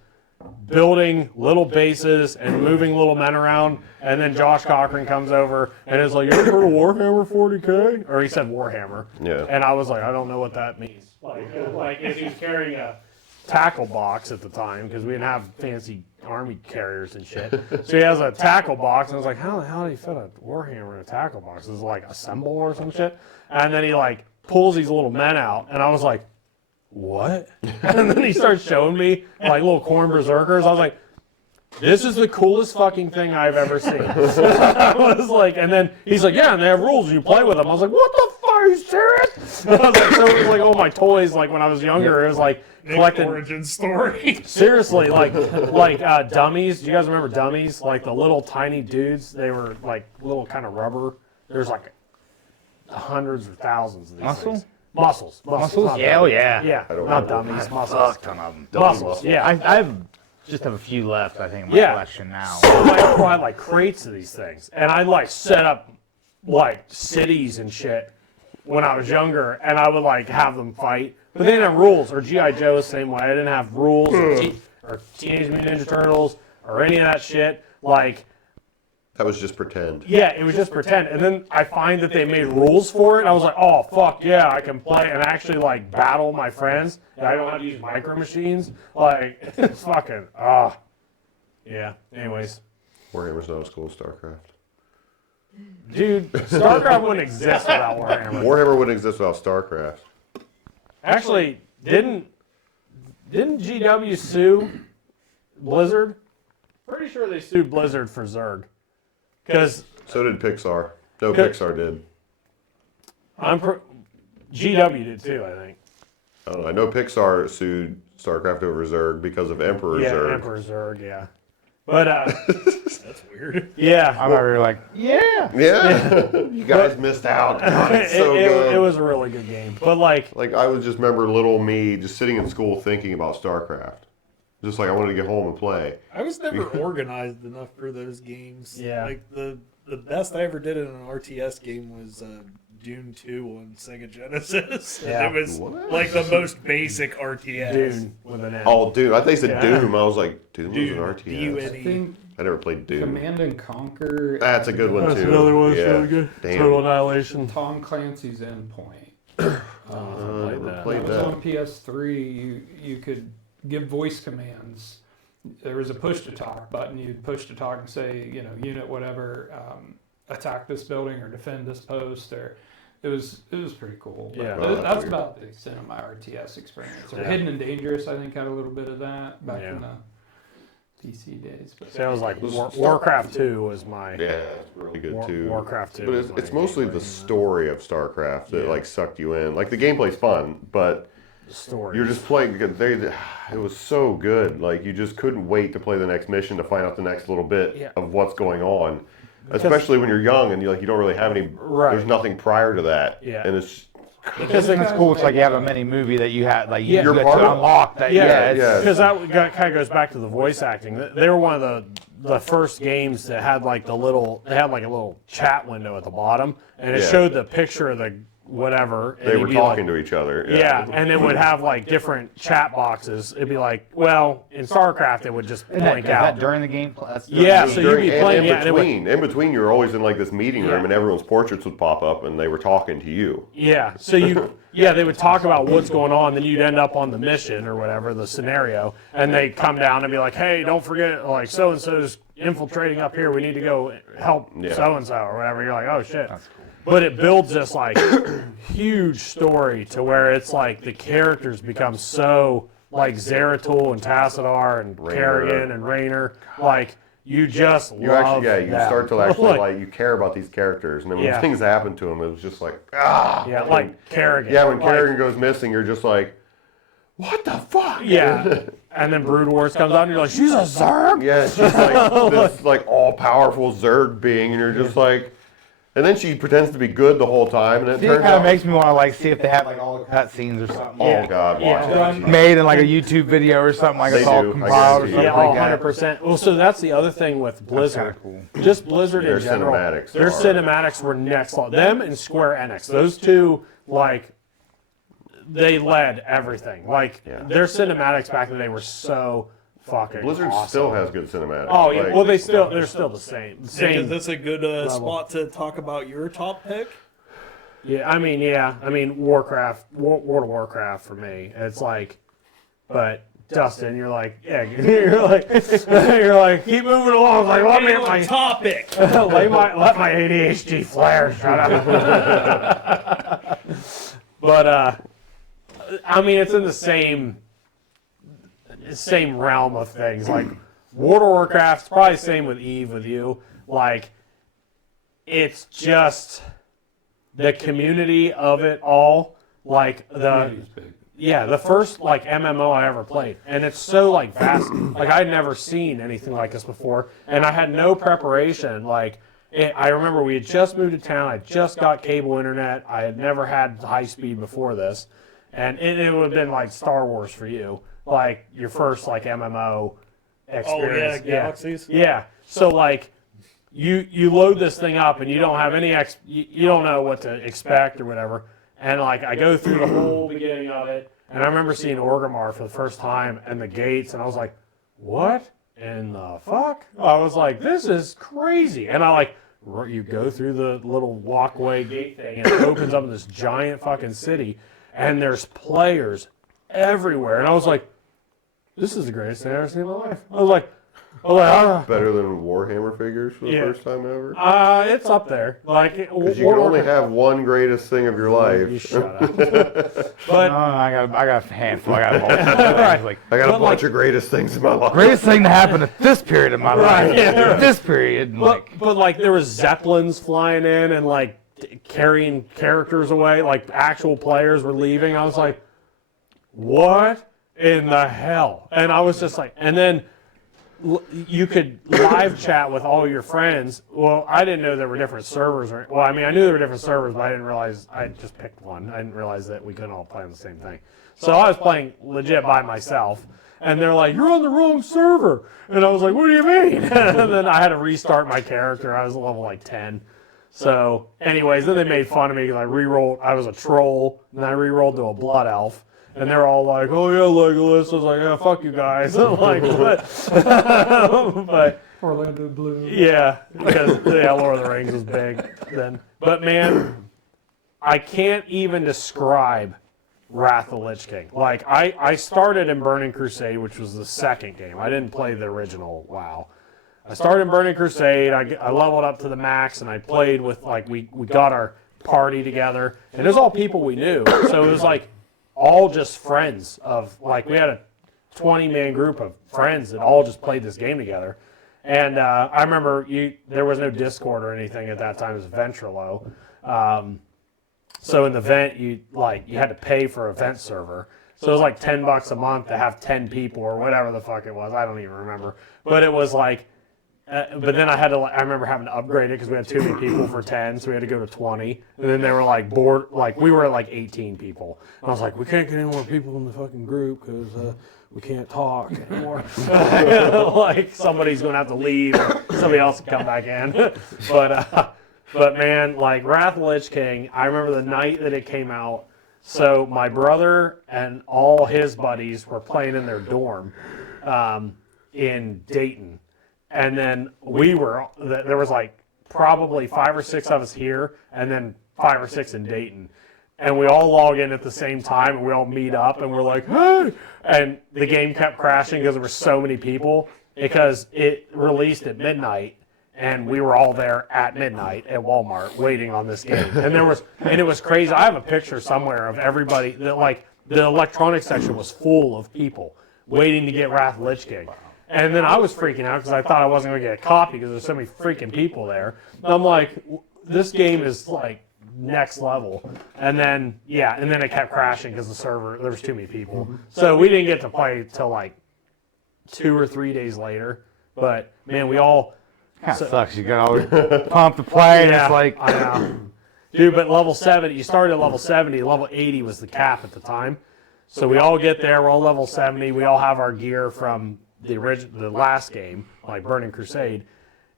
building little bases and moving little men around, and then Josh Cochran comes over and is like, "You ever heard of Warhammer 40K?" Or he said Warhammer. Yeah. And I was like, I don't know what that means. Like if he was carrying a tackle box at the time, because we didn't have fancy army carriers and shit. So he has a tackle box, and I was like, how the hell do you fit a Warhammer in a tackle box? Is it like a symbol or some shit? And then he like pulls these little men out, and I was like, what? And then he starts showing me like little corn berserkers. I was like, this is the coolest fucking thing I've ever seen. I was like, and then he's like, yeah, and they have rules and you play with them. I was like, what the fuck, are you serious? I was like, so it was like all my toys, like when I was younger, it was like collecting. Origin story. Seriously, like dummies. Do you guys remember dummies? Like the little tiny dudes. They were like little kind of rubber. There's like hundreds or thousands of these things. Muscles. muscles. Yeah, oh yeah. Yeah, I don't not know. dummies. Muscles. Fuck ton of them. Muscles. Yeah. I just have a few left. I think in my Yeah. collection now. So my uncle had like crates of these things, and I'd like set up like cities and shit when I was younger, and I would like have them fight. But they didn't have rules, or GI Joe the same way. I didn't have rules, or Teenage Mutant Ninja Turtles, or any of that shit. Like, That was just pretend. yeah, it was just pretend. And then I find that they made rules for it, and I was like, oh fuck yeah, I can play and actually like battle my friends. And I don't have to use micro machines. Like, it's fucking yeah. Anyways. Warhammer's not as cool as StarCraft. Dude, StarCraft wouldn't exist without Warhammer. Warhammer wouldn't exist without StarCraft. Actually, didn't GW sue Blizzard? Pretty sure they sued Blizzard for Zerg. Because So did Pixar. No, Good. Pixar did. GW did too, I think. I don't know. I know Pixar sued StarCraft over Zerg because of Emperor Yeah, Zerg. Emperor Zerg, yeah. But That's weird. yeah, I remember like, yeah. Yeah, you guys missed out. God, it's so good. it was a really good game. But like, Like, I would just remember little me just sitting in school thinking about StarCraft. Just like I wanted to get home and play. I was never organized enough for those games. Yeah. Like the best I ever did in an RTS game was Dune 2 on Sega Genesis. Yeah. It was What? like the most basic RTS. Dune with an N. Oh, dude, I think they said Yeah. Doom. I was like, Doom was an Dune, RTS. I D-U-N-E. think I never played Doom. Command and Conquer. That's a good one That's too. another one that's Yeah. really good. Damn. Total Annihilation. Tom Clancy's Endpoint. Never played It was that. on PS3. You could give voice commands. There was a push to talk button. You'd push to talk and say, unit whatever, attack this building or defend this post. Or it was pretty cool. But Yeah. Oh, that's that's weird. about the extent of my RTS experience. Or Yeah. Hidden and Dangerous, I think, had a little bit of that back Yeah. in the PC days. But So I was like, Warcraft 2 was my Yeah, it's really good too. Warcraft 2. But was it's my mostly gateway. the story of StarCraft that Yeah. like sucked you in. Like the gameplay's fun, but story. you're just playing because it was so good. Like you just couldn't wait to play the next mission to find out the next little bit Yeah. of what's going on. Especially when you're young and you don't really have any. Right. There's nothing prior to that. Yeah. And it's because It's cool. It's like you have a mini movie that you had, like Yeah. you You're get part to of it. unlock. That yeah, yeah. because kind of goes back to the voice acting. They were one of the first games that had like they had like a little chat window at the bottom, and it Yeah. showed the picture of the whatever. And They he'd were be talking like, to each other. Yeah, and it would have like different chat boxes. It'd be like, well, in StarCraft, it would just Is that, blink is that out. during the game? That's during Yeah, the so game. you'd be playing, yeah, and it would- in between, you were always in like this meeting room, Yeah. and everyone's portraits would pop up, and they were talking to you. Yeah, so they would talk about what's going on, then you'd end up on the mission or whatever, the scenario, and they'd come down and be like, hey, don't forget, like, so-and-so's infiltrating up here, we need to go help Yeah. so-and-so or whatever. You're like, oh, shit. But it builds this, like, huge story to where it's like the characters become so, like, Zeratul and Tassadar and Raynor. Kerrigan and Raynor, like, you just You love actually, you them. start to actually Like, you care about these characters, and then when Yeah. things happen to them, it was just like, ah. yeah, like Kerrigan. Yeah, when like, Kerrigan goes missing, you're just like, what the fuck? Yeah. And then Brood Wars comes out and you're like, she's a Zerg? Yeah, she's like this like all powerful Zerg being, and you're just like, and then she pretends to be good the whole time, and it See, it turns kind of out, makes me want to like see if they have like all the cutscenes or something. oh god, watch Yeah. it. Made in like a YouTube video or something, like They it's all do, I compiled or guarantee something you. Yeah, like that. 100%. Well, so that's the other thing with Blizzard. kinda Just Blizzard Their in general. cinematics Their are- cinematics were next level. Them and Square Enix. Those two, like, they led everything. Like, Yeah. their cinematics back in the day were so fucking Blizzard awesome. still has good cinematics. Oh, yeah. Like, Well, they're still the same. Is Same. this a good spot to talk about your top pick? Yeah, I mean, Warcraft, World of Warcraft for me. It's like, but Dustin, you're like, yeah, you're like, keep moving along. Like, let me my topic. let my ADHD flare shut up. But I mean, it's in the same realm of things. Like World of Warcraft's probably the same with Eve with you. Like, it's just the community of it all. Like the first like MMO I ever played, and it's so like vast. Like I'd never seen anything like this before, and I had no preparation. Like I remember we had just moved to town. I just got cable internet. I had never had high speed before this, and it would have been like Star Wars for you, like your first like MMO experience. Galaxies. Yeah. So like you load this thing up and you don't have any you don't know what to expect or whatever. And like I go through the whole beginning of it, and I remember seeing Orgrimmar for the first time and the gates, and I was like, "What in the fuck?" I was like, "This is crazy!" And I like you go through the little walkway gate thing, and it opens up in this giant fucking city, and there's players everywhere, and I was like, "This is the greatest thing I've ever seen in my life." I was like, better than Warhammer figures for the Yeah. first time ever. it's up there. Like, Because you can only have one greatest thing of your You life. shut up. No, But I got a handful. I got multiple. Right. Like, I got a But, bunch like- of greatest things in my life. greatest thing to happen at this period of my Right, life. yeah. This period, like but like there was Zeppelins flying in and like carrying characters away, like actual players were leaving. I was like, what in the hell? And I was just like, and then you could live chat with all your friends. Well, I didn't know there were different servers. Well, I mean, I knew there were different servers, but I didn't realize, I just picked one. I didn't realize that we couldn't all play on the same thing. So I was playing legit by myself. And they're like, you're on the wrong server. And I was like, what do you mean? And then I had to restart my character. I was level like 10. So anyways, then they made fun of me because I re-rolled. I was a troll, and I re-rolled to a blood elf. And they're all like, oh yeah, Legolas. I was like, yeah, fuck you guys. I'm like, what? But Orlando Bloom. yeah, because yeah, Lord of the Rings was big then. But man, I can't even describe Wrath of the Lich King. Like I started in Burning Crusade, which was the second game. I didn't play the original WoW. I started in Burning Crusade. I leveled up to the max, and I played with like we got our party together, and it was all people we knew. So it was like all just friends of like we had a 20-man group of friends that all just played this game together. And I remember there was no Discord or anything at that time. It was Ventrilo. So in the vent, you had to pay for a vent server. So it was like $10 a month to have 10 people or whatever the fuck it was. I don't even remember. But it was like, but then I remember having to upgrade it because we had too many people for 10, so we had to go to 20. And then they were like bored, like we were at like 18 people. And I was like, we can't get any more people in the fucking group because we can't talk anymore. Like somebody's going to have to leave, or somebody else can come back in. But But man, like Wrath of the Lich King, I remember the night that it came out. So my brother and all his buddies were playing in their dorm in Dayton. And then there was like probably 5 or 6 of us here, and then 5 or 6 in Dayton. And we all log in at the same time, and we all meet up, and we're like, hey! And the game kept crashing because there were so many people, because it released at midnight, and we were all there at midnight at Walmart waiting on this game. And it was crazy. I have a picture somewhere of everybody that, like, the electronics section was full of people waiting to get Wrath of the Lich King. And then I was freaking out because I thought I wasn't going to get a copy because there's so many freaking people there. And I'm like, this game is like next level. And then it kept crashing because the server, there was too many people. So we didn't get to play till like 2 or 3 days later. But man, we all... Kind of sucks. You got all pumped to play, and it's like... I know. Dude, but level 70, you started at level 70, level 80 was the cap at the time. So we all get there, we're all level 70, we all have our gear from the last game, like Burning Crusade,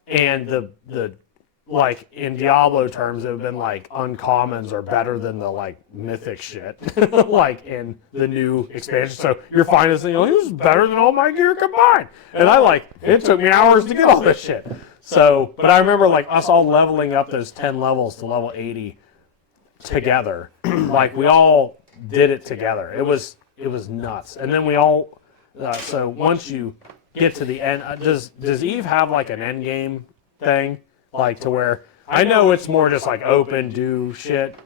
and the like in Diablo terms, it would have been like uncommons are better than the like mythic shit, like in the new expansion. So you're finding this thing, like, this is better than all my gear combined, and it took me hours to get all this shit. So, but I remember like us all leveling up those 10 levels to level 80 together, like we all did it together. It was nuts, and then we all. So once you get to the end, does Eve have like an end game thing, like to where I know it's more just like open do shit,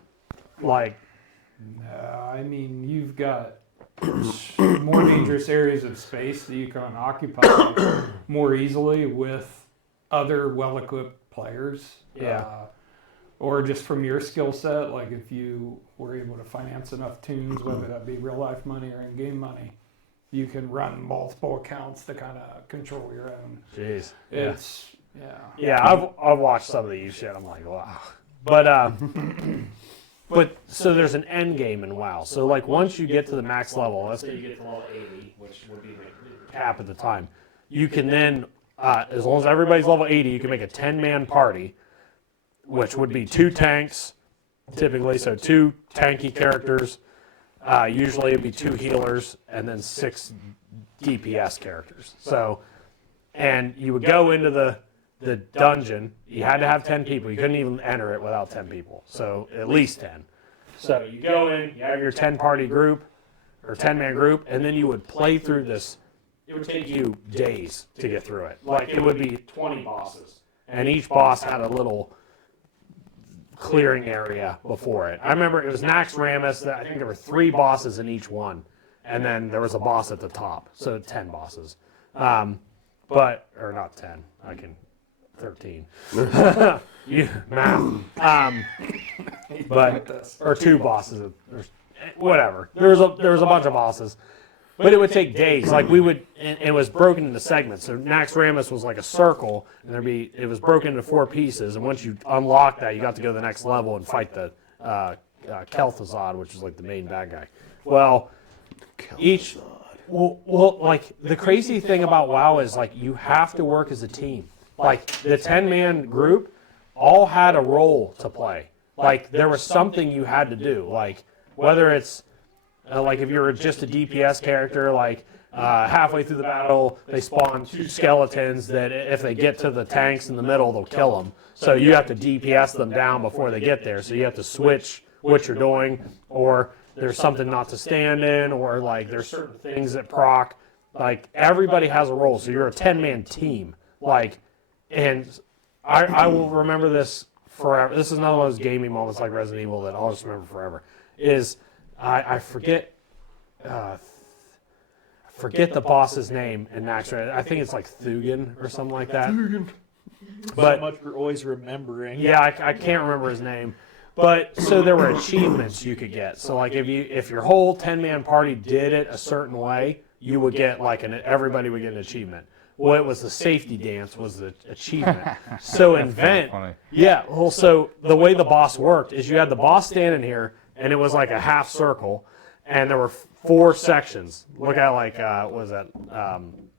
like. I mean, you've got more dangerous areas of space that you can occupy more easily with other well-equipped players. Yeah. Or just from your skill set, like if you were able to finance enough tunes, whether that be real life money or in-game money, you can run multiple accounts to kind of control your own. Jeez. It's Yeah, I've watched some of the Eve shit. I'm like, wow. But so there's an end game in WoW. So like once you get to the max level, let's say you get to level 80, which would be the cap at the time, you can then, as long as everybody's level 80, you can make a 10-man party, which would be 2 tanks, typically. So 2 tanky characters. Usually it'd be 2 healers and then 6 DPS characters. So, and you would go into the dungeon. You had to have 10 people. You couldn't even enter it without 10 people. So at least 10. So you go in, you have your 10-party group or 10-man group, and then you would play through this. It would take you days to get through it. Like it would be 20 bosses, and each boss had a little clearing area before it. I remember it was Nax Ramus. I think there were 3 bosses in each one, and then there was a boss at the top. So 10 bosses, or not 10. 13. You math. Or 2 bosses. Whatever. There was a bunch of bosses. But it would take days. Like and it was broken into segments. So Nax Ramus was like a circle, and it was broken into 4 pieces. And once you unlock that, you got to go to the next level and fight the Kel'Thuzad, which is like the main bad guy. Well, like the crazy thing about WoW is like you have to work as a team. Like the 10-man group all had a role to play. Like there was something you had to do. Like whether it's like if you're just a DPS character, like halfway through the battle, they spawn 2 skeletons that if they get to the tanks in the middle, they'll kill them. So you have to DPS them down before they get there. So you have to switch what you're doing, or there's something not to stand in, or like there's certain things that proc. Like everybody has a role. So you're a 10-man team. Like, and I will remember this forever. This is another one of those gaming moments like Resident Evil that I'll just remember forever. Is I forget the boss's name in Nax. I think it's like Thugan or something like that. But so much for always remembering. Yeah, I can't remember his name. But so there were achievements you could get. So like if your whole 10-man party did it a certain way, you would get like everybody would get an achievement. Well, it was the safety dance was the achievement. So in Vent, yeah. Well, so the way the boss worked is you had the boss standing here, and it was like a half circle, and there were 4 sections. Look at like what was that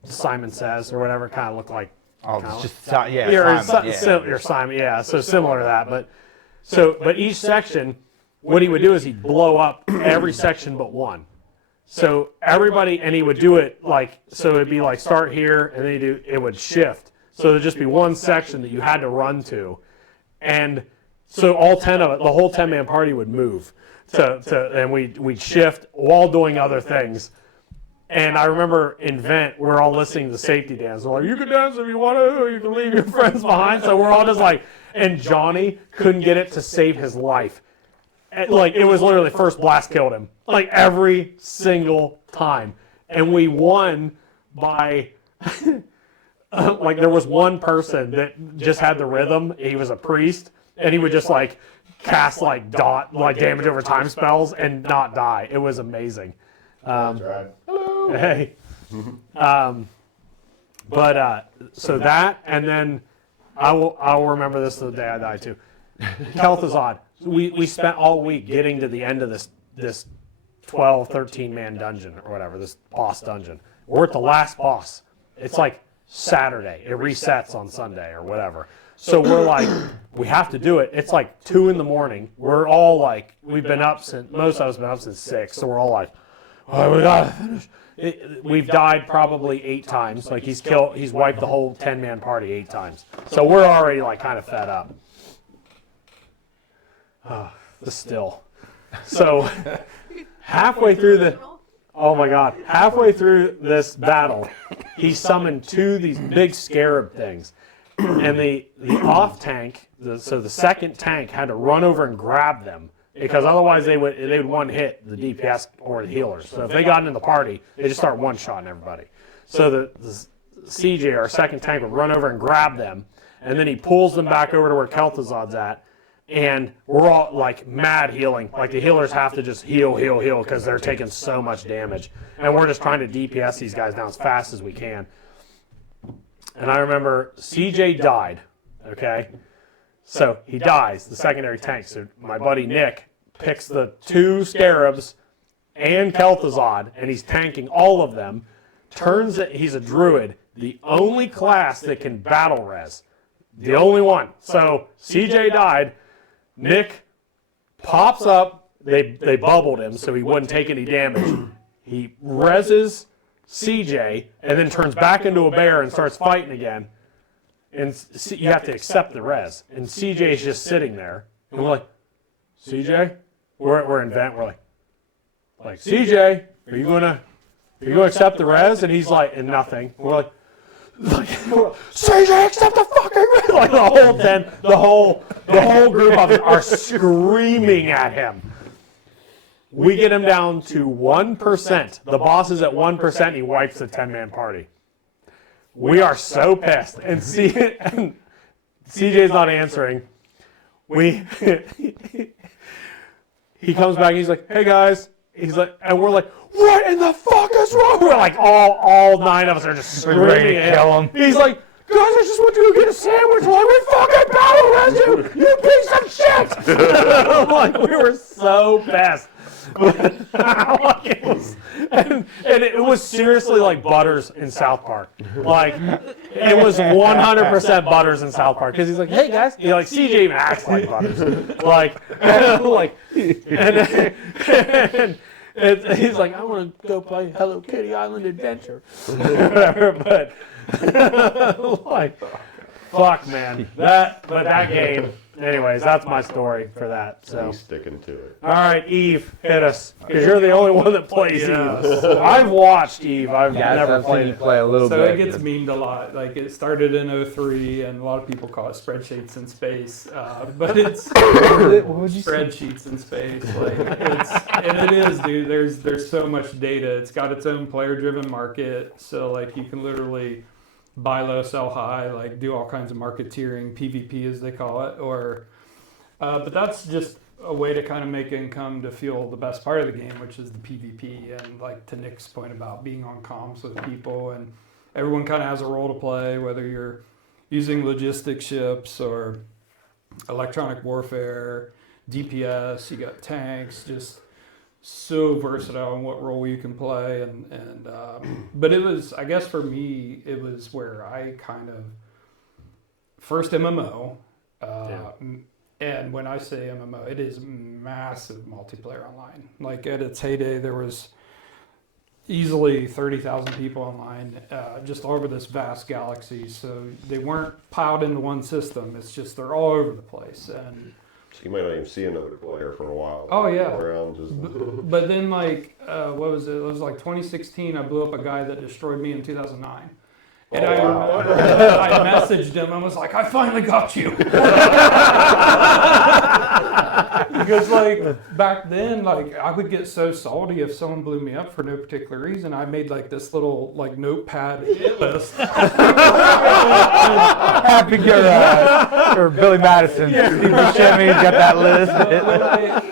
Simon Says or whatever, kind of looked like Oh, Kinda it's just Yeah, Simon, or Simon, yeah. So similar to that, but each section, what he would do is he'd blow up every section but one. So everybody, and he would do it like, so it'd be like start here, and then it would shift. So there'd just be one section that you had to run to, and so all 10 of it, the whole 10-man party would move and we'd shift while doing other things. And I remember in Vent, we're all listening to safety dance. We're like, you can dance if you want to, or you can leave your friends behind. So we're all just like, and Johnny couldn't get it to save his life. Like, it was literally first blast killed him. Like, every single time. And we won by, like, there was one person that just had the rhythm. He was a priest, and he would just, like, cast, like, damage over time spells and not die. It was amazing. That's right. Hey. So that, and then I will remember this to the day I die too. Kel'Thuzad. We spent all week getting to the end of this 12, 13-man dungeon or whatever, this boss dungeon. We're at the last boss. It's like Saturday. It resets on Sunday or whatever. So we're like, we have to do it. It's like 2 a.m. We're all like, most of us have been up since 6, so we're all like, oh, we gotta finish. We've died probably 8 times. Like he's wiped the whole 10-man party 8 times. So we're already like kind of fed up. The still. So halfway through halfway through this battle, he summoned 2 these big scarab things. And the off tank, so the second tank had to run over and grab them. Because otherwise they would one hit the DPS or the healers. So if they got into the party, they just start one-shotting everybody. So the CJ, our second tank, would run over and grab them, and then he pulls them back over to where Kel'Thuzad's at, and we're all like mad healing. Like the healers have to just heal because they're taking so much damage. And we're just trying to DPS these guys down as fast as we can. And I remember CJ died, okay? So he dies, the secondary tank. So my buddy Nick picks the 2 scarabs and Kel'Thuzad, and he's tanking all of them. He's a druid, the only class that can battle res. The only one. So CJ died. Nick pops up. They bubbled him so he wouldn't take any damage. He reses CJ and then turns back into a bear and starts fighting again. And you have to accept the res. And CJ's just sitting there. And we're like, CJ? We're in Vent. We're like, CJ, are you gonna accept the res? And he's like, and nothing. We're like, CJ, accept the fucking res! Like the whole group of us are screaming at him. We get him down to 1%. The boss is at 1%. He wipes the 10-man party. We are so pissed, and CJ's not answering. He comes back and he's like, "Hey guys," he's like, and we're like, "What in the fuck is wrong?" We're like, all 9 of us are just screaming at him. He's like, "Guys, I just went to go get a sandwich." We're like, "We fucking battle res you piece of shit!" Like we were so pissed. It was seriously like Butters in South Park. Like it was 100% Butters in South Park because he's like, "Hey guys," CJ even acts like Butters. And he's like, "I want to go play Hello Kitty Island Adventure," but like, fuck, man, that game. Anyways, that's my story for that. So He's sticking to it. all right, Eve, hit us because you're the only one that plays Eve. I've watched Eve. I've never played you it. play a little So bit. it gets memed a lot. Like it started in 03, and a lot of people call it spreadsheets in space, but it's What would you say? spreadsheets in space. Like it is, dude. There's so much data. It's got its own player-driven market. So like you can literally buy low, sell high, like do all kinds of marketeering, PvP as they call it, but that's just a way to kind of make income to fuel the best part of the game, which is the PvP. And like to Nick's point about being on comms with people, and everyone kind of has a role to play, whether you're using logistic ships or electronic warfare, DPS, you got tanks, just so versatile in what role you can play. But it was, I guess for me, it was where I kind of first MMO. And when I say MMO, it is massive multiplayer online. Like at its heyday, there was easily 30,000 people online just all over this vast galaxy. So they weren't piled into one system. It's just they're all over the place. And So you might not even see another player for a while. Oh, yeah. Around just... but then like, what was it? It was like 2016. I blew up a guy that destroyed me in 2009. And I messaged him and was like, I finally got you. Because like back then, like I would get so salty if someone blew me up for no particular reason. I made like this little like notepad hit list. Happy or Billy Madison. Steve Buscemi got that list.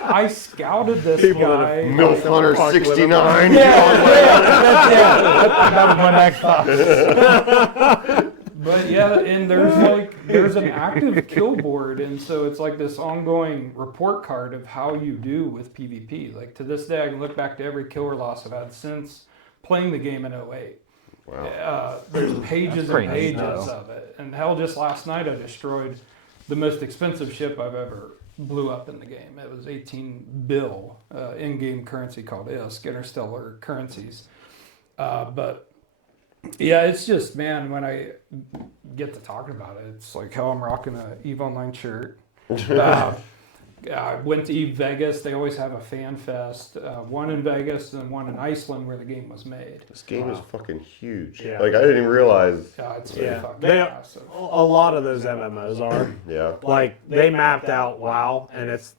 I scouted this guy. MILF Hunter 69. That was my next thought. But yeah, and there's an active kill board, and so it's like this ongoing report card of how you do with PvP. Like to this day, I can look back to every kill or loss I've had since playing the game in 08. Wow. There's pages and pages neat, of it. And hell, just last night I destroyed the most expensive ship I've ever blew up in the game. It was 18 bill in-game currency called ISK, Interstellar Currencies. But yeah, it's just, man, when I get to talking about it, it's like, hell, I'm rocking a EVE Online shirt. I went to EVE Vegas. They always have a fan fest, one in Vegas and one in Iceland where the game was made. This game is fucking huge. Yeah. Like, I didn't even realize. It's Yeah. fucking They- massive. A lot of those MMOs are. Yeah. Like they mapped out WoW, and it's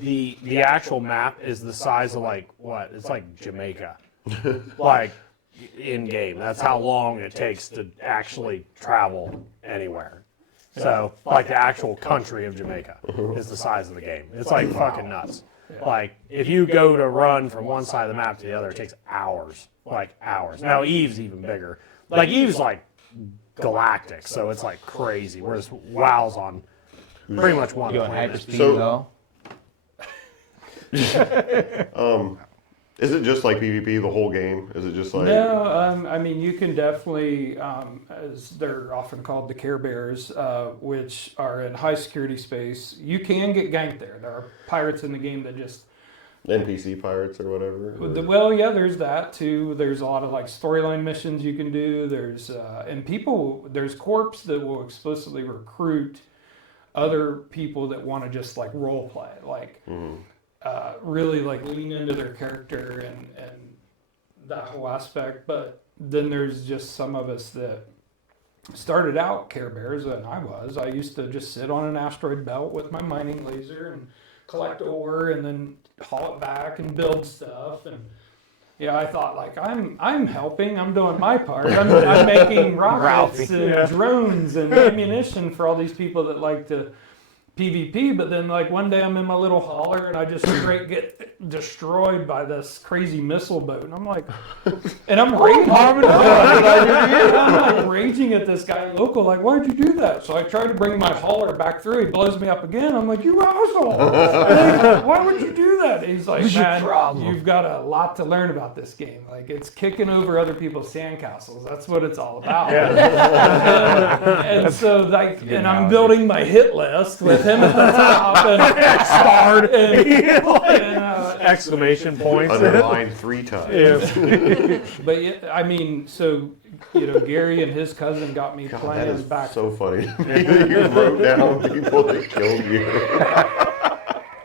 the actual map is the size of like what? It's like Jamaica, like in game. That's how long it takes to actually travel anywhere. So like the actual country of Jamaica is the size of the game. It's like fucking nuts. Like if you go to run from one side of the map to the other, it takes hours, like hours. Now Eve's even bigger. Like Eve's like galactic, so it's like crazy. Whereas WoW's on pretty much one You going planet. hyperspeed So- though? Is it just like PvP the whole game? Is it just like? No, I mean, you can definitely, as they're often called, the Care Bears, which are in high security space. You can get ganked there. There are pirates in the game that just. NPC pirates or whatever? Well, yeah, there's that too. There's a lot of like storyline missions you can do. There's there's corps that will explicitly recruit other people that want to just like role play, like. Really like lean into their character and that whole aspect. But then there's just some of us that started out Care Bears, and I used to just sit on an asteroid belt with my mining laser and collect ore and then haul it back and build stuff. And yeah, I thought like I'm helping, I'm doing my part. I'm making rockets and drones and ammunition for all these people that like to PvP, but then like one day I'm in my little hauler and I just straight get destroyed by this crazy missile boat, and I'm like, and I'm raging. I'm like raging at this guy local, like, why'd you do that? So I try to bring my hauler back through. He blows me up again. I'm like, you asshole! Like, why would you do that? And he's like, man, you've got a lot to learn about this game. Like it's kicking over other people's sandcastles. That's what it's all about. And so like, and I'm building my hit list with him at the top and starred and Exclamation points. Underlined 3 times. Yeah. but yeah, I mean, so Gary and his cousin got me God, playing that is back. so funny. You wrote down people that killed you.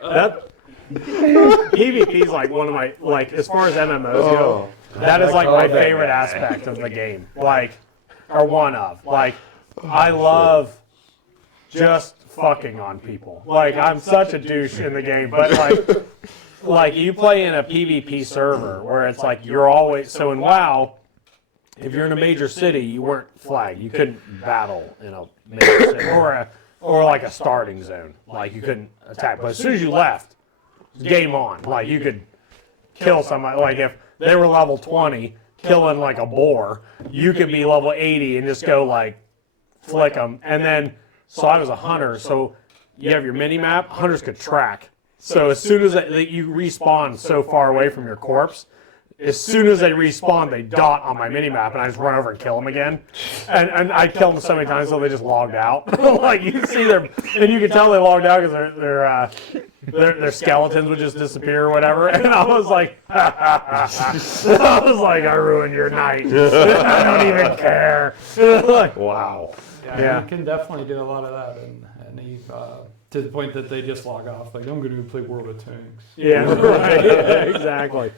That PvP is like one of my, like as far as MMOs go, that is like my favorite aspect of the game. Like, or one of. Like, I love just fucking on people. Like, I'm such a douche in the game, but like you play in a PvP server where it's like you're always, so in WoW, if you're in a major city, you weren't flagged. You couldn't battle in a major city or like a starting zone. Like you couldn't attack. But as soon as you left, game on. Like you could kill somebody. Like if they were level 20, killing like a boar, you could be level 80 and just go like flick them. And then, so I was a hunter. So you have your mini map. Hunters could track. So as soon as you respawn so far away from your corpse, as soon as they respawn, they dot on my mini map, and I just run over and kill them again. And I killed them so many times until they just logged out. Like you can see and you can tell they logged out because their skeletons would just disappear or whatever. And I was like, I ruined your night. I don't even care. Like, Wow. Yeah. You can definitely do a lot of that in Eve, to the point that they just log off. Like, I'm going to play World of Tanks. yeah, right. Yeah, exactly.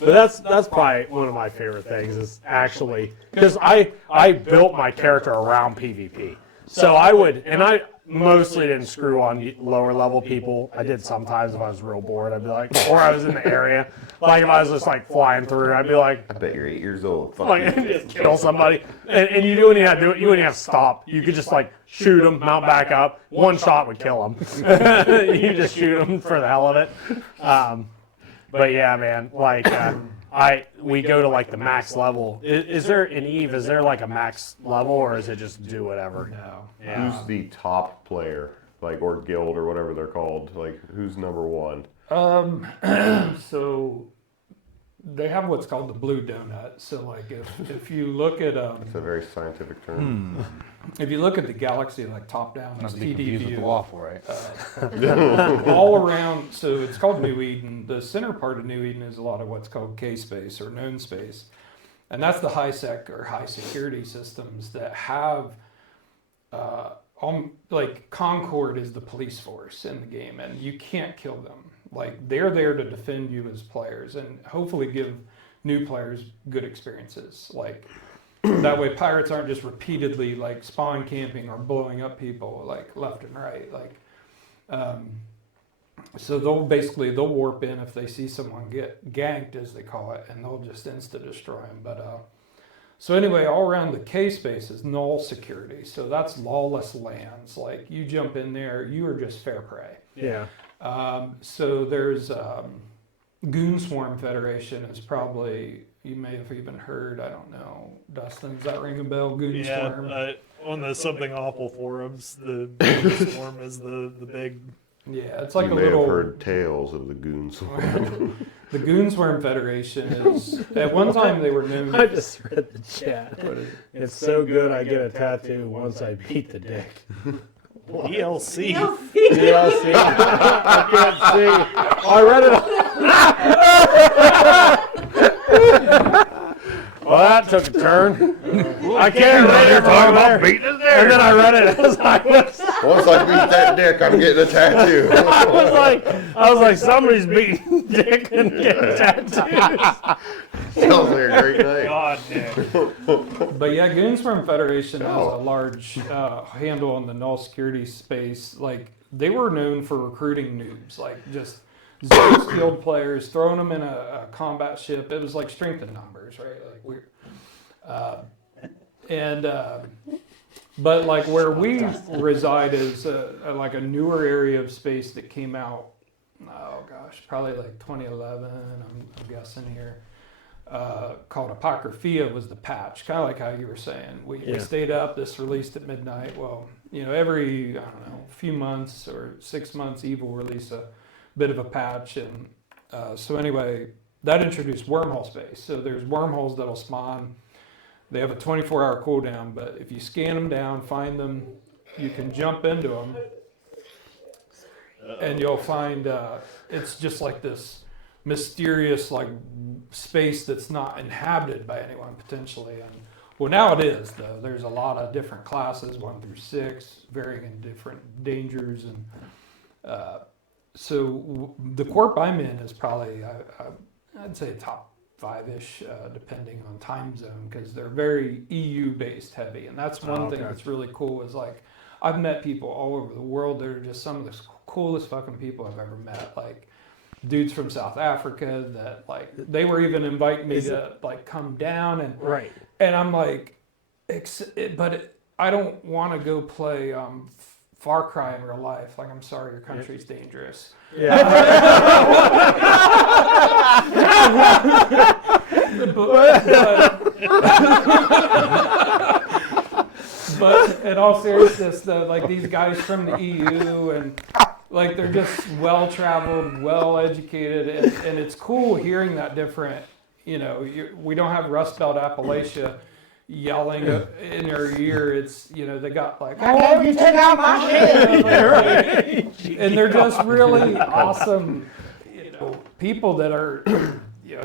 But that's probably one of my favorite things is actually because I built my character around PvP. So I mostly didn't screw on lower level people. I did sometimes if I was real bored. I'd be like, or I was in the area. Like if I was just like flying through, I'd be like, I bet you're 8 years old. Fuck like you. just kill somebody. And you wouldn't even have to do it. You wouldn't have to stop. You could just like shoot them, mount back up. One shot would kill them. You just shoot them for the hell of it. But yeah, man, like we go to like the max level. Is there in Eve? Is there like a max level, or is it just do whatever? No. Yeah. Who's the top player, like, or guild or whatever they're called? Like, who's number one? So they have what's called the blue donut. So like if you look at It's a very scientific term. if you look at the galaxy like top down, Not it's to be TD confused with view. the waffle, right? All around, so it's called New Eden. The center part of New Eden is a lot of what's called K space or known space, and that's the high sec or high security systems that have, like Concord is the police force in the game, and you can't kill them. Like they're there to defend you as players and hopefully give new players good experiences. Like that way, pirates aren't just repeatedly like spawn camping or blowing up people like left and right. Like, so they'll warp in if they see someone get ganked, as they call it, and they'll just insta destroy them. But so anyway, all around the K space is null security. So that's lawless lands. Like you jump in there, you are just fair prey. Yeah. So there's Goon Swarm Federation is probably, you may have even heard, I don't know, Dustin, does that ring a bell? Goon Swarm? On the Something Awful forums, the Storm is the big. Yeah, it's like You a may little. have heard tales of the goons. The Goon Swarm Federation is, at one time they were known. I just read the chat. It's so good I get a tattoo once I beat the dick. ELC. DLC. I can't see. I read it. Well, that took a turn. I can't remember you're talking about beating his dick. And then I read it as I was. Once I beat that dick, I'm getting a tattoo. I was like, somebody's beating dick and getting tattoos. Sounds like a great night. God damn. But yeah, Goon Swarm Federation has a large handle on the null security space. Like they were known for recruiting noobs, like just zero skilled players, throwing them in a combat ship. It was like strength in numbers, right? Like weird. But like where we reside is like a newer area of space that came out. Oh gosh, probably like 2011. I'm guessing here. Called Apocryphia was the patch, kind of like how you were saying. We stayed up. This released at midnight. Well, every few months or 6 months, Eve will release a bit of a patch, and so anyway, that introduced wormhole space. So there's wormholes that'll spawn. They have a 24-hour cooldown, but if you scan them down, find them, you can jump into them, and you'll find it's just like this mysterious like space that's not inhabited by anyone potentially. And well, now it is though. There's a lot of different classes, 1 through 6, varying in different dangers, and so the corp I'm in is probably I'd say top 5-ish, depending on time zone, because they're very EU based heavy, and that's one thing that's really cool. Is like I've met people all over the world. They're just some of the coolest fucking people I've ever met. Like dudes from South Africa that like they were even inviting me to like come down and Right. and I'm like, I don't want to go play Far Cry in real life. Like I'm sorry, your country's dangerous. Yeah. But in all seriousness, though, like these guys from the EU and like they're just well traveled, well educated, and it's cool hearing that different, we don't have Rust Belt Appalachia yelling in their ear. It's, they got like, oh, you took out my shit. And they're just really awesome, people that are,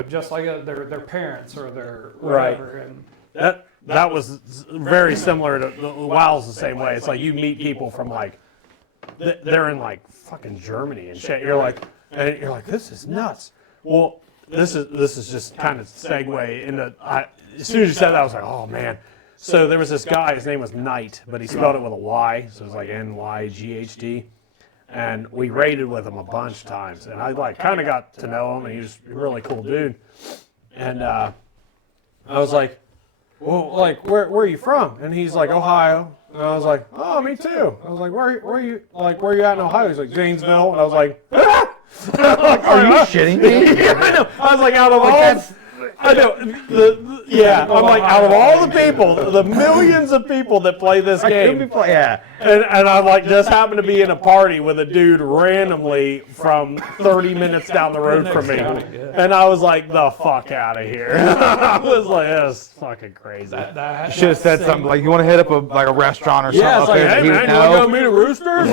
just like their parents or their whatever. And that was very similar to WoW's the same way. It's like you meet people from like they're in like fucking Germany and shit. You're like this is nuts. Well, this is just kind of segue into. As soon as you said that, I was like, oh man. So there was this guy. His name was Knight, but he spelled it with a Y, so it was like Nyghd. And we raided with him a bunch of times, and I like kind of got to know him, and he was a really cool dude. And I was like, well, like where are you from? And he's like, Ohio. And I was like, oh, me too. I was like, where are you at in Ohio? He's like, Janesville. And I was like, ah! Are you shitting me? Yeah, I know. I was like, out of all. I know. I'm like, out of all the people, the millions of people that play this game, and I like just happened to be in a party with a dude randomly from 30 minutes down the road from me, and I was like, the fuck out of here. I was like, that's fucking crazy. You should have said something like, you want to hit up a restaurant or something? Yeah, it's like, hey man, you want to go meet a Rooster?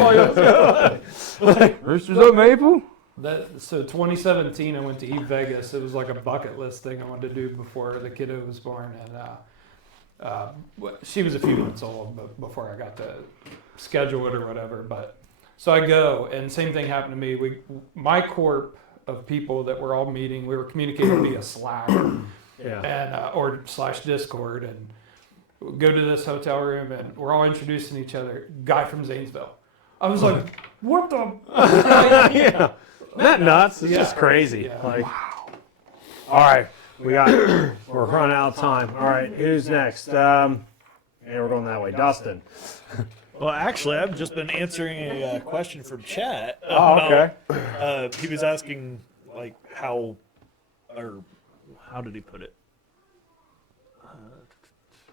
Roosters up Maple? So 2017, I went to Vegas. It was like a bucket list thing I wanted to do before the kiddo was born, and she was a few months old before I got to schedule it or whatever. But so I go, and same thing happened to me. My corp of people that we're all meeting, we were communicating via Slack, and or / Discord, and we go to this hotel room, and we're all introducing each other. Guy from Zanesville. I was like, what the? Yeah. Isn't that nuts? It's just crazy. Yeah. Like, wow. All right, we're running out of time. All right, who's next? Yeah, we're going that way. Dustin. Well, actually, I've just been answering a question from chat. Oh, okay. He was asking, like, how did he put it?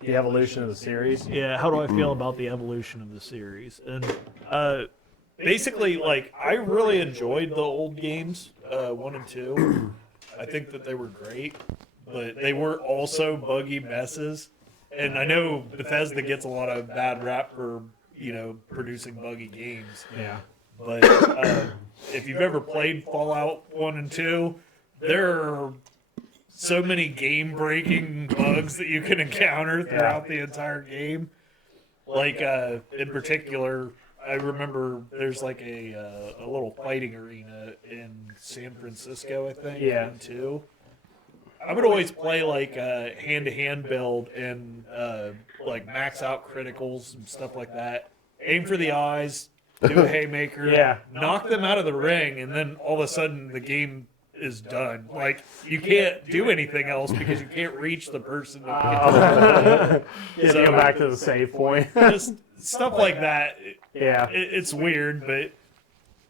The evolution of the series. Yeah, how do I feel about the evolution of the series? And basically, like, I really enjoyed the old games, 1 and 2. I think that they were great, but they were also buggy messes. And I know Bethesda gets a lot of bad rap for, producing buggy games. Yeah. But if you've ever played Fallout 1 and 2, there are so many game-breaking bugs that you can encounter throughout the entire game. Like, in particular, I remember there's like a little fighting arena in San Francisco, I think, Yeah. too. I would always play like hand-to-hand build and like max out criticals and stuff like that. Aim for the eyes, do a haymaker, knock them out of the ring, and then all of a sudden the game is done. Like, you can't do anything else because you can't reach the person. You have to go back to the save point. Just stuff like that. Yeah. It's weird, but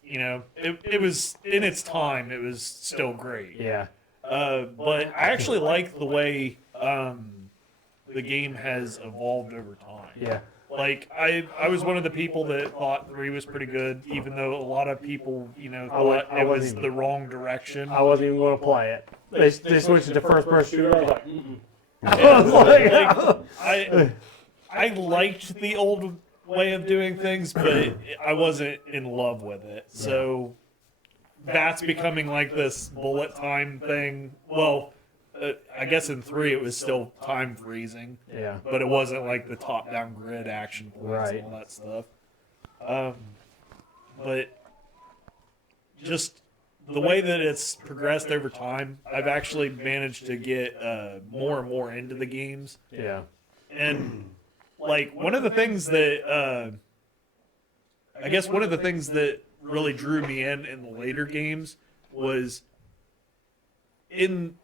it was in its time. It was still great. Yeah. But I actually like the way the game has evolved over time. Yeah. Like, I was one of the people that thought 3 was pretty good, even though a lot of people, thought it was the wrong direction. I wasn't even going to play it. They switched it to first person shooter. I was like, I liked the old way of doing things, but I wasn't in love with it. So that's becoming like this bullet time thing. Well, I guess in 3 it was still time freezing. Yeah. But it wasn't like the top-down grid action points and all that stuff. But just the way that it's progressed over time, I've actually managed to get more and more into the games. Yeah. And like one of the things that I guess one of the things that really drew me in the later games was in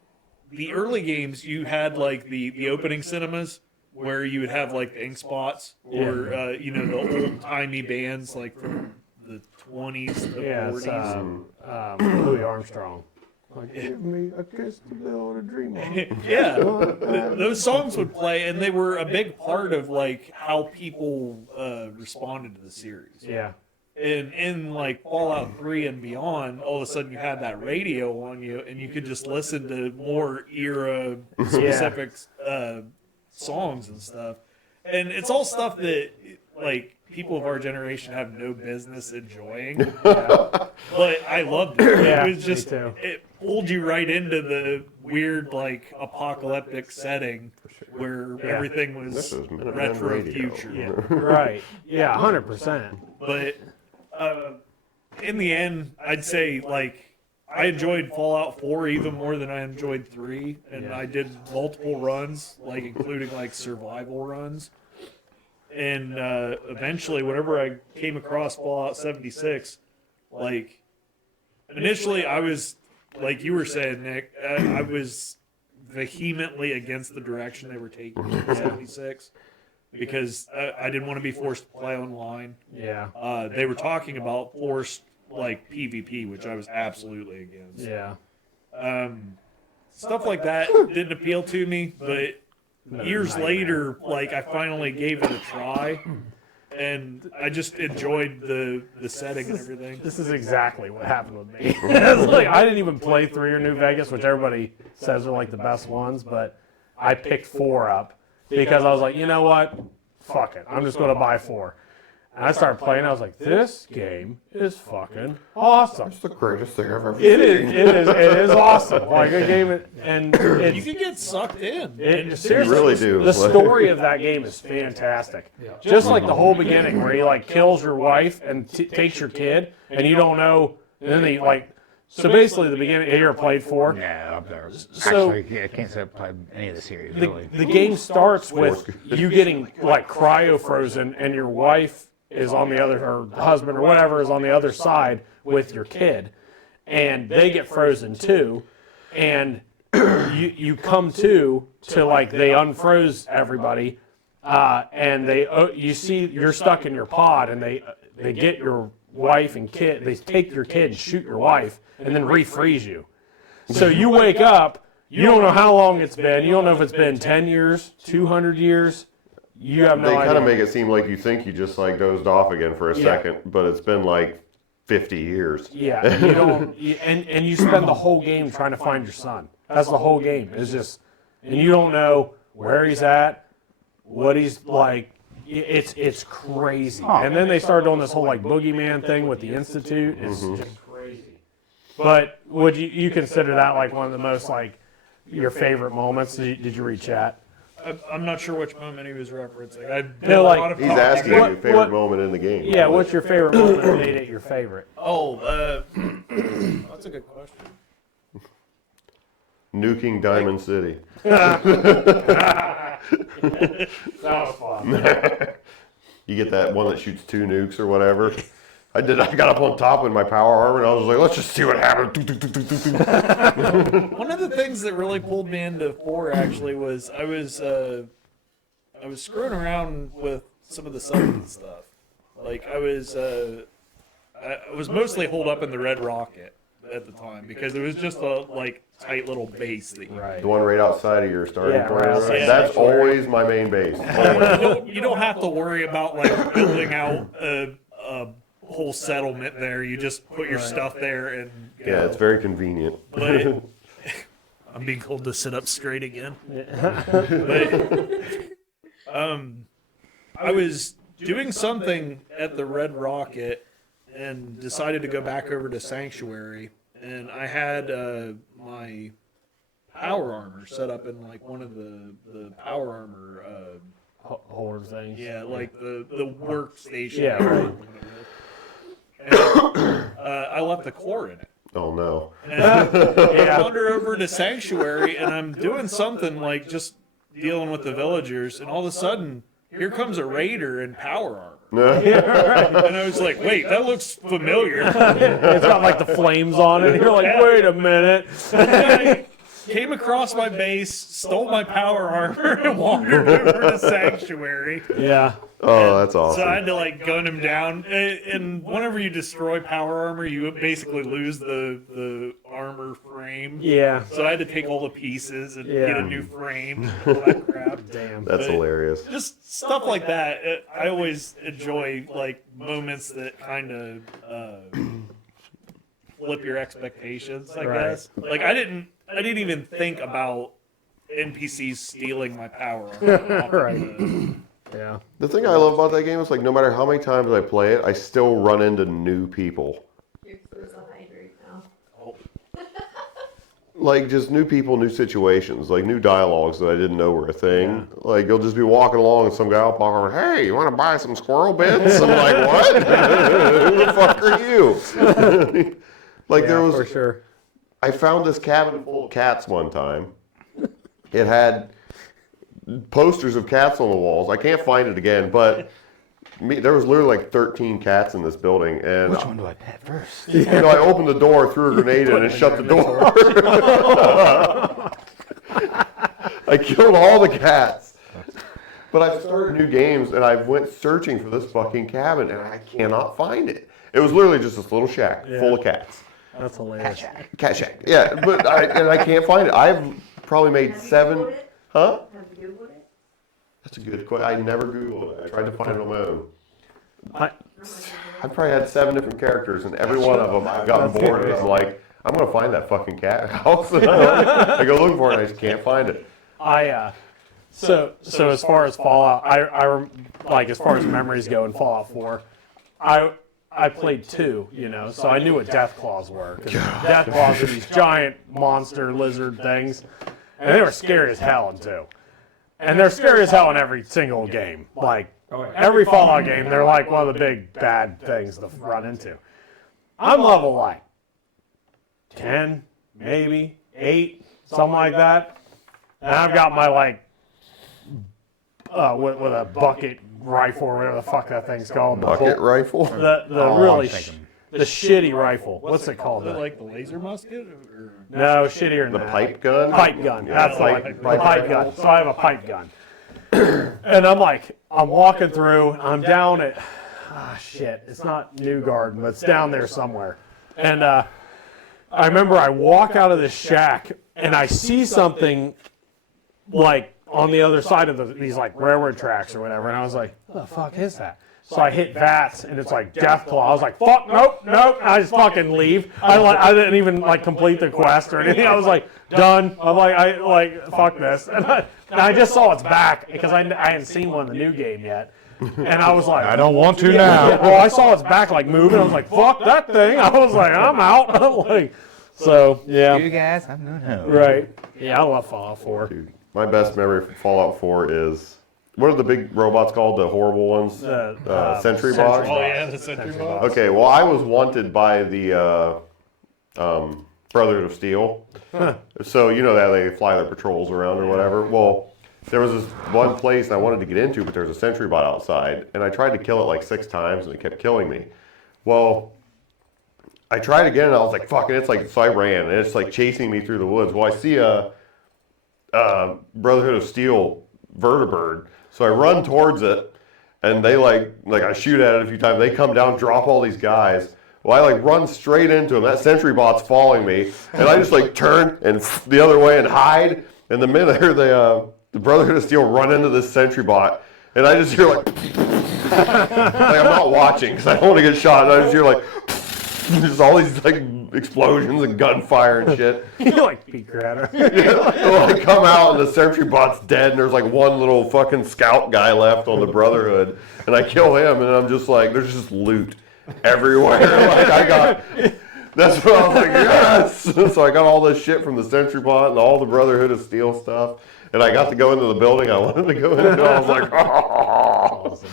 the early games you had like the opening cinemas where you would have like the ink spots or the old timey bands like from the 20s to 40s. Louis Armstrong. Like, give me a kiss to build a dream on. Yeah, those songs would play, and they were a big part of like how people responded to the series. Yeah, And in like Fallout 3 and beyond, all of a sudden you had that radio on you, and you could just listen to more era specific songs and stuff. And it's all stuff that like people of our generation have no business enjoying. But I loved it. Yeah, It was just me too. it pulled you right into the weird like apocalyptic setting where everything was This is Minuteman retro Radio. future. Right. Yeah, 100%. But in the end, I'd say like I enjoyed Fallout 4 even more than I enjoyed 3, and I did multiple runs, like including like survival runs. And eventually, whenever I came across Fallout 76, like initially I was like you were saying, Nick, I was vehemently against the direction they were taking in 76 because I didn't want to be forced to play online. Yeah. They were talking about forced like PvP, which I was absolutely against. Yeah. Stuff like that didn't appeal to me, but years later, like I finally gave it a try, and I just enjoyed the setting and everything. This is exactly what happened with me. It's like, I didn't even play 3 or New Vegas, which everybody says are like the best ones, but I picked 4 up because I was like, you know what? Fuck it. I'm just going to buy 4. And I started playing. I was like, this game is fucking awesome. It's the greatest thing I've ever seen. It is awesome. Like a game, and You can get sucked in. seriously, really do. The story of that game is fantastic. Just like the whole beginning, where he like kills your wife and takes your kid, and you don't know. And then he like, so basically, the beginning. Have you ever played 4? Yeah, I've never. So- Actually, I can't say I've played any of the series really. The game starts with you getting like cryo frozen, and your wife is on the other, or husband or whatever is on the other side with your kid, and they get frozen too, and you come to like they unfroze everybody, and you see you're stuck in your pod, and they get your wife and kid, they take your kid, shoot your wife, and then refreeze you. So you wake up, you don't know how long it's been, you don't know if it's been 10 years, 200 years. You have no They idea. kind of make it seem like you think you just like dozed off again for a second, but it's been like 50 years. Yeah, you don't, and you spend the whole game trying to find your son. That's the whole game. It's just, and you don't know where he's at, what he's like. It's crazy. And then they started doing this whole like boogeyman thing with the Institute. It's just crazy. But would you consider that like one of the most like your favorite moments? Did you read chat? I'm not sure which moment he was referencing. I did No, a like- lot of He's talking. asking you your favorite what- moment in the game. Yeah, what's your favorite moment that made it your favorite? Oh, that's a good question. Nuking Diamond City. That was fun. You get that one that shoots 2 nukes or whatever. I got up on top with my power armor and I was like, let's just see what happens. One of the things that really pulled me into 4 actually was I was screwing around with some of the subs and stuff. Like I was mostly holed up in the Red Rocket at the time because it was just a like tight little base that you The one right outside of your starting Yeah, point. right outside. That's always my main base. Always. you don't have to worry about like building out a whole settlement there. You just put your stuff there and go. Yeah, it's very convenient. But I'm being told to sit up straight again. But I was doing something at the Red Rocket and decided to go back over to Sanctuary, and I had my power armor set up in like one of the power armor Horror things. yeah, like the workstation. Yeah, right. And, I left the core in it. Oh no. And I wander over to Sanctuary, and I'm doing something like just dealing with the villagers, and all of a sudden, here comes a raider in power armor. And I was like, wait, that looks familiar. It's got like the flames on it. You're like, wait a minute. I came across my base, stole my power armor, and wandered over to Sanctuary. Yeah. Oh, that's So I awesome. had to like gun him down. And whenever you destroy power armor, you basically lose the armor frame. Yeah. So I had to take all the pieces and Yeah. get a new frame. All that crap. Damn. That's hilarious. Just stuff like that. I always enjoy like moments that kind of flip your expectations. I Right. guess. Like I didn't even think about NPCs stealing my power. Right. Yeah. The thing I love about that game is like no matter how many times I play it, I still run into new people. You're supposed to hydrate now. Like just new people, new situations, like new dialogues that I didn't know were a thing. Like you'll just be walking along and some guy will pop over, hey, you want to buy some squirrel bits? I'm like, what? Who the fuck are you? Like there was, for sure. I found this cabin full of cats one time. It had posters of cats on the walls. I can't find it again, but there was literally like 13 cats in this building. And Which one do I pet first? you know, I opened the door, threw a grenade in, and shut the door. I killed all the cats. But I've started new games, and I went searching for this fucking cabin, and I cannot find it. It was literally just this little shack full of cats. That's hilarious. Cat shack. Yeah, but I can't find it. I've probably made Have you 7. Googled it? Huh? Have you Googled it? That's a good question. I never Googled it. I tried to find it on my own. I, I've probably had 7 different characters, and every one of them I've gotten bored, and I'm like, I'm gonna find that fucking cat house. I go looking for it, and I just can't find it. so as far as Fallout, I like as far as memories go in Fallout 4, I played 2, you know, so I knew what death claws were. 'Cause death claws are these giant monster lizard things, and they were scary as hell in 2. And they're scary as hell in every single game. Like every Fallout game, they're like one of the big bad things to run into. I'm level like 10, maybe 8, something like that, and I've got my like with a bucket rifle or whatever the fuck that thing's called. Bucket rifle? The really the shitty rifle. What's it called? Is it like the laser musket? Or? No, shittier than The that. pipe gun? Pipe gun. That's the one. pipe The pipe gun. So I have a pipe gun. And I'm walking through, I'm down at, shit, it's not New Garden, but it's down there somewhere. And I remember I walk out of this shack and I see something like on the other side of these like railroad tracks or whatever. And I was like, what the fuck is that? So I hit VATS and it's like Deathclaw. I was like, fuck, nope. And I just fucking leave. I didn't even like complete the quest or anything. I was like, done. I'm like, fuck this. And I just saw its back because I hadn't seen one in the new game yet. And I was like, I don't want to now. well, I saw its back like moving. I was like, fuck that thing. I was like, I'm out. Like, so, yeah. You guys, I'm going home. Right. Yeah, I love Fallout 4. Dude, my best memory from Fallout 4 is, what are the big robots called? The horrible ones? Sentry bots? Oh yeah, the sentry box. Okay, well, I was wanted by the Brotherhood of Steel. So, you know that they fly their patrols around or whatever. Well, there was this one place I wanted to get into, but there's a sentry bot outside. And I tried to kill it like 6 times, and it kept killing me. Well, I tried again, and I was like, fuck it. It's like, so I ran, and it's like chasing me through the woods. Well, I see a Brotherhood of Steel vertibird. So I run towards it, and they like I shoot at it a few times. They come down, drop all these guys. Well, I like run straight into them. That sentry bot's following me, and I just like turn and the other way and hide. And the minute I hear the Brotherhood of Steel run into this sentry bot, and I just hear like, I'm not watching because I don't want to get shot. And I just hear like, just all these like explosions and gunfire and shit. You like Pete Gratter. Well, I come out and the sentry bot's dead, and there's like one little fucking scout guy left on the Brotherhood, and I kill him, and I'm just like, there's just loot everywhere. That's what I was like, yes. So I got all this shit from the sentry bot and all the Brotherhood of Steel stuff, and I got to go into the building I wanted to go into. I was like, Awesome.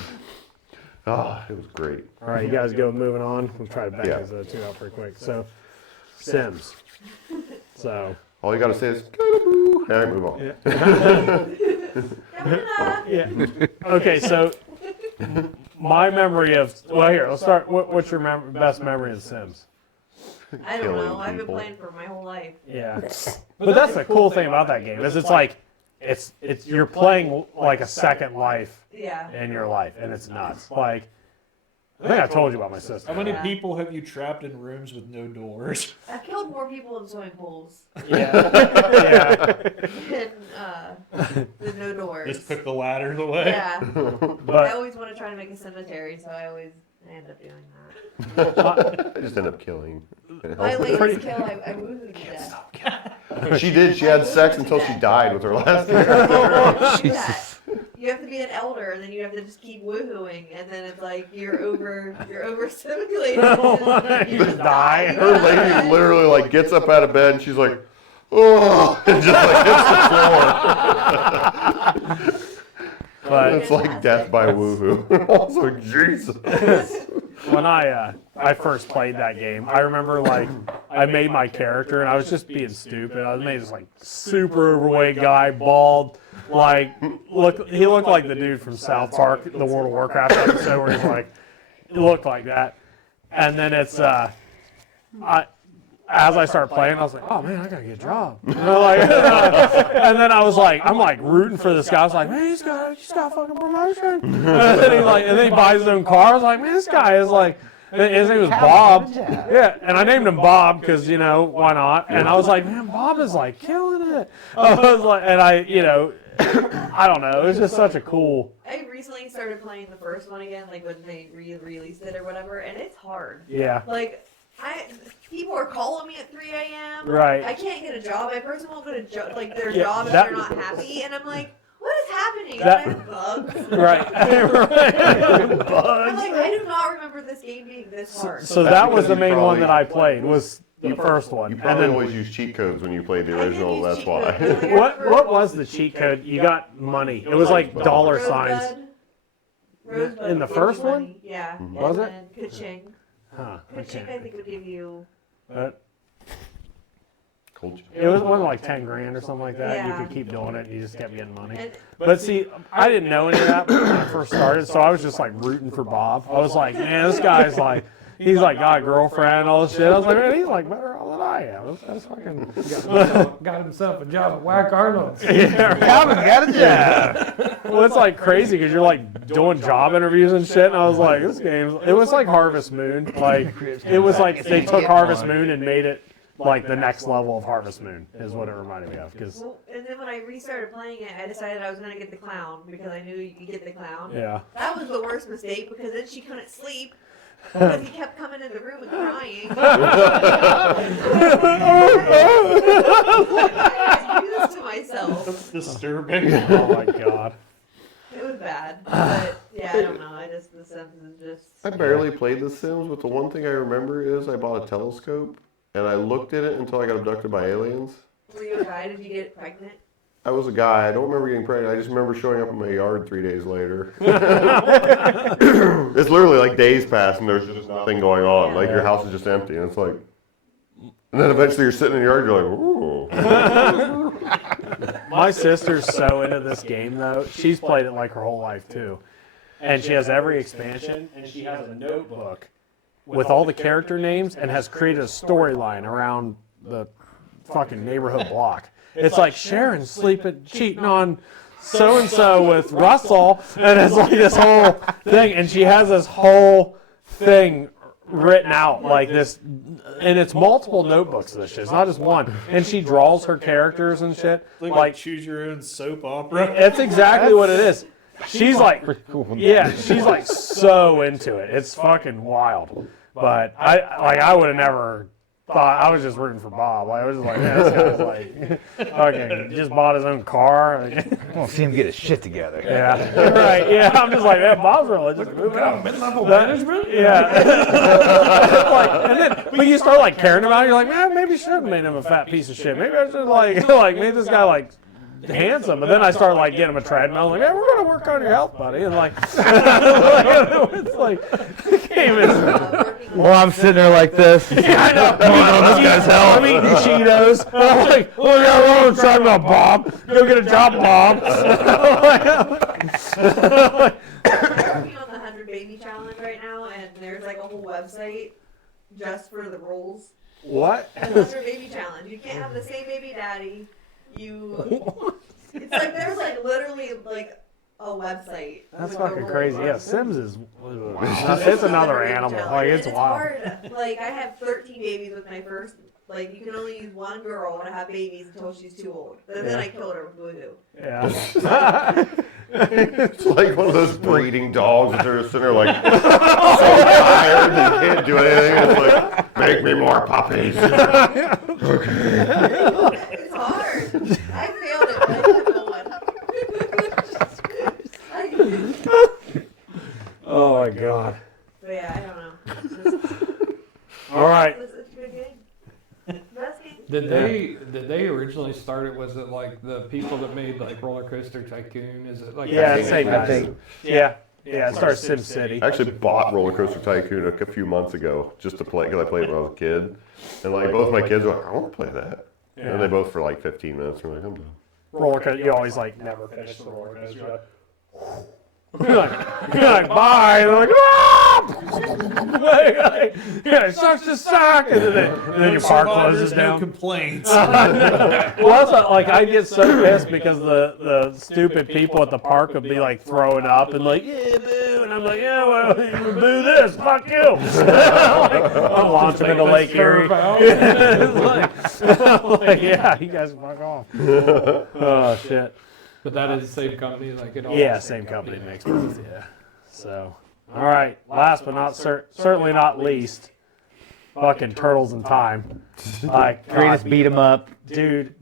oh, it was great. All right, you guys go moving on. We'll try to back Yeah. these other 2 out pretty quick. So, Sims. So, All you got to say is, "Boo." All right, move on. yeah. Okay, so my memory of, well, here, let's start. What's your best memory of Sims? I don't know. Killing I've been people. playing for my whole life. Yeah. But that's the cool thing about that game is it's like, it's you're playing like a second life Yeah. in your life, and it's nuts. Like, I think I told you about my sister. How many Yeah. people have you trapped in rooms with no doors? I've killed more people in swimming pools Yeah. than no doors. Just took the ladders away. Yeah. I But always want to try to make a cemetery, so I always end up doing that. I just end up killing. My latest kill, I woohooed to death. She did. She had sex until she died with her last character. Do that. You have to be an elder, and then you have to just keep woohooing, and then it's like you're over stimulated. You just die. Her lady literally like gets up out of bed and she's like, oh, and just like hits the floor. But It's like death by woohoo. I was like, Jesus. when I first played that game, I remember like I made my character and I was just being stupid. I made this like super overweight guy, bald, like he looked like the dude from South Park, the World of Warcraft episode where he's like, he looked like that. And then it's as I started playing, I was like, oh man, I gotta get a job. And then I was like, I'm like rooting for this guy. I was like, man, he's got a fucking promotion. And then he buys his own car. I was like, man, this guy is like, his name was Bob. Yeah, and I named him Bob because, you know, why not? And I was like, man, Bob is like killing it. I was like, and I don't know. It was just such a cool. I recently started playing the first one again, like when they re-released it or whatever, and it's hard. Yeah. Like, people are calling me at 3 a.m. Right. I can't get a job. My person won't go to their Yeah, job if that- they're not happy, and I'm like, what is happening? That- And I have bugs. Right. I'm Bugs. like, I do not remember this game being this hard. So that was the main one that I played, was the first one. You And probably then always use cheat codes when you played the I did original, use that's cheat why. codes, but I remember what was the cheat code? You got money. It was like dollar signs. Rosebud In the would give first you one? money. Yeah. Was and it? then Ka-ching. Huh. Ka-ching, I think, would give you. Culture. It was one like 10 grand or something like that. Yeah. You could keep doing it and you just kept getting money. And, But see, I didn't know any of that when I first started, so I was just like rooting for Bob. I was like, man, this guy's like, he's like got a girlfriend and all this shit. I was like, man, he's like better off than I am. That's fucking. Got himself a job at Whack Arnold's. Yeah, Calvin got a job. yeah. Well, it's like crazy because you're like doing job interviews and shit, and I was like, this game. It was like Harvest Moon. Like it was like they took Harvest Moon and made it like the next level of Harvest Moon is what it reminded me of. Because well, and then when I restarted playing it, I decided I was going to get the clown because I knew you could get the clown. yeah, That was the worst mistake because then she couldn't sleep because he kept coming in the room and crying. I do this to myself. That's disturbing. oh my god. It was bad. But yeah, I don't know. The Sims is just. I barely played The Sims, but the one thing I remember is I bought a telescope and I looked at it until I got abducted by aliens. Were you a guy? Did you get pregnant? I was a guy. I don't remember getting pregnant. I just remember showing up in my yard 3 days later. It's literally like days pass and there's just nothing going on. Like your house is just empty, and it's like. And then eventually you're sitting in your yard. You're like, ooh. My sister's so into this game though. She's played it like her whole life too, and she has every expansion, and she has a notebook with all the character names and has created a storyline around the fucking neighborhood block. It's like Sharon sleeping, cheating on so and so with Russell, and it's like this whole thing. And she has this whole thing written out like this, and it's multiple notebooks of this shit. It's not just one. And she draws her characters and shit. Like choose your own soap opera. That's exactly what it is. She's like, yeah, she's like so into it. It's fucking wild. But I would have never thought. I was just rooting for Bob. I was just like, man, this guy's like, fucking just bought his own car. I want to see him get his shit together. Yeah, right. Yeah, I'm just like, man, Bob's really just moving up. Mid-level management? Yeah. Like, and then, but you start like caring about it. You're like, man, maybe I should have made him a fat piece of shit. Maybe I should like made this guy like handsome. But then I started like getting him a treadmill. I was like, man, we're gonna work on your health, buddy. And like, it's like, the game is. Well, I'm sitting there like this. Yeah, I know. this guy's hell. I'm eating Cheetos. And I'm like, look at that road treadmill, Bob. Go get a job, Bob. I'm working on the 100 Baby Challenge right now, and there's like a whole website just for the rules. What? The 100 Baby Challenge. You can't have the same baby daddy. It's like there's like literally like a website. That's with fucking the crazy. roller Yeah, coaster. Sims is. It's another animal. Like it's And wild. hard. Like I have 13 babies with my first. Like you can only use one girl to have babies until she's too old. But then I killed her with voodoo. Yeah. It's like one of those breeding dogs that are sitting there like so tired they can't do anything. It's like, make me more puppies. It's hard. I failed it, but I kept going. Oh my god. But yeah, I don't know. All right. It's a good game. Best game. Did they originally start it? Was it like the people that made like Roller Coaster Tycoon? Is it like Yeah, that? it's same guys. Yeah. Yeah, it started Sim City. I actually bought Roller Coaster Tycoon a few months ago just to play because I played it when I was a kid. And like both my kids were like, I want to play that. Yeah. And they both for like 15 minutes were like, I'm done. Roller coaster, you always like never finish the roller coaster. You're like, bye. And they're like, ah! Yeah, it sucks to suck. And then your park closes No down. complaints. Well, that's not, like I get so pissed because the stupid people at the park would be like throwing up and like, yeah, boo, and I'm like, yeah, well, you boo this, fuck you. Like, I'm launching into Lake Erie. It's like, yeah, you guys fuck off. Oh shit. But that is the same company, like it all. Yeah, same company makes both. Yeah. So, all right. Last but not certainly not least, fucking Turtles in Time. Like Greatest beat 'em up. dude.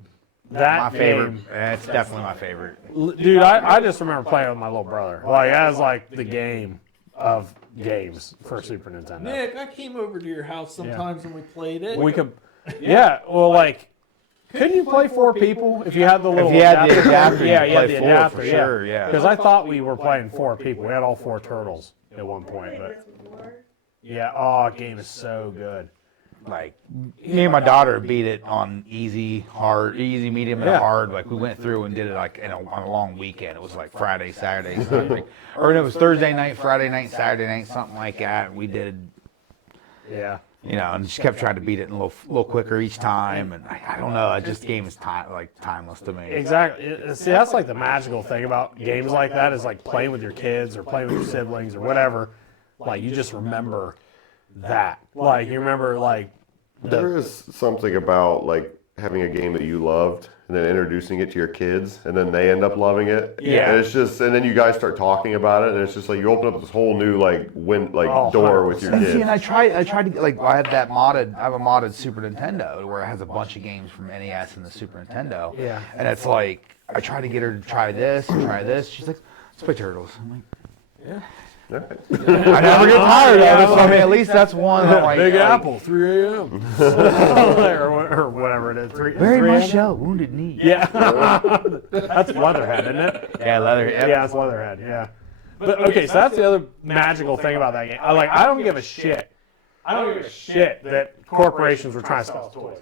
My That favorite. game, It's definitely my favorite. dude. I just remember playing with my little brother. Like that was like the game of games for Super Nintendo. Nick, I came over to your house sometimes when we played it. We could, yeah. Well, like, couldn't you play 4 people if you had the little If you had the adapter, Yeah, you you had play the 4 adapter. for Yeah. sure, yeah. Because I thought we were playing 4 people. We had all 4 turtles at one point, Played but this before. yeah. Oh, game is so good. Like me and my daughter beat it on easy, hard, easy, medium, and Yeah. hard. Like we went through and did it like on a long weekend. It was like Friday, Saturday, Sunday, or it was Thursday night, Friday night, Saturday night, something like that. We did, Yeah. you know, and just kept trying to beat it a little quicker each time. And I don't know, it just game is timeless to me. Exactly. See, that's like the magical thing about games like that is like playing with your kids or playing with your siblings or whatever. Like you just remember that. Like you remember like There is something about like having a game that you loved and then introducing it to your kids and then they end up loving it. Yeah. And it's just, and then you guys start talking about it and it's just like you open up this whole new like Oh, door with your 100%. kids. See, and I tried to like I have a modded Super Nintendo where it has a bunch of games from NES and the Super Nintendo. Yeah. And it's like I try to get her to try this and try this. She's like, let's play Turtles. I'm like, All right. I never get tired of it. So I mean, at least that's one. That, like, Big like, Apple, 3 a.m. or whatever it is. 3 Very 3 much a.m.? so. Wounded Knee. Yeah. That's Leatherhead, isn't it? Yeah, leather. Yep. Yeah, it's Leatherhead. Yeah. But okay, so that's the other magical thing about that game. I don't give a shit. I don't give a shit that corporations were trying to sell toys.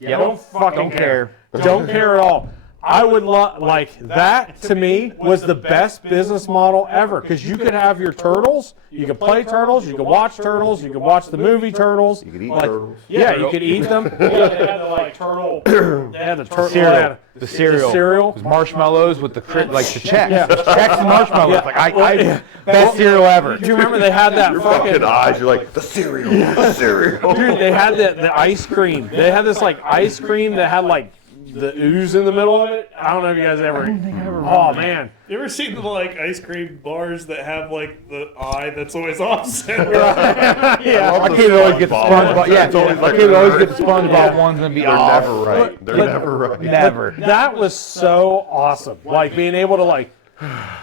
Yep. Don't fucking Don't care. Don't care at all. I would like that to me was the best business model ever because you could have your turtles, you could play turtles, you could watch turtles, you could watch the movie Turtles. You could eat like, turtles. Yeah, you could eat them. Yeah, they had the like turtle. They had the turtle. Cereal. The cereal. The cereal. It was marshmallows with the like the checks. Yeah. Checks and marshmallows. Yeah. Like I best cereal ever. Do you remember they had that Your fucking fucking eyes, you're like, the cereal, the cereal. dude? They had the ice cream. They had this like ice cream that had like the ooze in the middle of it. I don't know if you guys ever. Oh man. You ever seen the like ice cream bars that have like the eye that's always offset? Yeah. My kid would always get the SpongeBob. Yeah, It's always my like kid would always get the they're SpongeBob ones and be They're off. never right. They're But- never right. Never. That was so awesome. Like being able to like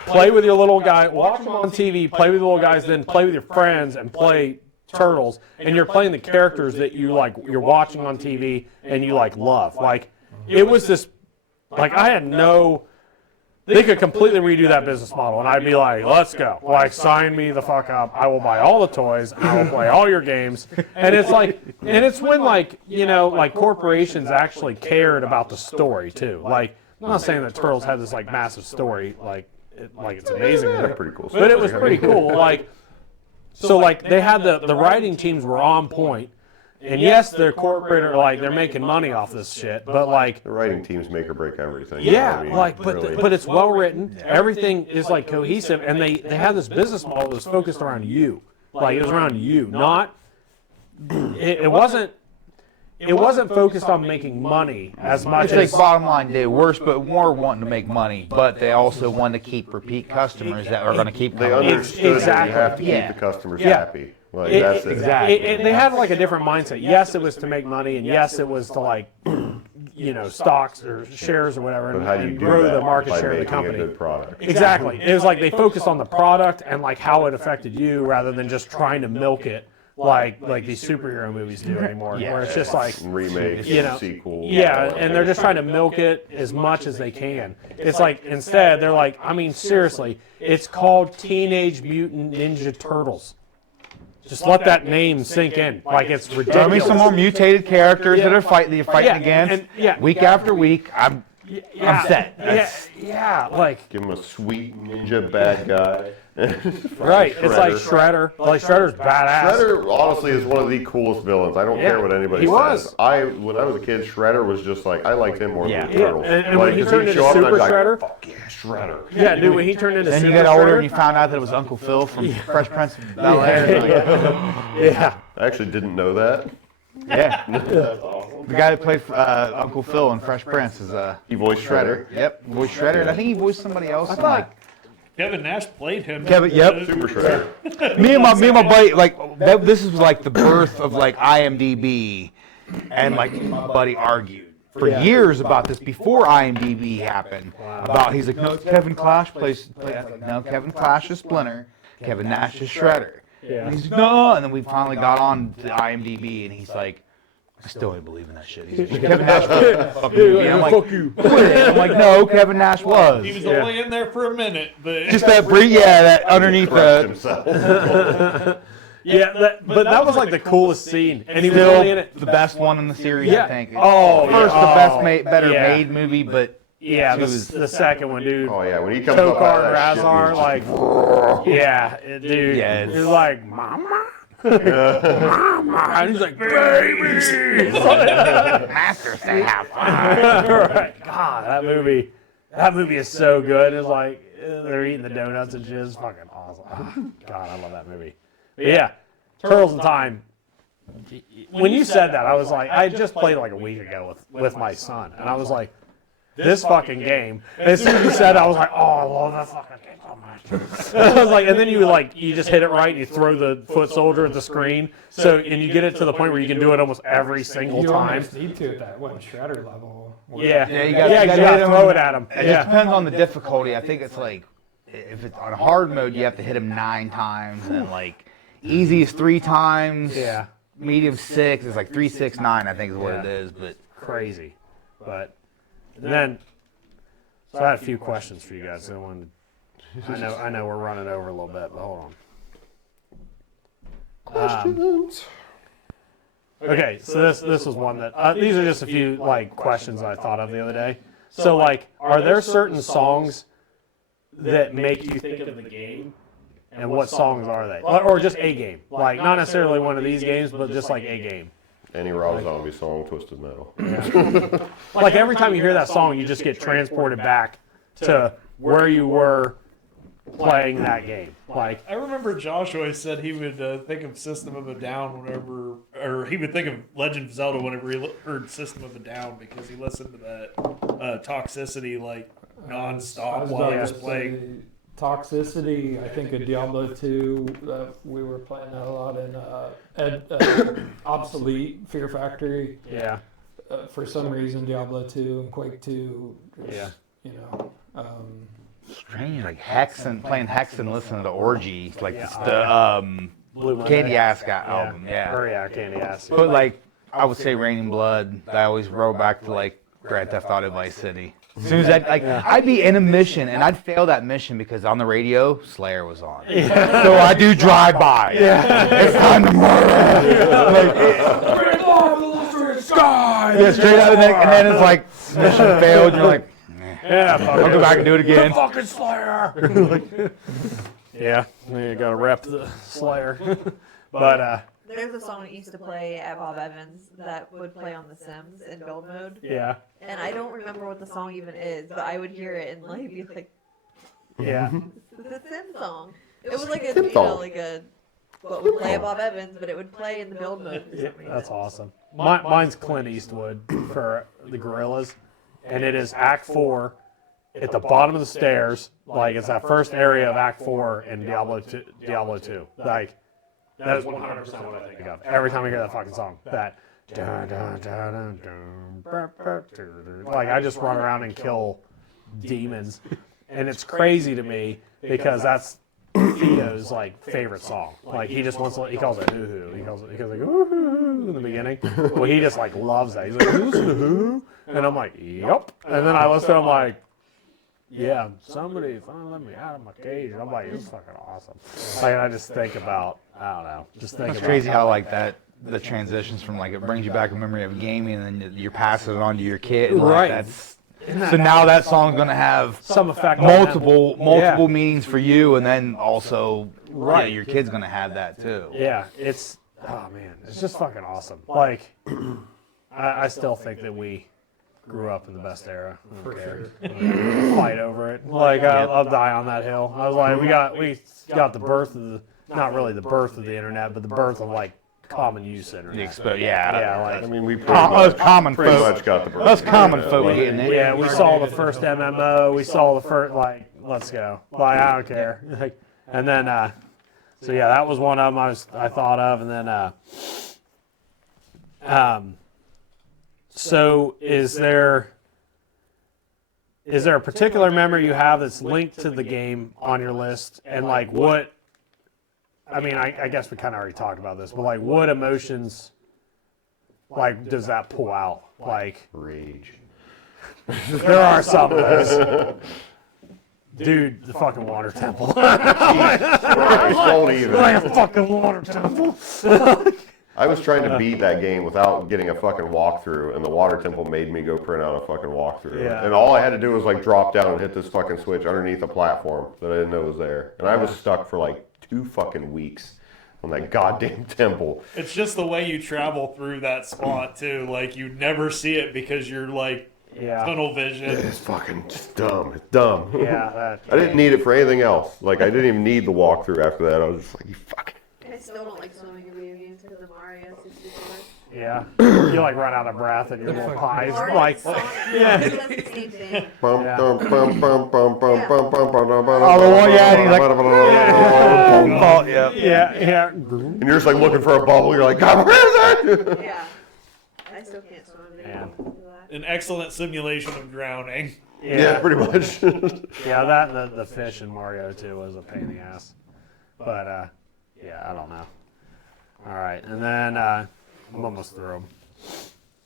play with your little guy, watch them on TV, play with the little guys, then play with your friends and play Turtles, and you're playing the characters that you're watching on TV and you like love. Like it was this. Like I had no. They could completely redo that business model, and I'd be like, "Let's go! Like, sign me the fuck up! I will buy all the toys. I will play all your games." And it's like, and it's when like like corporations actually cared about the story too. Like, I'm not saying that Turtles had this like massive story, like it's amazing, They're pretty cool. but it was pretty cool. Like, so like they had the writing teams were on point. And yes, they're corporate, or like they're making money off this shit, but like, The writing teams make or break everything. yeah, I mean, like, really. but it's well written. Everything is like cohesive, and they have this business model that was focused around you. Like it was around you, not. It wasn't focused on making money as much It's as. like bottom line, they worse, but more wanting to make money, but they also want to keep repeat customers that are going to keep They coming. understood that you have to keep Yeah. the customers Yeah. happy. Like, that's it. exactly. They had like a different mindset. Yes, it was to make money, and yes, it was to like, stocks or shares or whatever, But how do you and do grow that the market by share of the making a company. good product? Exactly. It was like they focused on the product and like how it affected you, rather than just trying to milk it like these superhero movies do anymore, where it's just like. Remakes, You know, sequels. Yeah, and they're just trying to milk it as much as they can. It's like, instead, they're like, I mean, seriously, it's called Teenage Mutant Ninja Turtles. Just let that name sink in. Like, it's Tell ridiculous. me some more mutated characters that are you're fighting Yeah, against. and- yeah. Week after week, I'm set. Yeah, like, Give him a sweet ninja bad guy. right. It's like Shredder. Like, Shredder's badass. Shredder honestly is one of the coolest villains. I don't care what anybody he says. was. When I was a kid, Shredder was just like, I liked him more than the Yeah, Turtles. and when he 'cause turned he'd into show up and I'd Super be like, Shredder? fuck yeah, Shredder. Yeah, dude, when he turned into Then Super you got older Shredder. and you found out that it was Uncle Phil from Fresh Prince of Bel-Air. Yeah. I actually didn't know that. Yeah. The guy that played Uncle Phil in Fresh Prince is He voiced Shredder. Yep, voiced Shredder. And I think he voiced somebody else. I thought- Kevin Nash played him. Kevin, yep. Super Shredder. me and my buddy, like this was like the birth of like IMDb, and like my buddy argued for years about this before IMDb happened. About he's like, no, it's Kevin Clash plays. I was like, no, Kevin Clash is Splinter. Kevin Nash is Shredder. And he's like, no, and then we finally got on to IMDb, and he's like, I still ain't believe in that shit. He's like, Kevin Nash was fuck you. And I'm like, Fuck you. I'm like, no, Kevin Nash was. He was only in there for a minute, but Just that brief, yeah, that underneath Correct the. himself. Yeah, but that was like the coolest scene. And he was Still only in it. the best one in the series, Yeah. I think. Oh, First, yeah. the best, Oh, better yeah. made movie, but Yeah, She was- the second one, dude. Oh yeah, when he comes up out Tokar of that shit, Razar, he's like, yeah, dude. Yeah, He's it's- like, mama? Mama. And he's like, baby. Master say have fun. Right. God, that movie is so good. It's like, they're eating the donuts and shit. It's fucking awesome. Ah, God, I love that movie. But yeah, Turtles in Time. When you said that, I was like, I just played it like a week ago with my son, and I was like, this fucking game. And as soon as you said it, I was like, oh, I love that fucking game so much. I was like, and then you just hit it right and you throw the foot soldier at the screen. So, and you get it to the point where you can do it almost every single You time. almost need to at that one Shredder level. Yeah, Yeah, you yeah, gotta you hit gotta him. throw it at him. It just Yeah, depends on the difficulty. I think it's like, if it's on hard mode, you have to hit him 9 times, and like easy is 3 times. yeah, Medium 6 is like 3, 6, 9. I think is what it is. But crazy. But and then, so I had a few questions for you guys. I know we're running over a little bit, but hold on. Questions. Okay, so this was one that these are just a few like questions I thought of the other day. So like, are there certain songs that make you think of the game, and what songs are they? Or just a game, like not necessarily one of these games, but just like a game. Any Rob Zombie song, Twisted Metal. Like every time you hear that song, you just get transported back to where you were playing that game. Like, I remember Josh always said he would think of System of a Down whenever, or he would think of Legend of Zelda whenever he heard System of a Down because he listened to that Toxicity like nonstop while he was playing. Toxicity, I think of Diablo 2. We were playing that a lot in Obsolete, Fear Factory. yeah, For some reason, Diablo 2 and Quake 2. yeah. You know. strange, like Hexen, playing Hexen, listening to Orgy, like Yeah. the Blue Monday. Candy Ass got album, yeah. Or yeah, Candy Ass. But like, I would say Raining Blood. I always roll back to like Grand Theft Auto Vice City. As soon as I'd be in a mission and I'd fail that mission because on the radio Slayer was on. So I do drive by. It's time to murder. Yeah, straight out, and then it's like mission failed. And you're like, Yeah, fuck I'll go it. back and do it again. Fucking Slayer. Yeah, you gotta rep the Slayer. But there's a song that used to play at Bob Evans that would play on The Sims in build mode, Yeah. and I don't remember what the song even is, but I would hear it and like be like, Yeah. "It's a Sim song." It was like a Sim song. like a what would play at Bob Evans, but it would play in the build mode for some reason. That's awesome. Mine's Clint Eastwood for the Gorillas, and it is Act 4 at the bottom of the stairs. Like it's that first area of Act 4 in Diablo 2. Like that is 100% what I think of every time I hear that fucking song. That like I just run around and kill demons, and it's crazy to me because that's Theo's like favorite song. Like he just wants to, he calls it hoo-hoo. He goes like ooh in the beginning. Well, he just like loves that. He's like hoo-hoo, and I'm like yep. And then I listen to him like yeah, somebody finally let me out of my cage. And I'm like it's fucking awesome. Like I just think about I don't know, just think It's about crazy how like that the transitions from like it brings you back a memory of gaming and then you're passing it on to your kid. And, like, Right. That's so now that song's gonna have some effect on them. multiple meanings for you, and then also Right. your kid's gonna have that too. Yeah, it's oh man, it's just fucking awesome. Like I still think that we grew up in the best era. I don't care. Fight over it. Like I'll die on that hill. I was like, we got the birth of the not really the birth of the internet, but the birth of like common use internet. Yeah, like I mean, we us common pretty folk, much got the birth. us common folk getting it. yeah, we saw the first MMO. We saw the first like let's go. Like I don't care. Like, and then so yeah, that was one of them I thought of, and then so is there a particular memory you have that's linked to the game on your list, and like what? I mean, I guess we kind of already talked about this, but like what emotions like does that pull out? Like Rage. there are some of those. Dude, the fucking water temple. Don't even. Like a fucking water temple. I was trying to beat that game without getting a fucking walkthrough, and the water temple made me go print out a fucking walkthrough. Yeah. And all I had to do was like drop down and hit this fucking switch underneath a platform that I didn't know was there. And I was stuck for like 2 fucking weeks on that goddamn temple. It's just the way you travel through that spot too. Like you never see it because you're like Yeah. tunnel vision. It's fucking just dumb. It's dumb. Yeah, that. I didn't need it for anything else. Like I didn't even need the walkthrough after that. I was just like, you fuck. I still don't like swimming in video games because of Mario 64. Yeah. You like run out of breath and your little pies. Mario Like, Sonic, yeah. it does the same thing. Bum, Yeah. bum, bum, bum, bum, bum, bum, bum, bum, bum, Oh, the one, yeah, and he's like, bum, yeah. Yeah. and you're just like looking for a bubble. You're like, God, where is it? Yeah. I still can't swim in video Yeah. games because of that. An excellent simulation of drowning. Yeah, pretty much. Yeah, that and the fish in Mario 2 was a pain in the ass. But, yeah, I don't know. All right, and then I'm almost through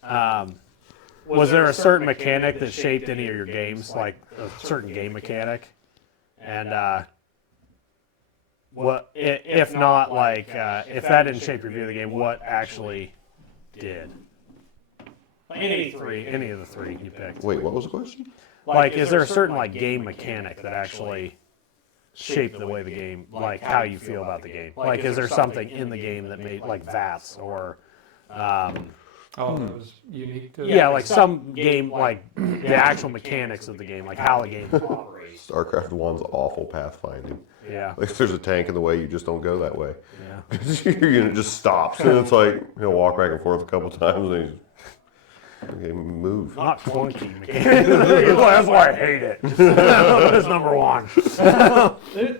them. Was there a certain mechanic that shaped any of your games, like a certain game mechanic? And what, if not, like, if that didn't shape your view of the game, what actually did? Any of the three you picked. Wait, what was the question? Like, is there a certain like game mechanic that actually shaped the way the game, like how you feel about the game? Like, is there something in the game that made like VATS or, Oh, that was unique to yeah, like some game, like the actual mechanics of the game, like how the game operates. StarCraft 1's awful pathfinding. Yeah, Like, if there's a tank in the way, you just don't go that way. yeah. Your unit just stops, and it's like he'll walk back and forth a couple times, and he's okay, move. Not clunky mechanics. That's why I hate it. That's number one.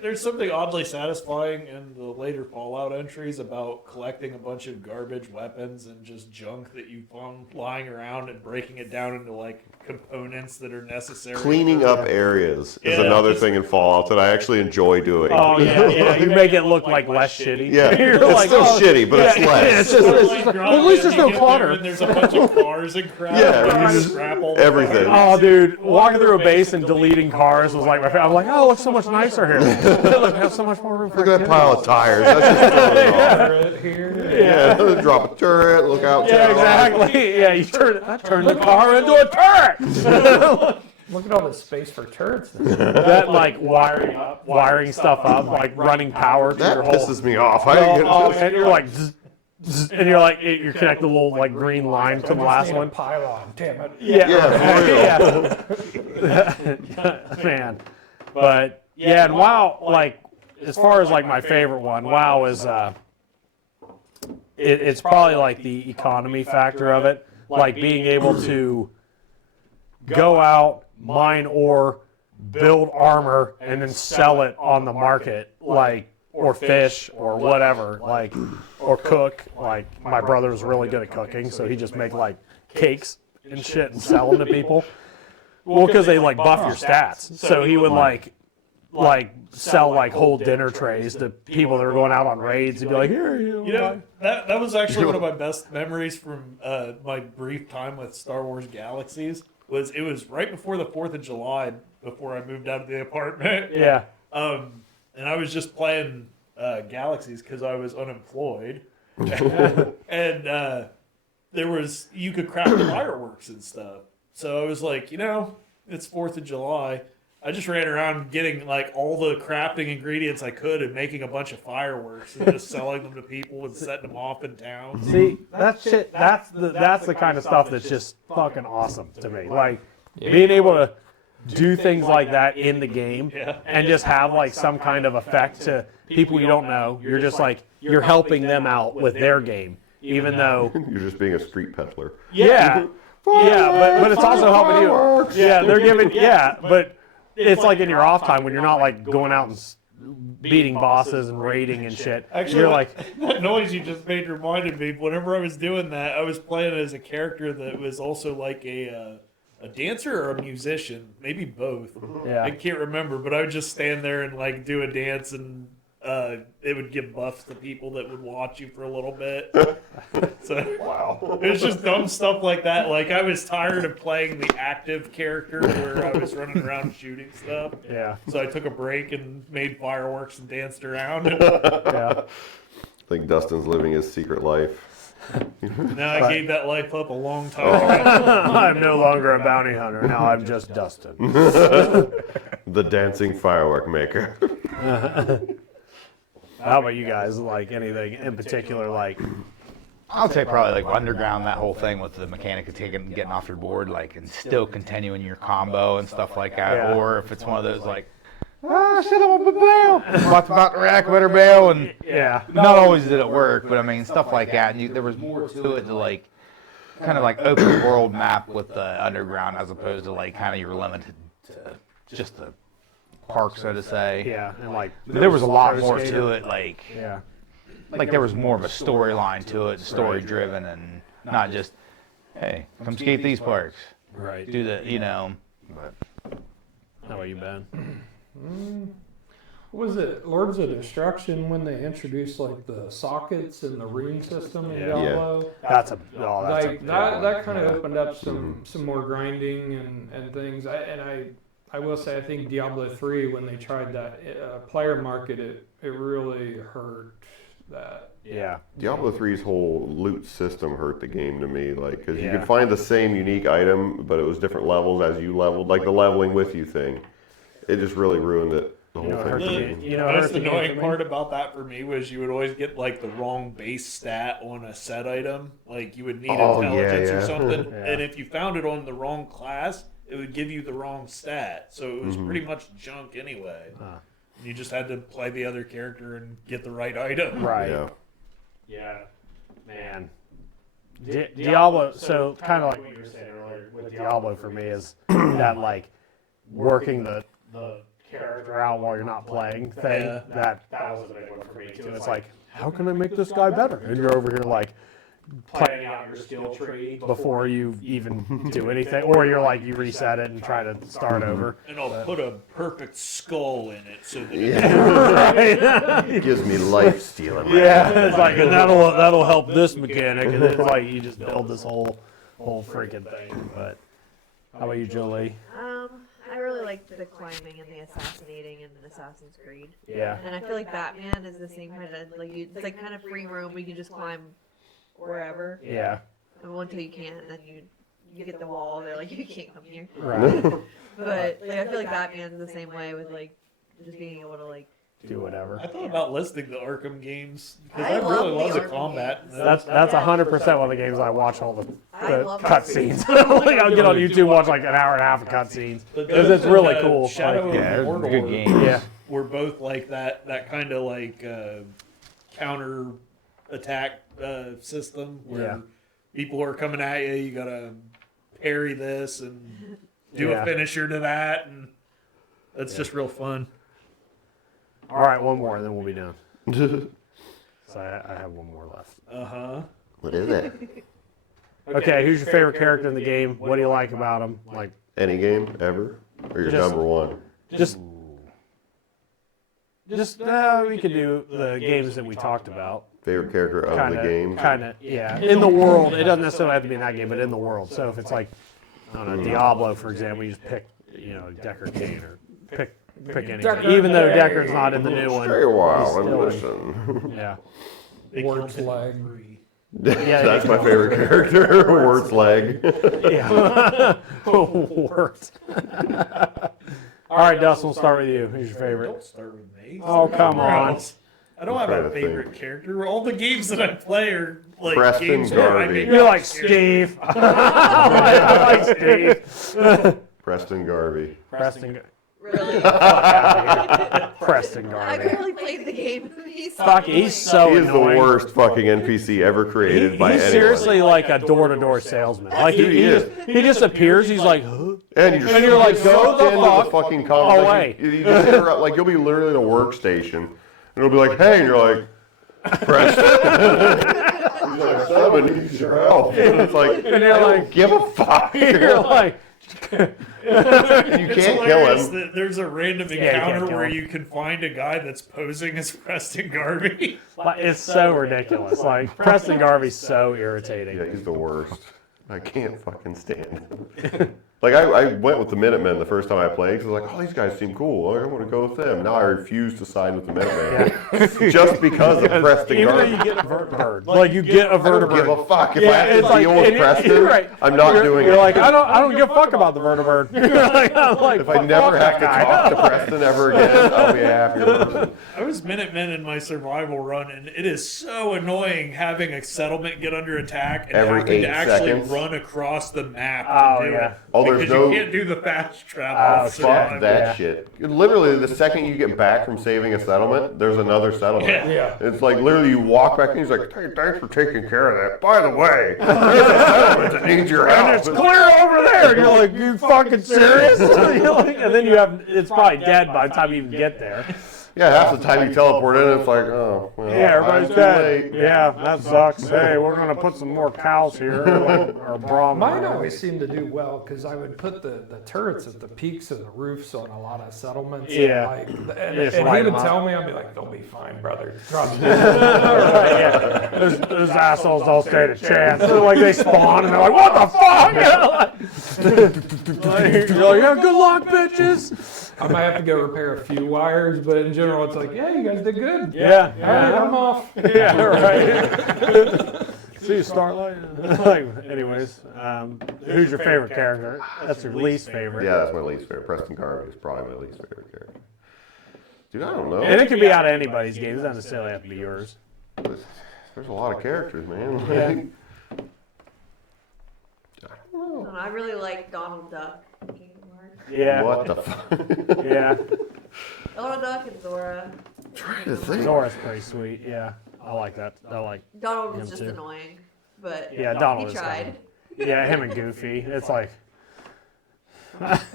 There's something oddly satisfying in the later Fallout entries about collecting a bunch of garbage weapons and just junk that you found lying around and breaking it down into like components that are necessary. Cleaning up areas is Yeah, another just- thing in Fallout that I actually enjoy doing. Oh yeah. You make it look like less shitty. Yeah, You're it's like, still oh, shitty, but yeah, it's less. it's just- Like, well, at least there's no you get clutter. there and there's a bunch of cars and crap. Yeah, and you you just- scrap all the everything. cars. Oh, dude, walking through a base and deleting cars was like my favorite. I'm like, oh, it looks so much nicer here. Look, we have so much more room for Look at that activity. pile of tires. That's just throwing it off. Right here. Yeah, drop a turret, look out. Yeah, turn it off. exactly. Yeah, you turn the car into a turret. Look at all this space for turrets. That like wiring stuff up, like running power to That your whole. pisses me off. I didn't get Oh, and you're like, zzz, and you're like, you connect the little like green line to the last one. Pylon, damn it. Yeah, yeah. Man. But yeah, and WoW, like, as far as like my favorite one, WoW is it's probably like the economy factor of it, like being able to go out, mine ore, build armor, and then sell it on the market, like, or fish or whatever, like, or cook. Like, my brother was really good at cooking, so he just make like cakes and shit and sell them to people. Well, because they like buff your stats, so he would like sell like whole dinner trays to people that were going out on raids and be like, here, You know, that was actually one of my best memories from my brief time with Star Wars Galaxies. It was right before the 4th of July, before I moved out of the apartment. Yeah. And I was just playing Galaxies because I was unemployed. And you could craft fireworks and stuff. So I was like, it's 4th of July. I just ran around getting like all the crafting ingredients I could and making a bunch of fireworks and just selling them to people and setting them off in town. See, that shit, that's the kind of stuff that's just fucking awesome to me. Like, being able to do things like that in the game and just have like some kind of effect to people you don't know. You're just like, you're helping them out with their game, even though You're just being a street peddler. yeah, but it's also helping you. Yeah, they're giving but it's like in your off time when you're not like going out and beating bosses and raiding and shit. Actually, you're like, that noise you just made reminded me. Whenever I was doing that, I was playing as a character that was also like a dancer or a musician, maybe both. Yeah. I can't remember, but I would just stand there and like do a dance, and it would give buffs to people that would watch you for a little bit. So wow, it was just dumb stuff like that. Like, I was tired of playing the active character where I was running around shooting stuff. yeah, So I took a break and made fireworks and danced around. yeah. I think Dustin's living his secret life. Now I gave that life up a long time ago. I'm no longer a bounty hunter. Now I'm just Dustin. The dancing firework maker. How about you guys? Like, anything in particular? Like, I would say probably like underground, that whole thing with the mechanic of getting off your board, like, and still continuing your combo and stuff like that. Yeah. Or if it's one of those like, shit, I'm a bail. About to rack, better bail, and yeah, not always did it work, but I mean stuff like that. And there was more to it, to like kind of like open world map with the underground, as opposed to like kind of you're limited to just the park, so to say. yeah, and like There was a lot more to it, like yeah, there was more of a storyline to it, story driven, and not just, hey, come skate these parks, right. do the, But How about you, Ben? Was it Lords of Destruction when they introduced like the sockets and the ring system in Yeah. Diablo? That's a Like that kind of opened up some more grinding and things. I will say, I think Diablo 3, when they tried that player market, it really hurt that. yeah, Diablo 3's whole loot system hurt the game to me, like, because you Yeah. could find the same unique item, but it was different levels as you leveled, like the leveling with you thing. It just really ruined it, the whole know, it thing hurt for the me. game. The most annoying part about that for me was you would always get like the wrong base stat on a set item. Like, you would need Oh, intelligence yeah, or yeah. something, Yeah. and if you found it on the wrong class, it would give you the wrong stat. So it was pretty much junk anyway. You just had to play the other character and get the right item. right. Yeah. Yeah, man. Diablo. So kind of like what you were saying earlier with Diablo for me is that like working the character out while you're not playing thing. Yeah. That was a big one for me too. It's like, how can I make this guy better? And you're over here like planning out your skill tree before you even do anything, or you're like you reset it and try to start over. And I'll put a perfect skull in it so that It gives me life stealing. Yeah, it's like, and that'll help this mechanic, and it's like you just build this whole freaking thing. But how about you, Jolie? I really liked the climbing and the assassinating in Assassin's Creed. Yeah, And I feel like Batman is the same kind of like it's like kind of free roam. You can just climb wherever yeah, until you can't, and then you get the wall. They're like, you can't come here. right. But like, I feel like Batman's the same way with like just being able to like do whatever. I thought about listing the Arkham games because I I really love love the the Arkham combat. games. That's 100% one of the games I watch all the I love cutscenes. Like I'll get on YouTube, watch like an hour and a half of cutscenes because it's really cool. Shadow Like, Yeah, of it was a Mordor. good game. yeah, Were both like that kind of like counter attack system where Yeah. people are coming at you. You gotta parry this and do Yeah. a finisher to that, and that's just real fun. all right, one more, and then we'll be done. So I have one more left. What is it? Okay, who's your favorite character in the game? What do you like about him? Like, Any game ever? Or your Just- number one? just we could do the games that we talked about. Favorite character of the game? Kind of, yeah. In the world, it doesn't necessarily have to be in that game, but in the world. So if it's like, I don't know, Diablo, for example, you just pick, Decker Kane or pick anything. Even though Decker's not in the new one. Stay a while he's and still in- listen. Yeah. They Ward's killed it leg. for free. Yeah, That's my favorite character. Wort's leg. Yeah. Worked. All right, Dustin, we'll start with you. Who's your favorite? Don't start with me. Oh, come on. I don't have trying a to favorite think. character. All the games that I play are like Preston games where I Garvey. make You're up like characters. Steve. I like Steve. Preston Garvey. Preston. Really? Preston I Garvey. barely played the game. He's so Fuck, he's annoying. so He is the annoying. worst fucking NPC ever created by He's anyone. seriously like a door-to-door salesman. Like Dude, he is. he just appears. He's like, huh? And you're like, just go the into fuck the fucking comment. away. Like, you just interrupt, like you'll be literally in a workstation, and it'll be like, hey, and you're like, Preston. He's like, someone needs your help. And it's like, And you're I don't like- give a fuck. You're like, You It's can't kill hilarious him. that there's a random you can't encounter kill where him. you can find a guy that's posing as Preston Garvey. it's so ridiculous. Like Preston Garvey's so irritating. Yeah, he's the worst. I can't fucking stand him. Like, I went with the Minutemen the first time I played because I was like, oh, these guys seem cool. I want to go with them. Now I refuse to side with the Minutemen just because of Preston Even though Garvey. you get a vertibird, like you get a I don't give vertibird. a fuck. If I Yeah, have it's to like, deal with and Preston, you're right. I'm not doing You're it. like, I don't give a fuck about the vertibird. I'm like, If I never have to talk to Preston ever again, I'll be a happier person. I was Minutemen in my survival run, and it is so annoying having a settlement get under attack and Every having 8 to actually seconds. run across the map Oh, to do yeah. it. Oh, there's because no- you can't do the fast travel. Oh, in fuck survival. That Yeah. shit. Literally, the second you get back from saving a settlement, there's another settlement. Yeah. It's like literally you walk back and he's like, hey, thanks for taking care of that. By the way, there's a settlement that needs your help. It's clear over there. And you're like, you fucking serious? You're like- and then it's probably dead by the time you even get there. Yeah, half the time you teleport in, it's like, oh, well, Yeah, everybody's I'm too dead. late. Yeah, that sucks. Hey, we're gonna put some more cows here, or Brahma. Mine always seemed to do well because I would put the turrets at the peaks and the roofs on a lot of settlements. Yeah. And, like, Just and light he would 'em up. tell me, I'd be like, they'll be fine, brother. Trust me. Right, yeah. Those assholes don't stand a chance. They're like they spawn and they're like, what the fuck? You're like, yeah, good luck, bitches. I might have to go repair a few wires, but in general, it's like, yeah, you guys did good. Yeah, All right, I'm off. yeah, right. See you, Starlight. Like, anyways, who's your favorite character? That's your least favorite. Yeah, that's my least favorite. Preston Garvey is probably my least favorite character. Dude, I don't know. And it can be out of anybody's game. It doesn't necessarily have to be yours. There's a lot of characters, man. Yeah. I really like Donald Duck. Yeah. What the fuck? Yeah. Donald Duck and Zora. Trying to think. Zora's pretty sweet. Yeah. I like that. I like. Donald was Him just too. annoying, but Yeah, Donald he is tried. Yeah, him and Goofy. It's like.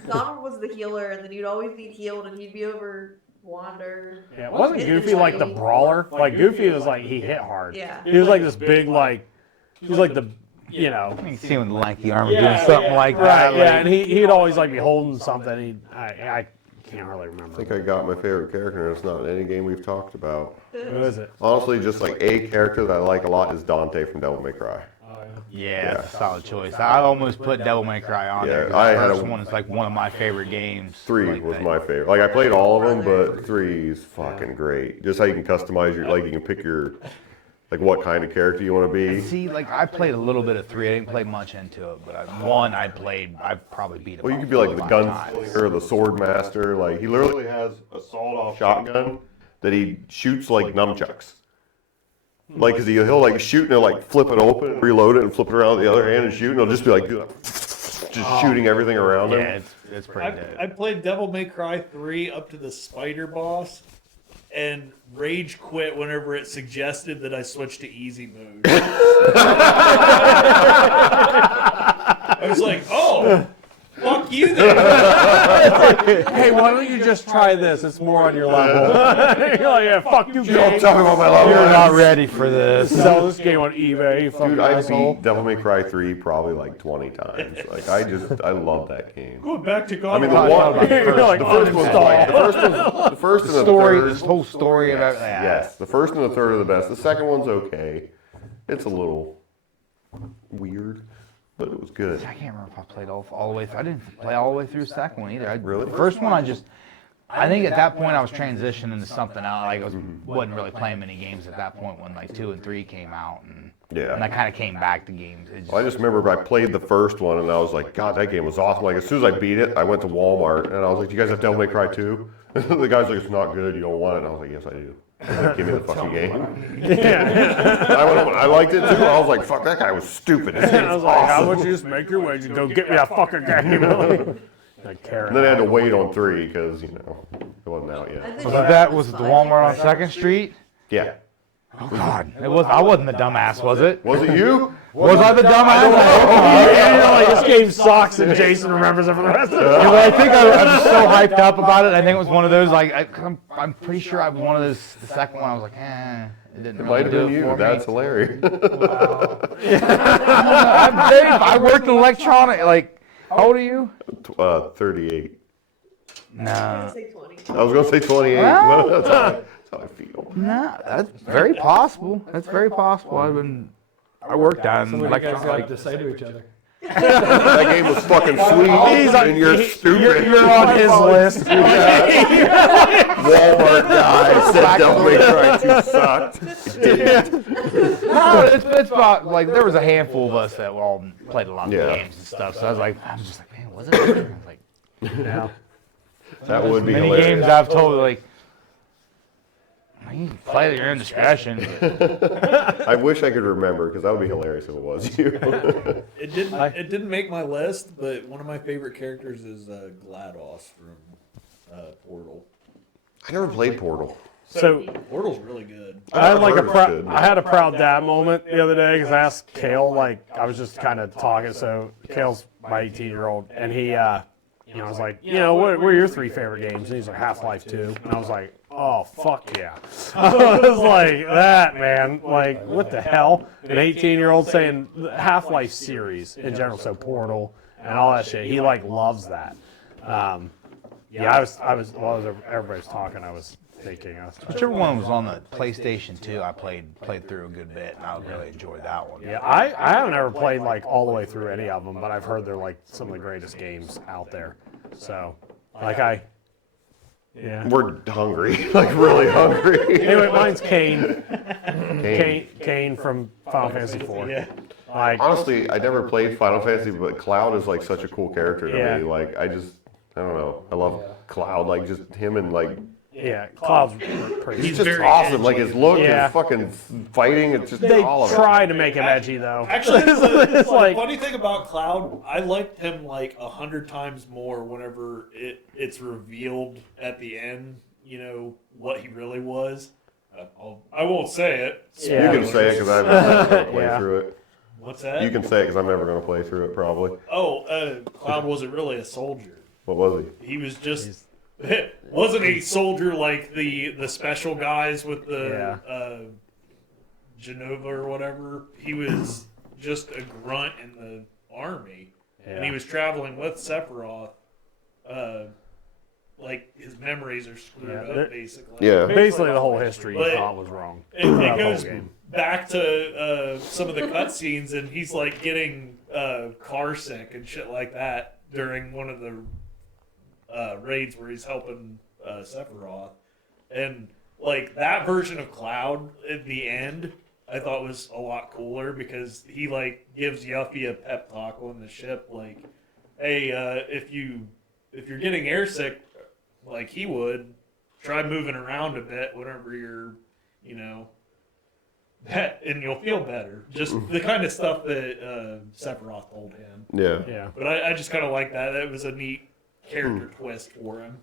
Donald was the healer, and then you'd always need healed, and he'd be over Wander. Yeah, wasn't Goofy like the brawler? Like Goofy was like he hit hard. Yeah. He was like this big like. He was like the. You know. You see him with the lanky arm doing something like Right. that. Yeah, and he'd always like be holding something. I can't really remember. I think I got my favorite character, and it's not in any game we've talked about. Who is it? Honestly, just like a character that I like a lot is Dante from Devil May Cry. Yeah, that's a solid choice. I almost put Devil May Cry on there. 'cause I the had first a- one is like one of my favorite games. 3 like was that. my favorite. Like I played all of them, but 3 is fucking great. Just how you can customize your, like you can pick your, like what kind of character you want to be. See, like I played a little bit of 3. I didn't play much into it, but I probably beat it. Well, you could be like the gunslinger, or the sword master. Like he literally has a sawed-off shotgun that he shoots like nunchucks. Like, cause he'll like shoot and he'll like flip it open, reload it, and flip it around with the other hand and shoot, and he'll just be like, just shooting everything around him. Yeah, it's pretty dope. I played Devil May Cry 3 up to the spider boss, and rage quit whenever it suggested that I switch to easy mode. I was like, oh, fuck you then. Hey, why don't you just try this? It's more on your level. You're like, yeah, fuck you, game. Tell me what my level You're is. not ready for this. Sell this game on eBay, you fucking Dude, I asshole. beat Devil May Cry 3 probably like 20 times. Like, I love that game. Going back to I God. mean, the one, You're like, the first one's like, the first and the Story, third. this whole story about that. Yes, the first and the third are the best. The second one's okay. It's a little weird, but it was good. I can't remember if I played all the way through. I didn't play all the way through the second one either. Really? The first one, I think at that point I was transitioning into something else. Like I wasn't really playing many games at that point when like 2 and 3 came out, and Yeah. I kind of came back to games. Well, I just remember I played the first one and I was like, God, that game was awesome. Like, as soon as I beat it, I went to Walmart and I was like, do you guys have Devil May Cry 2? The guy's like, it's not good, you don't want it. And I was like, yes, I do. Like, give me the fucking game. I liked it too. I was like, fuck, that guy was stupid. I was like, how would you just make your way? Go get me that fucking game. Like, Karen. And then I had to wait on 3 because, you know, it wasn't out yet. Was it the Walmart on 2nd Street? Yeah. Oh God, I wasn't the dumbass, was it? Was it you? Was I the dumbass? Yeah, like, this game sucks, and Jason remembers it for the rest of the Yeah, but I think I was so hyped up about it. I think it was one of those like I'm pretty sure I was one of those. The second one I was like, it didn't It really might have do been it you. for That's me. hilarious. I worked in electronic. Like, how old are you? 38. No, Say 20. I was going to say 28. Well. That's how I feel. no, that's very possible. That's very possible. I worked down in What do you guys electronic. like to say to each other? That game was fucking sweet, and you're stupid. You're on his list. Walmart guy said Devil May Cry 2 sucked. It didn't. No, it's about like there was a handful of us that all played a lot of Yeah. games and stuff. So I was just like, man, was it? I was like, Yeah. That would be many hilarious. games I've told like. You can play at your own discretion. I wish I could remember, because that would be hilarious if it was you. It didn't make my list, but one of my favorite characters is GLaDOS from Portal. I never played Portal. So Portal's really good. I had like heard it's good. I had a proud dad moment the other day because I asked Kale, like I was just kind of talking. So Kale's my 18-year-old, and he, I was like, what are your 3 favorite games? And he's like, Half-Life 2, and I was like, oh fuck yeah! I was like that, man. Like what the hell? An 18-year-old saying the Half-Life series in general, so Portal and all that shit. He like loves that. I was while everybody's talking, I was thinking. Whichever one was on the PlayStation 2, I played through a good bit, and I really enjoyed that one. Yeah, I haven't ever played like all the way through any of them, but I've heard they're like some of the greatest games out there. So, yeah. We're hungry, like really hungry. Anyway, mine's Kane. Kane. Kane from Final Fantasy IV. Yeah. Like, Honestly, I never played Final Fantasy, but Cloud is like such a cool character to Yeah. me. Like, I don't know. I love Cloud, like just him and like, yeah, Cloud's pretty. he's just very awesome. Like his look, Yeah. his fucking fighting, it's just They all of it. try to make him edgy though. Actually, it's like funny thing about Cloud, I liked him like 100 times more whenever it's revealed at the end. What he really was. I won't say it. Yeah. You can say it because I'm never going to play Yeah. through it. What's that? You can say it because I'm never going to play through it, probably. Cloud wasn't really a soldier. What was he? He was just wasn't a soldier like the special guys with the Genova or whatever. He was just a grunt in the army, and he was traveling with Sephiroth. Like his memories are screwed up, basically. Yeah. basically the whole history you But thought was wrong. It throughout the whole goes game. back to some of the cutscenes, and he's like getting car sick and shit like that during one of the raids where he's helping Sephiroth, and like that version of Cloud at the end, I thought was a lot cooler because he like gives Yuffie a pep talk on the ship, like, "Hey, if you're getting airsick like he would, try moving around a bit whenever you're, and you'll feel better. Just the kind of stuff that Sephiroth told him. Yeah. Yeah. But I just kind of like that. That was a neat character twist for him.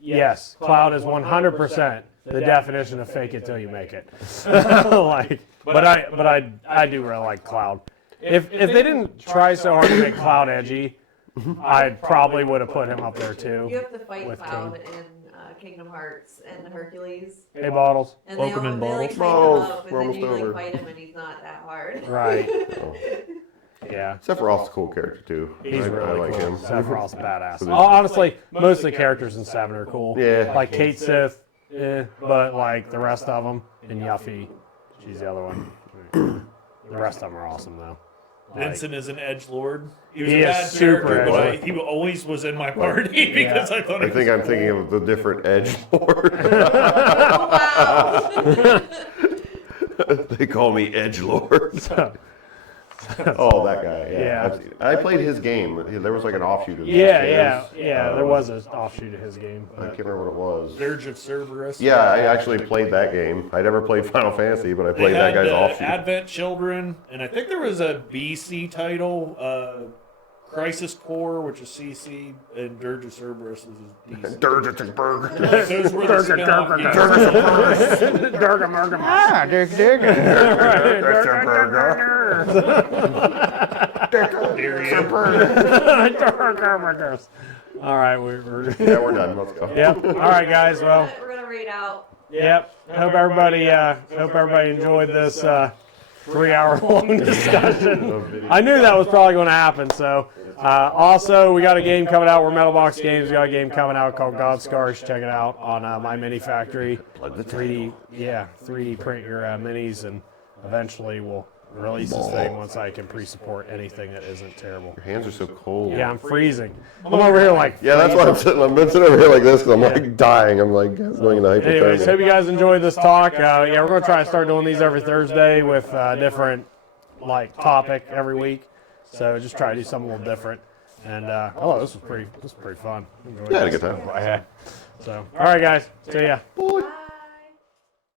Yes, Cloud is 100% the definition of fake it till you make it. But I do really like Cloud. If they didn't try so hard to make Cloud edgy, I probably would have put him up there You too. have to fight With Cloud in Kingdom Hearts and Hercules. Hey, Bottles. And Welcome in, they like Bottles. hype him Bottles, up, we're and then you almost over. like fight him and he's not that hard. Right. Yeah. Sephiroth's a cool character too. He's I really like cool. him. Sephiroth's badass. Honestly, most of the characters in 7 are cool. Yeah. Like Kate Sith, but like the rest of them, and Yuffie, she's the other one. The rest of them are awesome though. Vincent is an edgelord. He was He a is bad super character, but edgy. he always was in my party because I thought I he think was I'm thinking of the different edge lord. Wow. They call me edge lord. Oh, that guy. Yeah. I played his game. There was like an offshoot of his Yeah. games. There was an offshoot of his game. I can't remember what it was. Dirge of Cerberus. Yeah, I actually played that game. I never played Final Fantasy, but I They played that had guy's offshoot. Advent Children, and I think there was a BC title, Crisis Core, which is CC, and Dirge of Cerberus is DC. Dirgetenberg. Those were the spin-off games. Ah, Dirk. There you go. All right, we're Yeah, we're done. Let's go. yep. All right, guys. Well, We're gonna read out. yep. Hope everybody enjoyed this 3-hour-long discussion. I knew that was probably going to happen. So, also we got a game coming out. We're MetalTalkz Games. We got a game coming out called Godskar. You should check it out on Myminifactoy. 3D print your minis, and eventually we'll release this thing once I can pre-support anything that isn't terrible. Your hands are so cold. Yeah, I'm freezing. I'm over here like. Yeah, that's why I'm sitting. I've been sitting over here like this because I'm like dying. I'm like going into Anyways, hypothermia. hope you guys enjoyed this talk. Yeah, we're going to try to start doing these every Thursday with different topic every week. So just try to do something a little different. And this was pretty fun. Enjoyed Yeah, I had a this. good time. So, all right, guys. See ya. Bye.